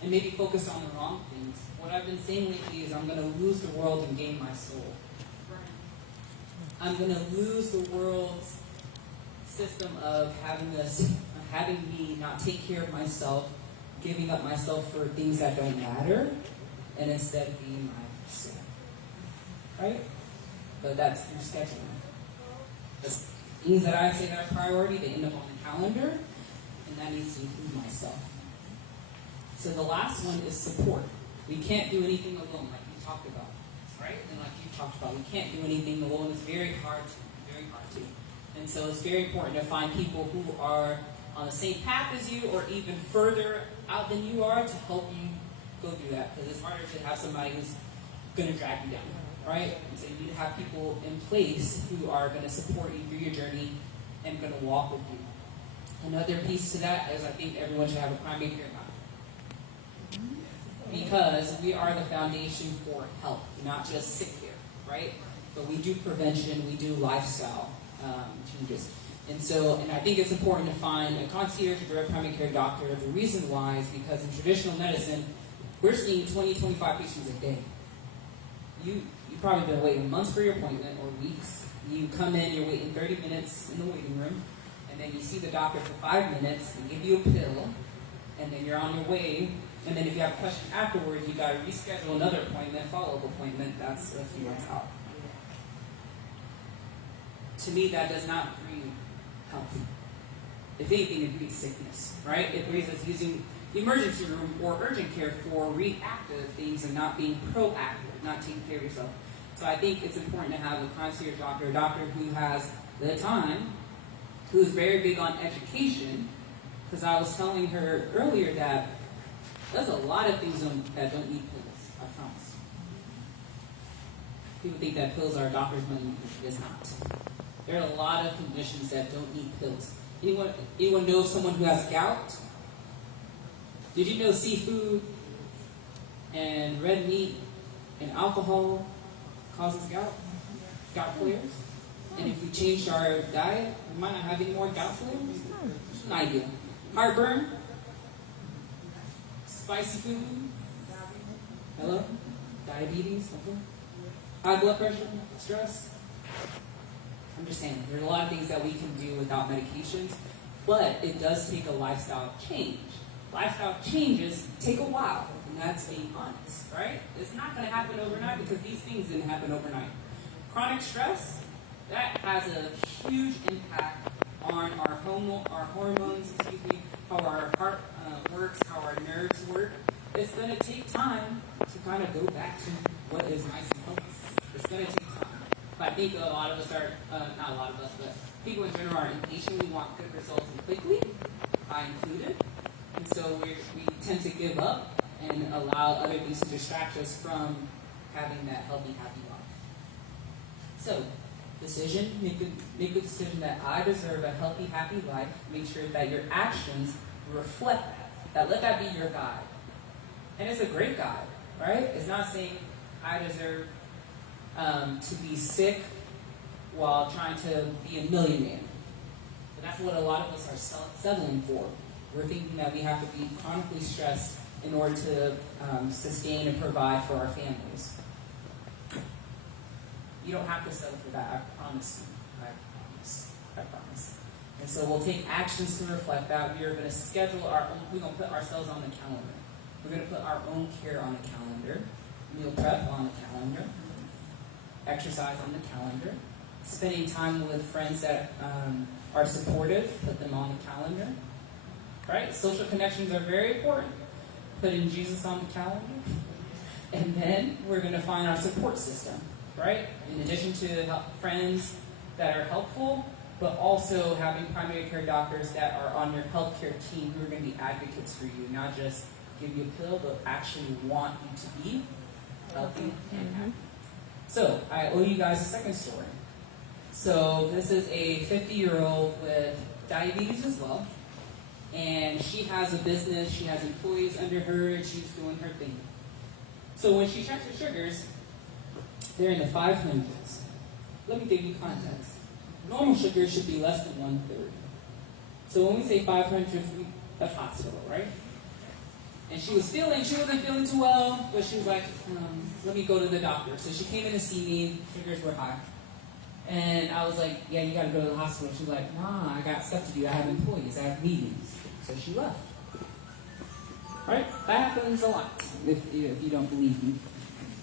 And maybe focused on the wrong things. What I've been saying lately is I'm going to lose the world and gain my soul. I'm going to lose the world's system of having me not take care of myself, giving up myself for things that don't matter, and instead being myself. Right? But that's through scheduling. The things that I say that are priority, they end up on the calendar, and that needs to include myself. So the last one is support. We can't do anything alone, like you talked about. Right? And like you talked about, we can't do anything alone. It's very hard to. And so it's very important to find people who are on the same path as you or even further out than you are to help you go through that. Because it's harder to have somebody who's going to drag you down, right? And so you need to have people in place who are going to support you through your journey and going to walk with you. Another piece to that is I think everyone should have a primary care doctor. Because we are the foundation for health, not just sick care, right? But we do prevention, we do lifestyle changes. And I think it's important to find a concierge or direct primary care doctor. The reason why is because in traditional medicine, we're seeing 20, 25 patients a day. You've probably been waiting months for your appointment or weeks. You come in, you're waiting 30 minutes in the waiting room, and then you see the doctor for 5 minutes and give you a pill, and then you're on your way. And then if you have a question afterwards, you got to reschedule another appointment, follow-up appointment. That's a few months out. To me, that does not breed health. If anything, it breeds sickness, right? It breeds us using the emergency room or urgent care for reactive things and not being proactive, not taking care of yourself. So I think it's important to have a concierge doctor, a doctor who has the time, who's very big on education, because I was telling her earlier that there's a lot of things that don't need pills, I promise. People think that pills are a doctor's money. It's not. There are a lot of conditions that don't need pills. Anyone know of someone who has gout? Did you know seafood and red meat and alcohol causes gout? Gout flares? And if we changed our diet, we might not have any more gout flares? Just an idea. Heartburn? Spicy food? Hello? Diabetes? Okay. High blood pressure? Stress? I'm just saying, there's a lot of things that we can do without medications, but it does take a lifestyle change. Lifestyle changes take a while, and that's being honest, right? It's not going to happen overnight because these things didn't happen overnight. Chronic stress, that has a huge impact on our hormones, how our heart works, how our nerves work. It's going to take time to kind of go back to what is nice and healthy. It's going to take time. But I think a lot of us are, not a lot of us, but people in general are impatient. We want good results quickly, I included. And so we tend to give up and allow other things to distract us from having that healthy, happy life. So, decision, make a decision that I deserve a healthy, happy life. Make sure that your actions reflect that. Let that be your guide. And it's a great guide, right? It's not saying I deserve to be sick while trying to be a millionaire. But that's what a lot of us are settling for. We're thinking that we have to be chronically stressed in order to sustain and provide for our families. You don't have to settle for that, I promise you. I promise. And so we'll take actions to reflect that. We are going to schedule we're going to put ourselves on the calendar. We're going to put our own care on the calendar. Meal prep on the calendar. Exercise on the calendar. Spending time with friends that are supportive, put them on the calendar. Right? Social connections are very important. Putting Jesus on the calendar. And then we're going to find our support system, right? In addition to friends that are helpful, but also having primary care doctors that are on your healthcare team who are going to be advocates for you, not just give you a pill, but actually want you to be healthy and happy. So I owe you guys a second story. So this is a 50-year-old with diabetes as well. And she has a business, she has employees under her, and she's doing her thing. So when she checks her sugars, they're in the 500s. Let me give you context. Normal sugar should be less than 1/3. So when we say 500, that's hospital, right? And she wasn't feeling too well, but she was like, let me go to the doctor. So she came in to see me, sugars were high. And I was like, yeah, you gotta go to the hospital. She was like, nah, I got stuff to do. I have employees, I have meetings. So she left. Right? That happens a lot, if you don't believe me.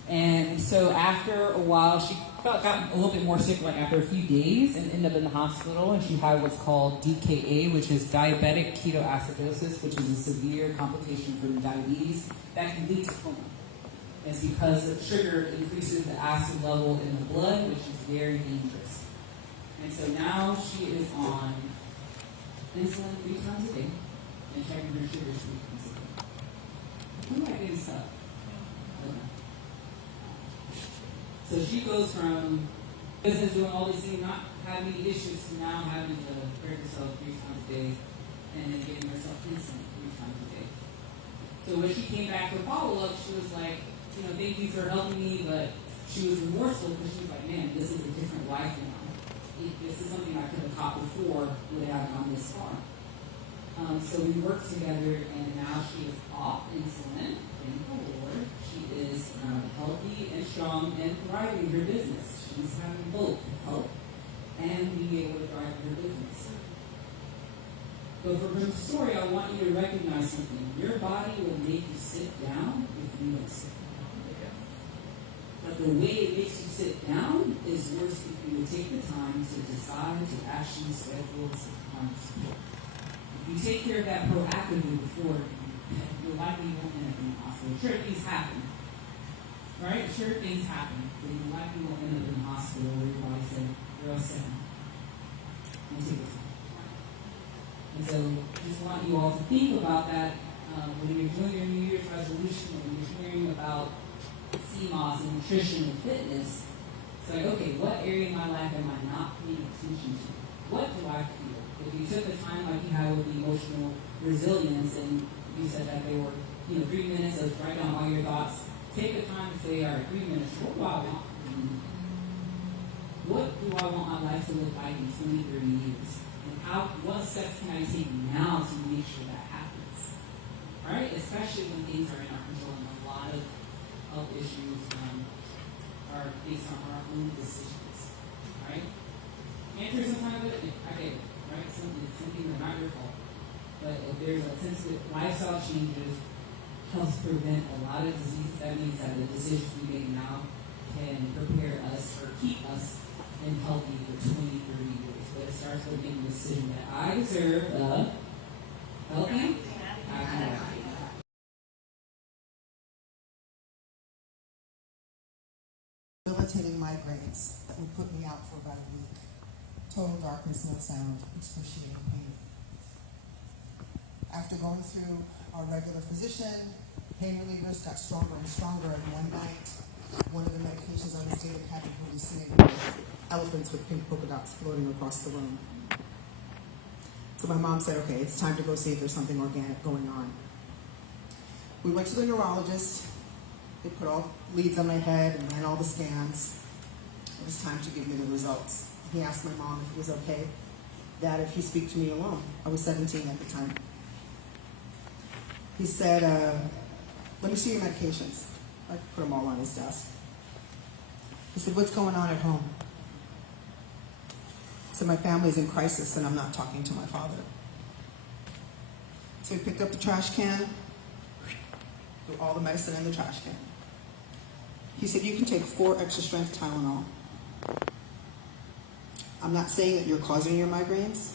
And so after a while, she got a little bit more sick, like after a few days, and ended up in the hospital. And she had what's called DKA, which is diabetic ketoacidosis, which is a severe complication from diabetes that can lead to coma. It's because the sugar increases the acid level in the blood, which is very dangerous. And so now she is on insulin 3 times a day and checking her sugars 3 times a day. Who am I getting stuck? Okay. So she goes from business doing all these things, not having any issues, to now having to break herself 3 times a day and then giving herself insulin 3 times a day. So when she came back for follow-up, she was like, thank you for helping me, but she was remorseful because she was like, man, this is a different life now. This is something I could have caught before would have gone this far. So we worked together, and now she is off insulin. Thank the Lord. She is healthy and strong and thriving in her business. She's having both help and being able to thrive in her business. But for her story, I want you to recognize something. Your body will make you sit down if you don't sit down. But the way it makes you sit down is worse if you would take the time to decide to actually schedule some time to support. If you take care of that proactively before, you likely won't end up in the hospital. Sure, things happen. Right? Sure, things happen. But you likely won't end up in the hospital where your body said, you're all set now. And take it. And so, just want you all to think about that when you're doing your New Year's resolution, when you're hearing about CMOS and nutrition and fitness. It's like, okay, what area in my life am I not paying attention to? What do I feel? If you took the time like you had with the emotional resilience, and you said that they were, 3 minutes of write down all your thoughts, take the time to say, all right, 3 minutes, what do I want? What do I want my life to look like in 20, 30 years? What steps can I take now to make sure that happens? All right? Especially when things are in our control, and a lot of health issues are based on our own decisions. All right? Answer sometimes I get it, right? Something that's not your fault. But if there's a sense that lifestyle changes helps prevent a lot of disease, that means that the decisions we make now can prepare us or keep us in healthy for 20, 30 years. But it starts with making the decision that I deserve a healthy, happy life. Debilitating migraines that would put me out for about a week. Total darkness, no sound, excruciating pain. After going through our regular physician, pain relievers got stronger and stronger, and one night, one of the medications I was taking happened to hallucinate elephants with pink polka dots floating across the room. So my mom said, okay, it's time to go see if there's something organic going on. We went to the neurologist. They put all leads on my head and ran all the scans. It was time to give me the results. He asked my mom if it was okay that if he speak to me alone. I was 17 at the time. He said, let me see your medications. I put them all on his desk. He said, what's going on at home? I said, my family's in crisis and I'm not talking to my father. So he picked up the trash can, threw all the medicine in the trash can. He said, you can take 4 extra strength Tylenol. I'm not saying that you're causing your migraines,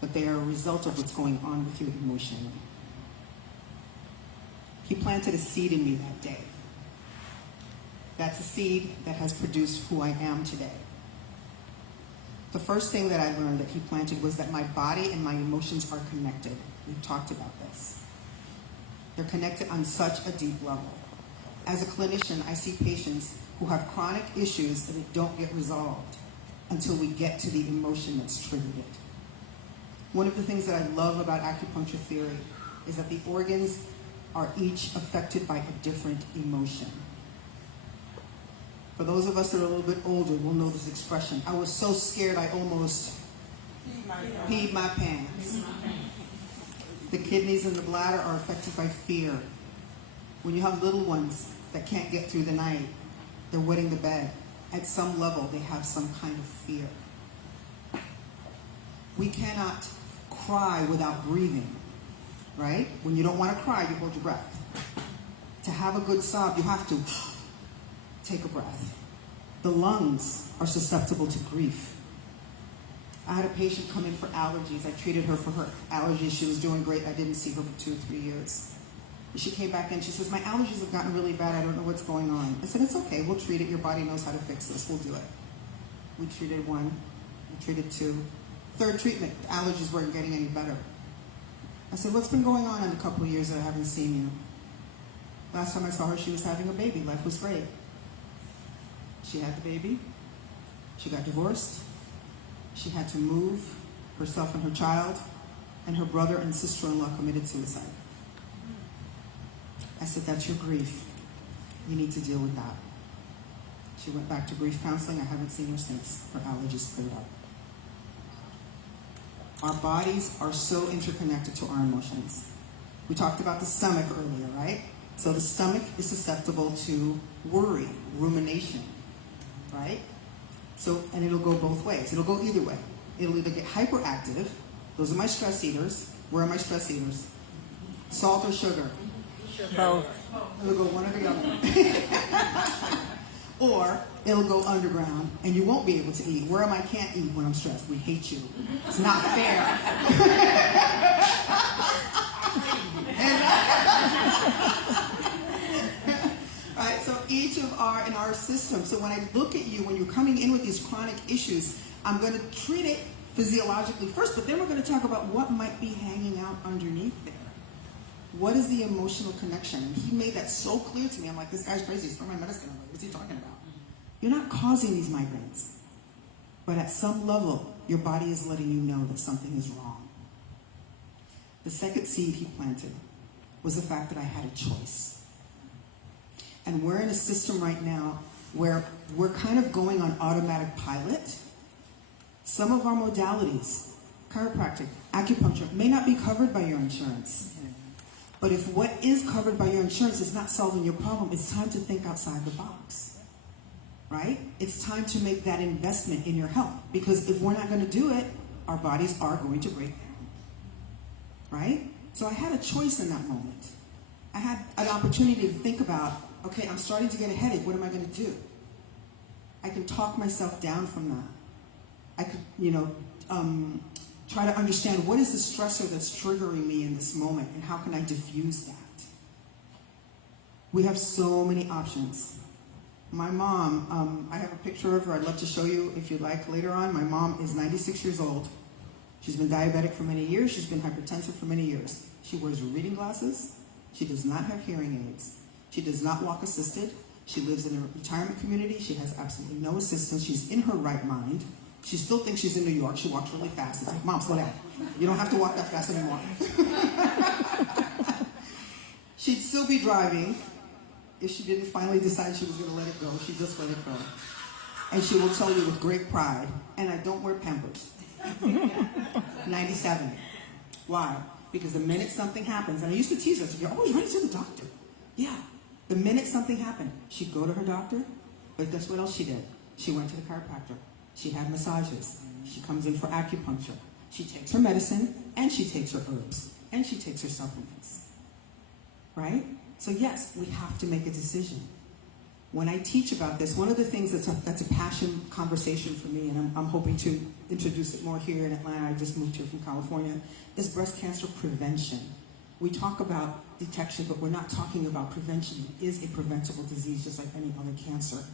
but they are a result of what's going on with you emotionally. He planted a seed in me that day. That's a seed that has produced who I am today. The first thing that I learned that he planted was that my body and my emotions are connected. We've talked about this. They're connected on such a deep level. As a clinician, I see patients who have chronic issues that don't get resolved until we get to the emotion that's triggered it. One of the things that I love about acupuncture theory is that the organs are each affected by a different emotion. For those of us that are a little bit older, we'll know this expression. I was so scared I almost peed my pants. The kidneys and the bladder are affected by fear. When you have little ones that can't get through the night, they're wetting the bed. At some level, they have some kind of fear. We cannot cry without breathing, right? When you don't want to cry, you hold your breath. To have a good sob, you have to take a breath. The lungs are susceptible to grief. I had a patient come in for allergies. I treated her for her allergies. She was doing great. I didn't see her for 2 or 3 years. She came back in. She says, my allergies have gotten really bad. I don't know what's going on. I said, it's okay. We'll treat it. Your body knows how to fix this. We'll do it. We treated 1. We treated 2. Third treatment, the allergies weren't getting any better. I said, what's been going on in a couple of years that I haven't seen you? Last time I saw her, she was having a baby. Life was great. She had the baby. She got divorced. She had to move herself and her child, and her brother and sister-in-law committed suicide. I said, that's your grief. You need to deal with that. She went back to grief counseling. I haven't seen her since. Her allergies cleared up. Our bodies are so interconnected to our emotions. We talked about the stomach earlier, right? So the stomach is susceptible to worry, rumination, right? So, and it'll go both ways. It'll go either way. It'll either get hyperactive. Those are my stress eaters. Where are my stress eaters? Salt or sugar? Both. It'll go one or the other. Or it'll go underground and you won't be able to eat. Where am I can't eat when I'm stressed? We hate you. It's not fair. Right, so each of our in our system. So when I look at you, when you're coming in with these chronic issues, I'm going to treat it physiologically first, but then we're going to talk about what might be hanging out underneath there. What is the emotional connection? And he made that so clear to me. I'm like, this guy's crazy. He's from my medicine. I'm like, what's he talking about? You're not causing these migraines. But at some level, your body is letting you know that something is wrong. The second seed he planted was the fact that I had a choice. And we're in a system right now where we're kind of going on automatic pilot. Some of our modalities, chiropractic, acupuncture, may not be covered by your insurance. But if what is covered by your insurance is not solving your problem, it's time to think outside the box, right? It's time to make that investment in your health. Because if we're not going to do it, our bodies are going to break down, right? So I had a choice in that moment. I had an opportunity to think about, okay, I'm starting to get a headache. What am I going to do? I can talk myself down from that. I could, try to understand what is the stressor that's triggering me in this moment and how can I diffuse that? We have so many options. My mom, I have a picture of her I'd love to show you if you'd like later on. My mom is 96 years old. She's been diabetic for many years. She's been hypertensive for many years. She wears reading glasses. She does not have hearing aids. She does not walk assisted. She lives in a retirement community. She has absolutely no assistance. She's in her right mind. She still thinks she's in New York. She walks really fast. It's like, Mom, slow down. You don't have to walk that fast anymore. She'd still be driving if she didn't finally decide she was going to let it go. She'd just let it go. And she will tell you with great pride, and I don't wear Pampers. 97. Why? Because the minute something happens, and I used to tease her, you're always ready to the doctor. Yeah. The minute something happened, she'd go to her doctor, but guess what else she did? She went to the chiropractor. She had massages. She comes in for acupuncture. She takes her medicine, and she takes her herbs, and she takes her supplements. Right? So yes, we have to make a decision. When I teach about this, one of the things that's a passion conversation for me, and I'm hoping to introduce it more here in Atlanta, I just moved here from California, is breast cancer prevention. We talk about detection, but we're not talking about prevention. It is a preventable disease just like any other cancer.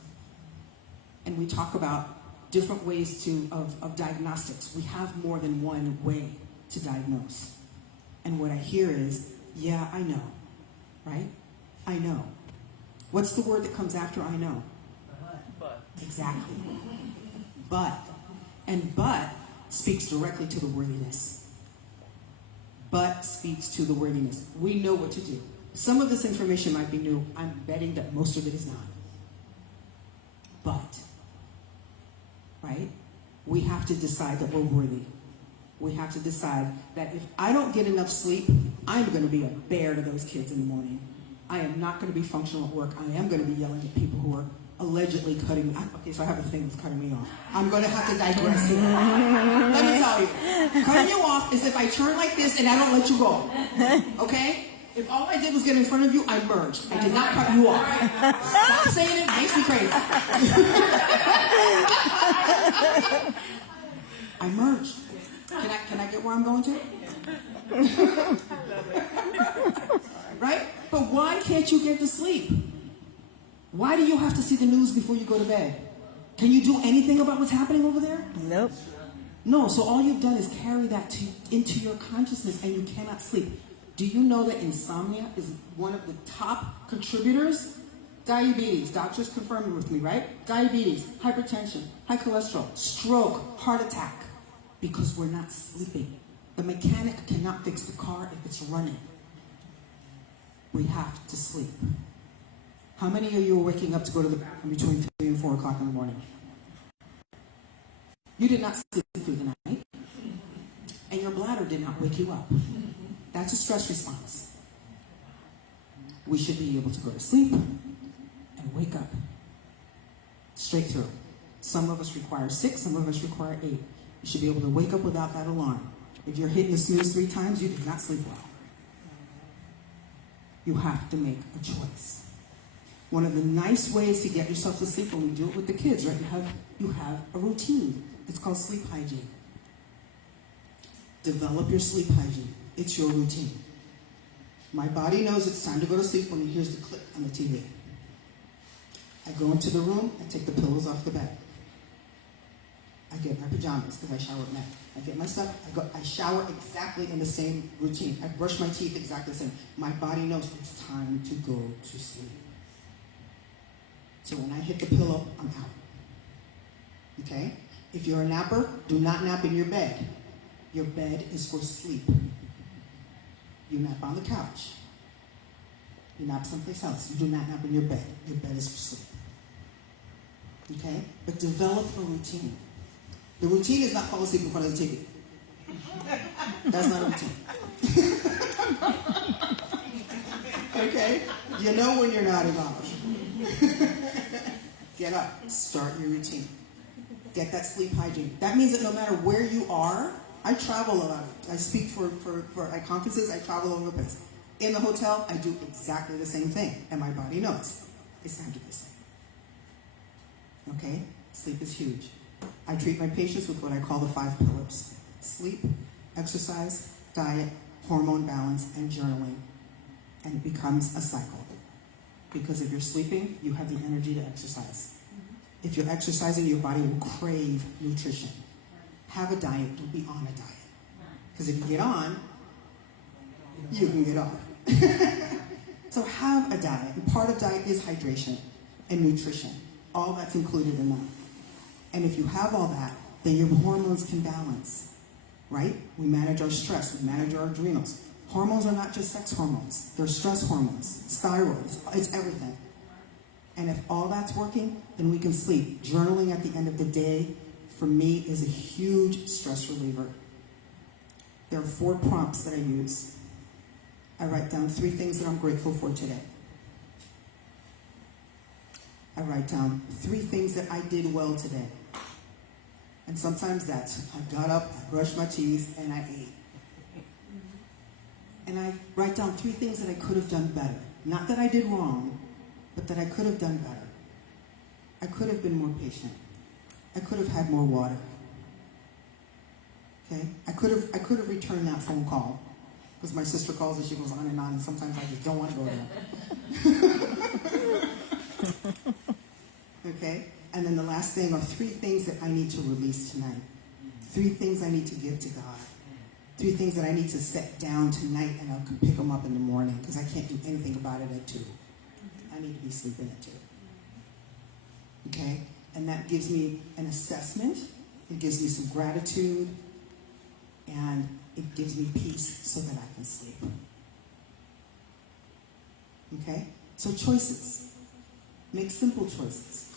And we talk about different ways of diagnostics. We have more than one way to diagnose. And what I hear is, yeah, I know, right? I know. What's the word that comes after I know? But. Exactly. But. And but speaks directly to the worthiness. But speaks to the worthiness. We know what to do. Some of this information might be new. I'm betting that most of it is not. But, right? We have to decide that we're worthy. We have to decide that if I don't get enough sleep, I'm going to be a bear to those kids in the morning. I am not going to be functional at work. I am going to be yelling at people who are allegedly cutting me. Okay, so I have a thing that's cutting me off. I'm going to have to digress here. Let me tell you. Cutting you off is if I turn like this and I don't let you go. Okay? If all I did was get in front of you, I merged. I did not cut you off. Stop saying it. Makes me crazy. I merged. Can I get where I'm going to? Right? But why can't you get to sleep? Why do you have to see the news before you go to bed? Can you do anything about what's happening over there? Nope. No, so all you've done is carry that into your consciousness and you cannot sleep. Do you know that insomnia is one of the top contributors? Diabetes, doctors confirmed it with me, right? Diabetes, hypertension, high cholesterol, stroke, heart attack, because we're not sleeping. The mechanic cannot fix the car if it's running. We have to sleep. How many of you are waking up to go to the bathroom between 3 and 4 o'clock in the morning? You did not sleep through the night, and your bladder did not wake you up. That's a stress response. We should be able to go to sleep and wake up straight through. Some of us require 6, some of us require 8. You should be able to wake up without that alarm. If you're hitting the snooze 3 times, you did not sleep well. You have to make a choice. One of the nice ways to get yourself to sleep, when we do it with the kids, right? You have a routine. It's called sleep hygiene. Develop your sleep hygiene. It's your routine. My body knows it's time to go to sleep when it hears the click on the TV. I go into the room, I take the pillows off the bed. I get my pajamas because I shower at night. I get my stuff, I shower exactly in the same routine. I brush my teeth exactly the same. My body knows it's time to go to sleep. So when I hit the pillow, I'm out. Okay? If you're a napper, do not nap in your bed. Your bed is for sleep. You nap on the couch. You nap someplace else. You do not nap in your bed. Your bed is for sleep. Okay? But develop a routine. The routine is not fall asleep in front of the TV. That's not a routine. Okay? You know when you're nodding off. Get up. Start your routine. Get that sleep hygiene. That means that no matter where you are, I travel a lot. I speak for at conferences. I travel all over the place. In the hotel, I do exactly the same thing. And my body knows. It's time to do the same. Okay? Sleep is huge. I treat my patients with what I call the 5 pillars. Sleep, exercise, diet, hormone balance, and journaling. And it becomes a cycle. Because if you're sleeping, you have the energy to exercise. If you're exercising, your body will crave nutrition. Have a diet, don't be on a diet. Because if you get on, you can get off. So have a diet. And part of diet is hydration and nutrition. All that's included in that. And if you have all that, then your hormones can balance, right? We manage our stress, we manage our adrenals. Hormones are not just sex hormones, they're stress hormones, it's thyroid, it's everything. And if all that's working, then we can sleep. Journaling at the end of the day, for me, is a huge stress reliever. There are 4 prompts that I use. I write down 3 things that I'm grateful for today. I write down 3 things that I did well today. And sometimes that's, I got up, I brushed my teeth, and I ate. And I write down 3 things that I could have done better. Not that I did wrong, but that I could have done better. I could have been more patient. I could have had more water. Okay? I could have returned that phone call. Because my sister calls and she goes on, and sometimes I just don't want to go there. Okay? And then the last thing are 3 things that I need to release tonight. 3 things I need to give to God. 3 things that I need to set down tonight, and I can pick them up in the morning because I can't do anything about it at 2. I need to be sleeping at 2. Okay? And that gives me an assessment. It gives me some gratitude. And it gives me peace so that I can sleep. Okay? So choices. Make simple choices.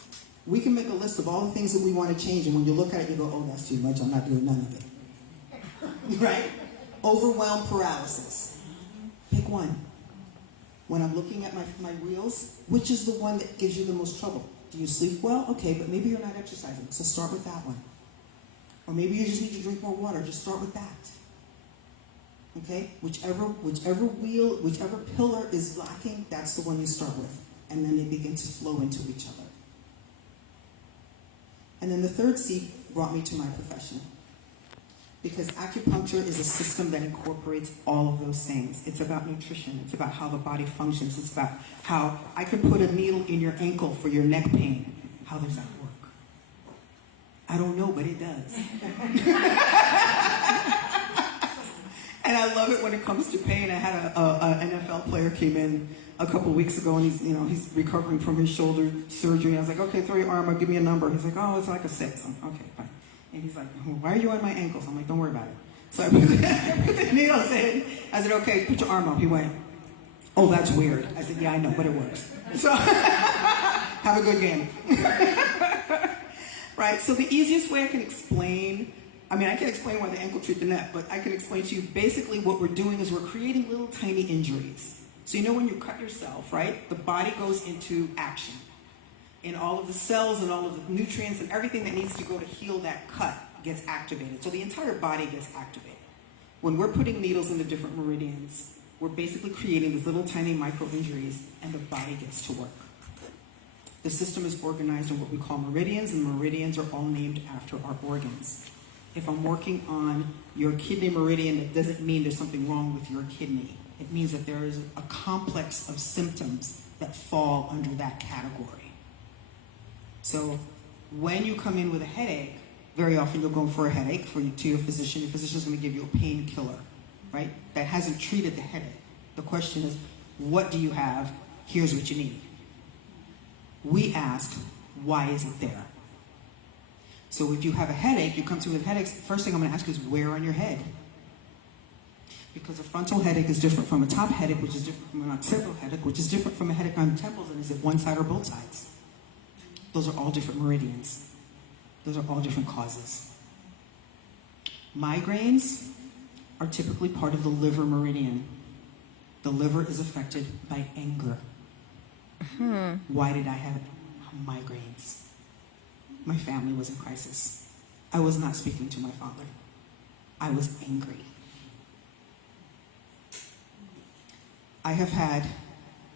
We can make a list of all the things that we want to change, and when you look at it, you go, oh, that's too much, I'm not doing none of it. Right? Overwhelm paralysis. Pick one. When I'm looking at my wheels, which is the one that gives you the most trouble? Do you sleep well? Okay, but maybe you're not exercising, so start with that one. Or maybe you just need to drink more water, just start with that. Okay? Whichever wheel, whichever pillar is lacking, that's the one you start with. And then they begin to flow into each other. And then the third C brought me to my profession. Because acupuncture is a system that incorporates all of those things. It's about nutrition. It's about how the body functions. It's about how I can put a needle in your ankle for your neck pain. How does that work? I don't know, but it does. And I love it when it comes to pain. I had an NFL player came in a couple of weeks ago, and he's recovering from his shoulder surgery. I was like, okay, throw your arm up, give me a number. He's like, oh, it's like a 6. Okay, fine. And he's like, why are you on my ankles? I'm like, don't worry about it. So I put the needles in. I said, okay, put your arm up. He went, oh, that's weird. I said, yeah, I know, but it works. So have a good game. Right? So the easiest way I can explain, I can explain why the ankle treat the neck, but I can explain to you basically what we're doing is we're creating little tiny injuries. So when you cut yourself, right, the body goes into action. And all of the cells and all of the nutrients and everything that needs to go to heal that cut gets activated. So the entire body gets activated. When we're putting needles into different meridians, we're basically creating these little tiny micro injuries, and the body gets to work. The system is organized in what we call meridians, and meridians are all named after our organs. If I'm working on your kidney meridian, that doesn't mean there's something wrong with your kidney. It means that there is a complex of symptoms that fall under that category. So when you come in with a headache, very often you'll go for a headache to your physician. Your physician's going to give you a painkiller, right? That hasn't treated the headache. The question is, what do you have? Here's what you need. We ask, why is it there? So if you have a headache, you come to me with headaches, first thing I'm going to ask you is, where on your head? Because a frontal headache is different from a top headache, which is different from an occipital headache, which is different from a headache on the temples, and is it one side or both sides? Those are all different meridians. Those are all different causes. Migraines are typically part of the liver meridian. The liver is affected by anger. Why did I have migraines? My family was in crisis. I was not speaking to my father. I was angry. I have had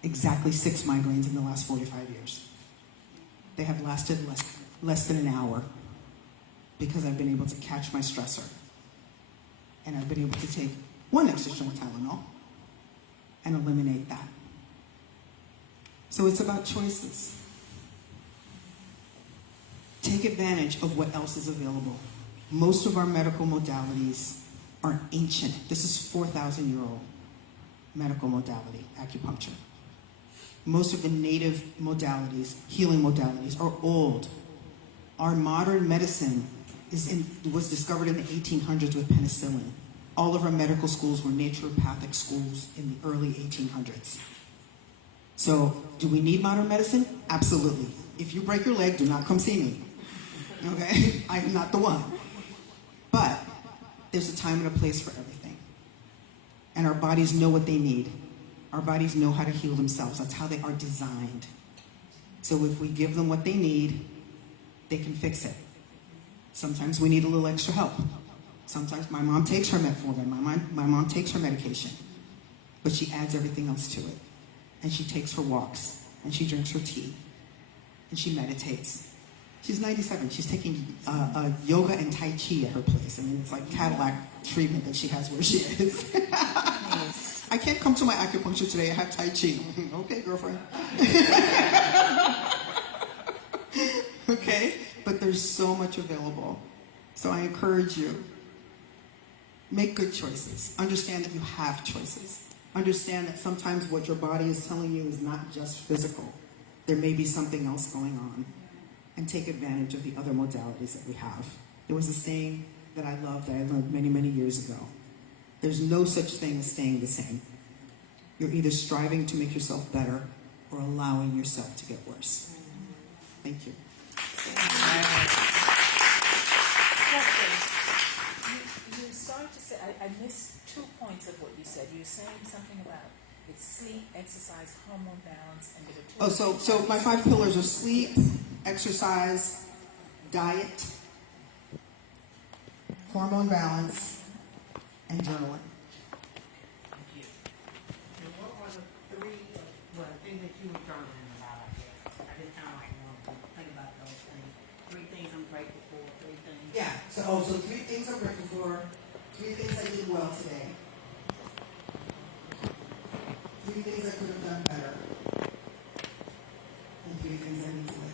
exactly 6 migraines in the last 45 years. They have lasted less than an hour because I've been able to catch my stressor. And I've been able to take 1 extra string of Tylenol and eliminate that. So it's about choices. Take advantage of what else is available. Most of our medical modalities are ancient. This is 4,000-year-old medical modality, acupuncture. Most of the native modalities, healing modalities, are old. Our modern medicine was discovered in the 1800s with penicillin. All of our medical schools were naturopathic schools in the early 1800s. So, do we need modern medicine? Absolutely. If you break your leg, do not come see me. Okay? I'm not the one. But there's a time and a place for everything. And our bodies know what they need. Our bodies know how to heal themselves. That's how they are designed. So if we give them what they need, they can fix it. Sometimes we need a little extra help. Sometimes my mom takes her metformin. My mom takes her medication. But she adds everything else to it. And she takes her walks. And she drinks her tea. and she meditates. She's 97. She's taking yoga and Tai Chi at her place. I mean, it's like Cadillac treatment that she has where she is. Nice. I can't come to my acupuncture today. I have Tai Chi. Okay, girlfriend. Okay? But there's so much available. So I encourage you, make good choices. Understand that you have choices. Understand that sometimes what your body is telling you is not just physical. There may be something else going on. And take advantage of the other modalities that we have. There was a saying that I loved that I learned many, many years ago. There's no such thing as staying the same. You're either striving to make yourself better or allowing yourself to get worse. Thank you. You started to say, I missed 2 points of what you said. You were saying something about it's sleep, exercise, hormone balance, and So my 5 pillars are sleep, exercise, diet, hormone balance, and journaling. Thank you. And what were the 3, things that you were journaling about, I guess? I just kind of like want to think about those things. 3 things I'm grateful for, 3 things. Yeah, so 3 things I'm grateful for, 3 things I did well today, 3 things I could have done better, and 3 things I need to let go.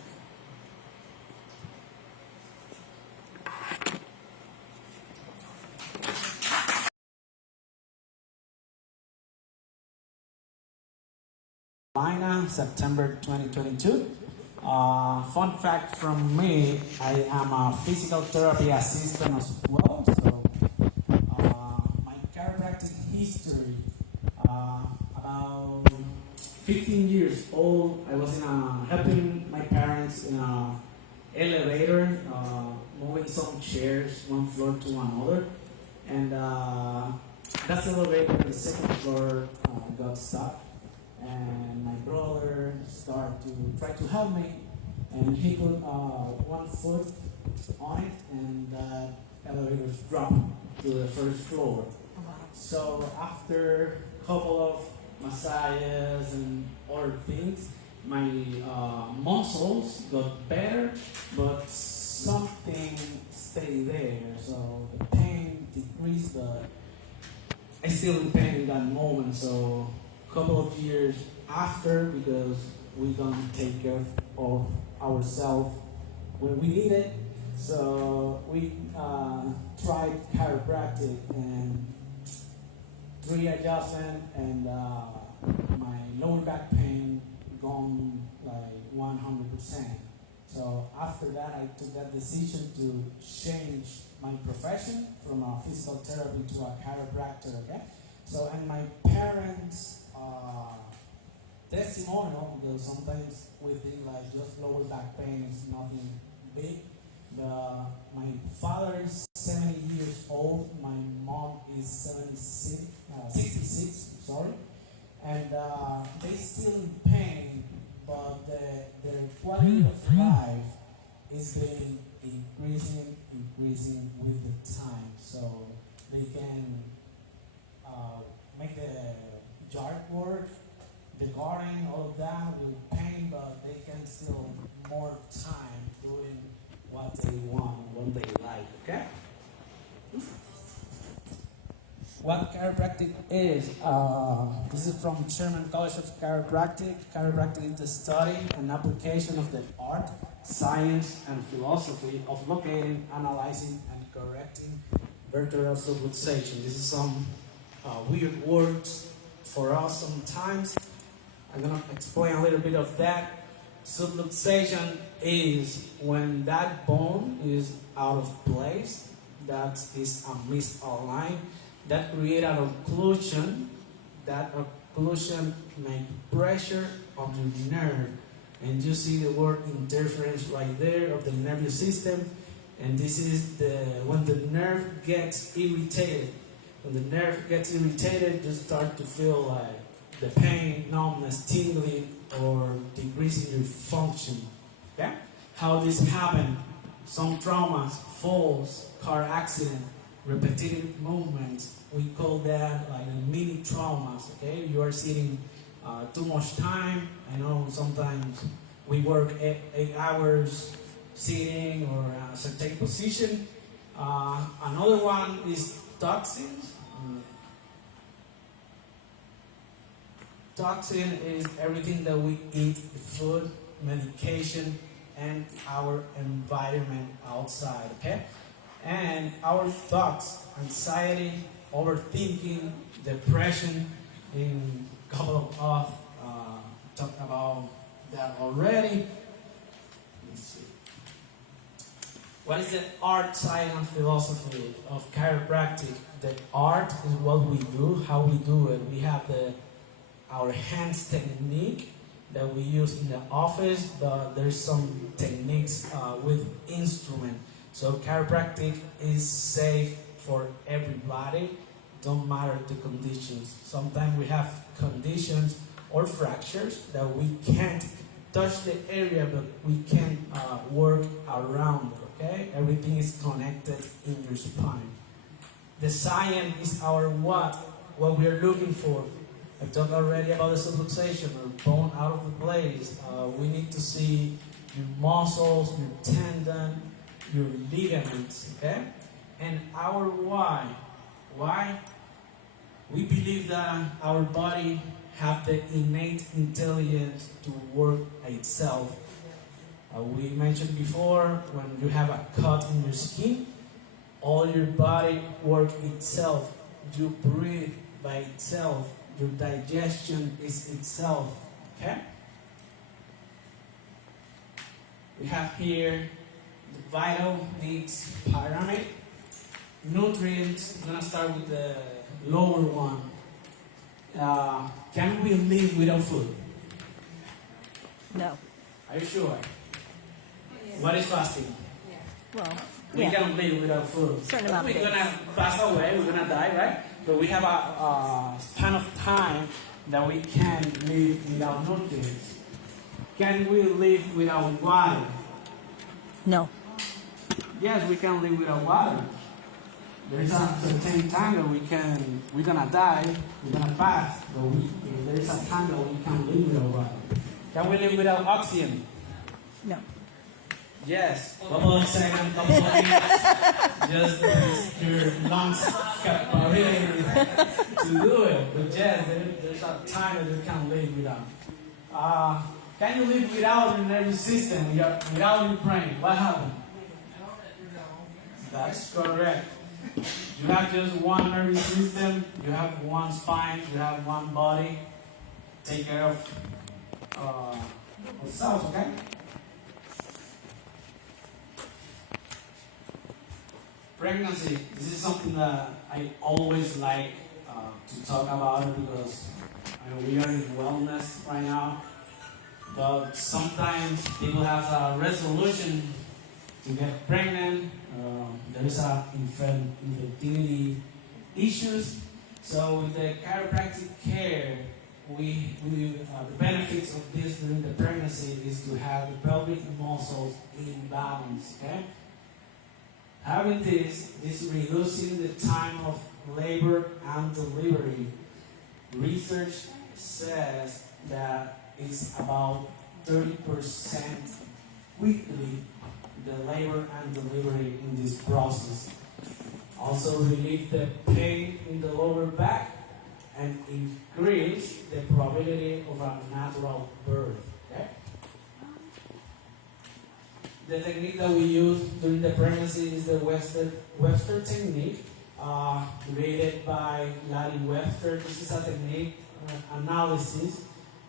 September 2022. Fun fact from me, I am a physical therapy assistant as well. So my chiropractic history, about 15 years old, I was helping my parents in an elevator, moving some chairs one floor to another. And that elevator, the 2nd floor, got stuck. And my brother started to try to help me, and he put 1 foot on it, and the elevator dropped to the 1st floor. So after a couple of massages and other things, my muscles got better, but something stayed there. So the pain decreased, but I still in pain in that moment. So couple of years after, because we don't take care of ourselves when we need it. So we tried chiropractic and 3 adjustment, and my lower back pain gone like 100%. So after that, I took that decision to change my profession from a physical therapy to a chiropractor. Okay. So, and my parents' testimonial, because sometimes we think like just lower back pain is nothing big. My father is 70 years old, my mom is 66, sorry, and they still in pain, but their quality of life is being increasing with the time, so they can make the yard work, the garden, all of that with pain, but they can still more time doing what they want, what they like, okay? What chiropractic is, this is from Sherman College of Chiropractic. Chiropractic is the study and application of the art, science, and philosophy of locating, analyzing, and correcting vertebral subluxation. This is some weird words for us sometimes. I'm going to explain a little bit of that. Subluxation is when that bone is out of place, that is a misaligned, that create an occlusion. That occlusion make pressure on the nerve, and you see the word interference right there of the nervous system. And this is when the nerve gets irritated. When the nerve gets irritated, you start to feel like the pain, numbness, tingling, or decreasing your function. Okay? How this happen? Some traumas, falls, car accident, repetitive movements. We call that like mini traumas. Okay? You are sitting too much time. I know sometimes we work 8 hours sitting or a certain position. Another one is toxins. Toxin is everything that we eat, food, medication, and our environment outside, okay? And our thoughts, anxiety, overthinking, depression, in a couple of talked about that already. Let's see. What is the art, science, philosophy of chiropractic? The art is what we do, how we do it. We have our hands technique that we use in the office, but there's some techniques with instrument. So chiropractic is safe for everybody, don't matter the conditions. Sometimes we have conditions or fractures that we can't touch the area, but we can work around it, okay? Everything is connected in your spine. The science is our what we are looking for. I've talked already about the subluxation or bone out of the place. We need to see your muscles, your tendon, your ligaments, okay? And our why. Why? We believe that our body have the innate intelligence to work itself. We mentioned before, when you have a cut in your skin, all your body works itself. You breathe by itself. Your digestion is itself, okay? We have here the vital needs pyramid. Nutrients, I'm gonna start with the lower one. Can we live without food? No. Are you sure? What is fasting? Well, We yeah. cannot live without food. Certain amount of We're days. gonna pass away, we're gonna die, right? But we have a span of time that we can live without nutrients. Can we live without water? No. Yes, we can live without water. There's a certain time that we're gonna die, we're gonna pass, but there's a time that we can live without water. Can we live without oxygen? No. Yes. Couple of seconds, couple of minutes. Just your lungs capability to do it. But yes, there's a time that you can live without. Can you live without your nervous system, without your brain? What happened? That's correct. You have just one nervous system, you have one spine, you have one body. Take care of yourself, okay? Pregnancy. This is something that I always like to talk about because we are in wellness right now. But sometimes people have a resolution to get pregnant. There is a infertility issues. So with the chiropractic care, the benefits of this during the pregnancy is to have the pelvic muscles in balance. Okay. Having this is reducing the time of labor and delivery. Research says that it's about 30% quickly the labor and delivery in this process. Also relieve the pain in the lower back and increase the probability of a natural birth. Okay? The technique that we use during the pregnancy is the Webster technique, created by Larry Webster. This is a technique analysis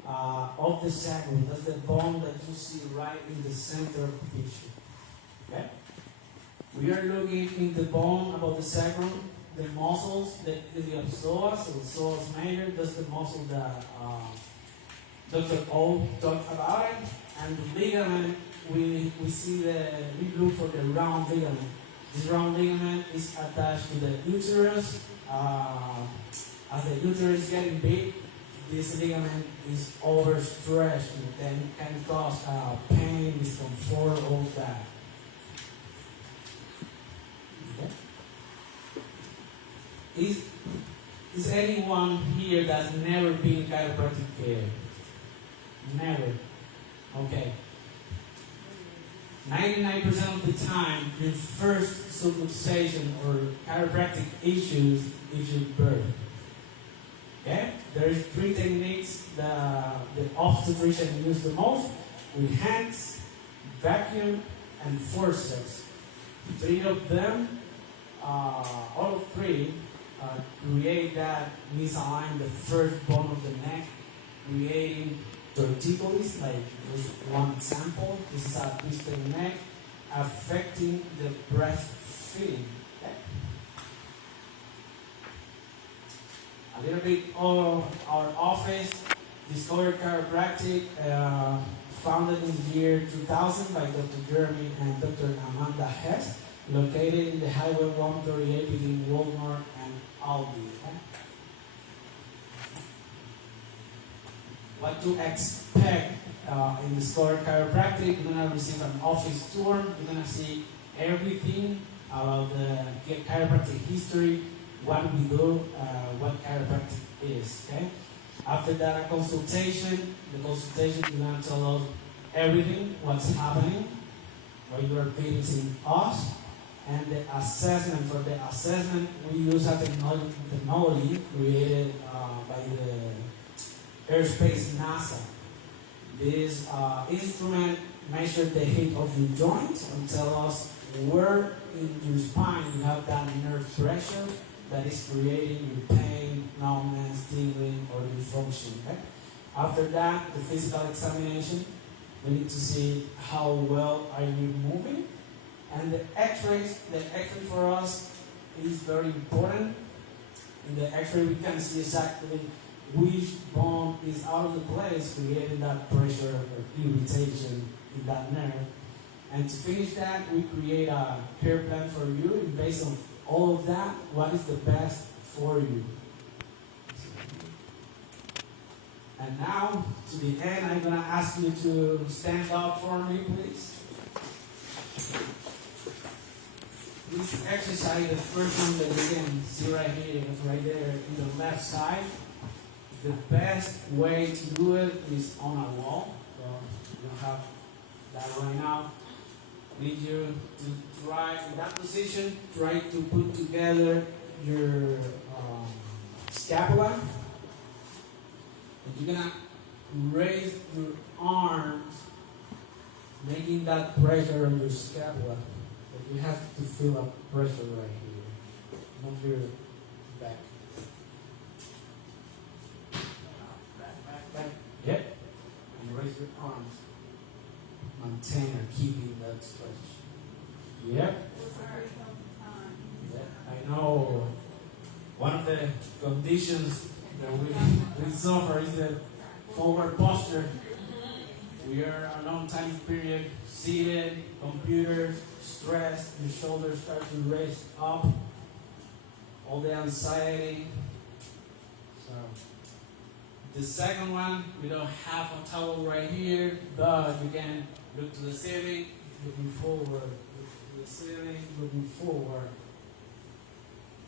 of the sacrum. That's the bone that you see right in the center of the picture. Okay? We are looking in the bone about the sacrum, the muscles, the iliopsoas, or psoas major. That's the muscle that Dr. O talked about it. And the ligament, we look for the round ligament. This round ligament is attached to the uterus. As the uterus is getting big, this ligament is overstretched and then can cause pain, discomfort, all that. Okay. Is anyone here that's never been in chiropractic care? Never. Okay. 99% of the time, your first subluxation or chiropractic issues is your birth. Okay? There's 3 techniques that the obstetrician use the most with hands, vacuum, and forceps. 3 of them, all of 3, create that misalign the first bone of the neck, creating torticollis, like just one example. This is a twisted neck affecting the breastfeeding. Okay? A little bit of our office, Discovery Chiropractic, founded in the year 2000 by Dr. Jeremy and Dr. Amanda Hess, located in the Highway 138 between Walmart and Aldi. Okay? What to expect in the Discovery Chiropractic? You're going to receive an office tour. You're going to see everything about the chiropractic history, what we do, what chiropractic is. Okay? After that, a consultation. The consultation, you're going to tell us everything, what's happening, why you are visiting us, and the assessment. For the assessment, we use a technology created by the Airspace NASA. This instrument measures the height of your joints and tell us where in your spine you have that nerve pressure that is creating your pain, numbness, tingling, or your function. Okay? After that, the physical examination, we need to see how well are you moving. And the X-rays, the X-ray for us is very important. In the X-ray, we can see exactly which bone is out of the place, creating that pressure or irritation in that nerve. And to finish that, we create a care plan for you, and based on all of that, what is the best for you. And now, to the end, I'm going to ask you to stand up for me, please. This exercise, the first one that you can see right here, right there in the left side. The best way to do it is on a wall. So you don't have that right now. I need you to try, in that position, try to put together your scapula. And you're going to raise your arms, making that pressure on your scapula. But you have to feel a pressure right here. Move your back. Back. Yep. And raise your arms. Maintain or keeping that stretch. Yep. I know one of the conditions that we suffer is the forward posture. We are a long time period seated, computers, stress, your shoulders start to raise up, all the anxiety. So the second one, we don't have a towel right here, but you can look to the ceiling, looking forward, look to the ceiling, looking forward.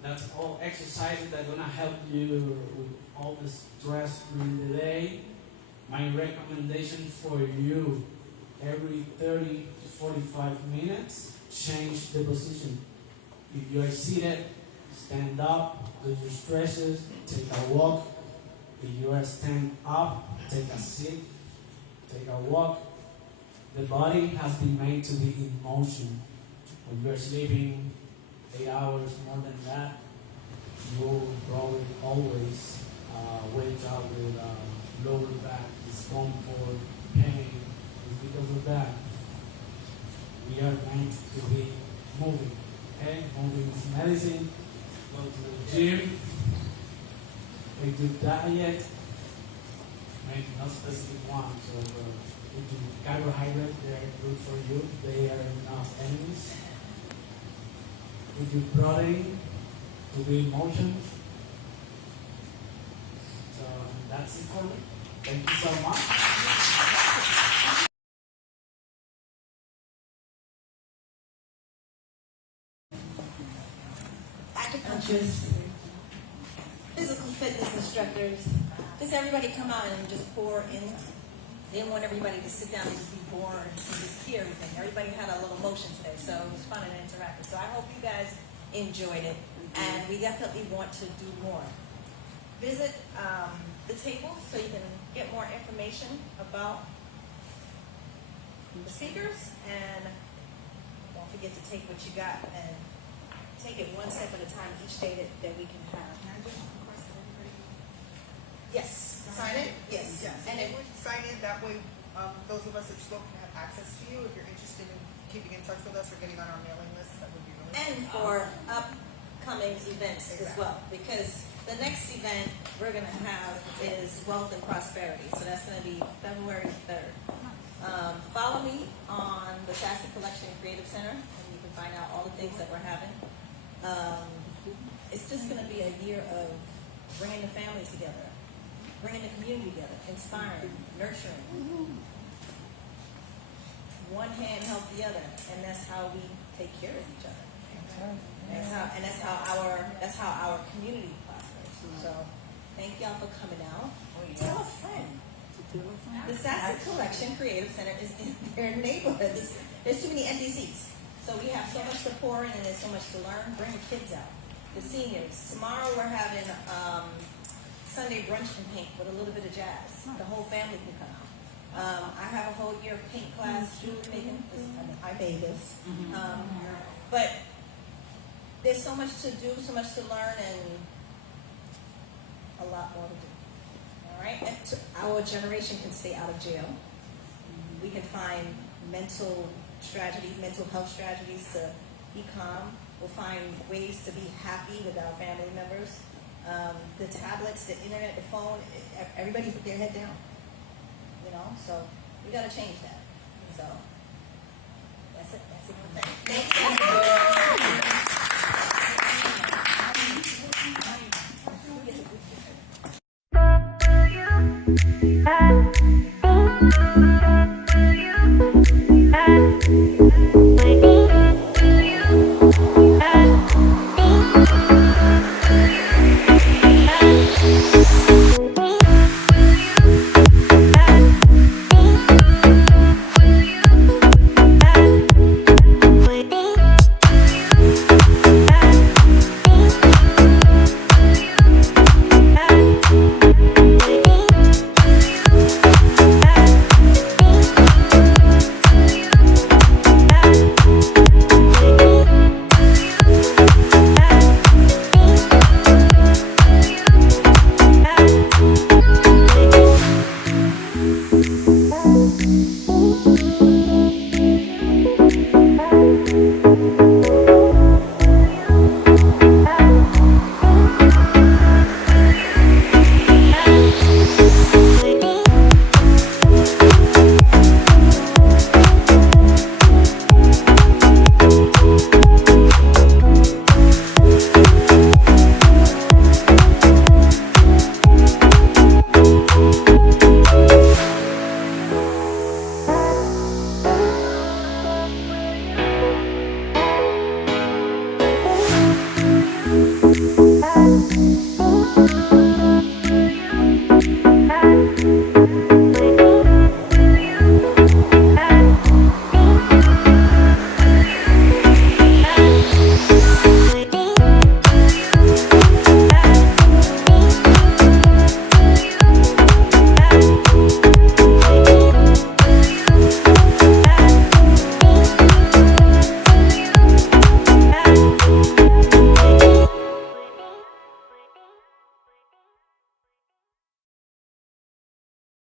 That's all exercises that are going to help you with all the stress during the day. My recommendation for you, every 30 to 45 minutes, change the position. If you are seated, stand up, do your stretches, take a walk. If you are stand up, take a seat, take a walk. The body has been made to be in motion. When you are sleeping 8 hours, more than that, you will probably always wake up with lower back discomfort, pain. It's because of that. We are meant to be moving. Okay? Moving is medicine. Go to the gym. Make good diet. Make no specific one. So the carbohydrates, they are good for you. They are not enemies. With your protein to be in motion. So that's it for me. Thank you so much. Acupuncturists, physical fitness instructors, just everybody come out and just pour in. They don't want everybody to sit down and just be bored and just hear everything. Everybody everybody had a little motion today, so it was fun and interactive. So I hope you guys enjoyed it, and we definitely want to do more. Visit the table so you can get more information about the speakers, and don't forget to take what you got and take it one step at a time each day that we can have. Can I just request that everybody Yes, sign it. Yes, Yes, and and it, if we sign in, that way, those of us that spoke can have access to you. If you're interested in keeping in touch with us or getting on our mailing list, that would be really and for upcoming events as well, because the next event we're gonna have is Wealth and Prosperity, so that's gonna be February 3rd. Follow me on the Sassy Collection Creative Center, and you can find out all the things that we're having. It's just gonna be a year of bringing the families together, bringing the community together, inspiring, nurturing. One hand help the other, and that's how we take care of each other. That's how our community prospers. So, thank y'all for coming out. Tell a friend. The Sassy Collection Creative Center is in their neighborhood. There's too many empty seats. So we have so much to pour in and there's so much to learn. Bring the kids out. The seniors. Tomorrow we're having Sunday brunch and paint with a little bit of jazz. The whole family can come out. I have a whole year of paint class, jewelry making. I made this. But there's so much to do, so much to learn, and a lot more to do. All right? And our generation can stay out of jail. We can find mental strategies, mental health strategies to be calm. We'll find ways to be happy with our family members. The tablets, the internet, the phone, everybody put their head down. You know, so we got to change that. So that's it. That's it.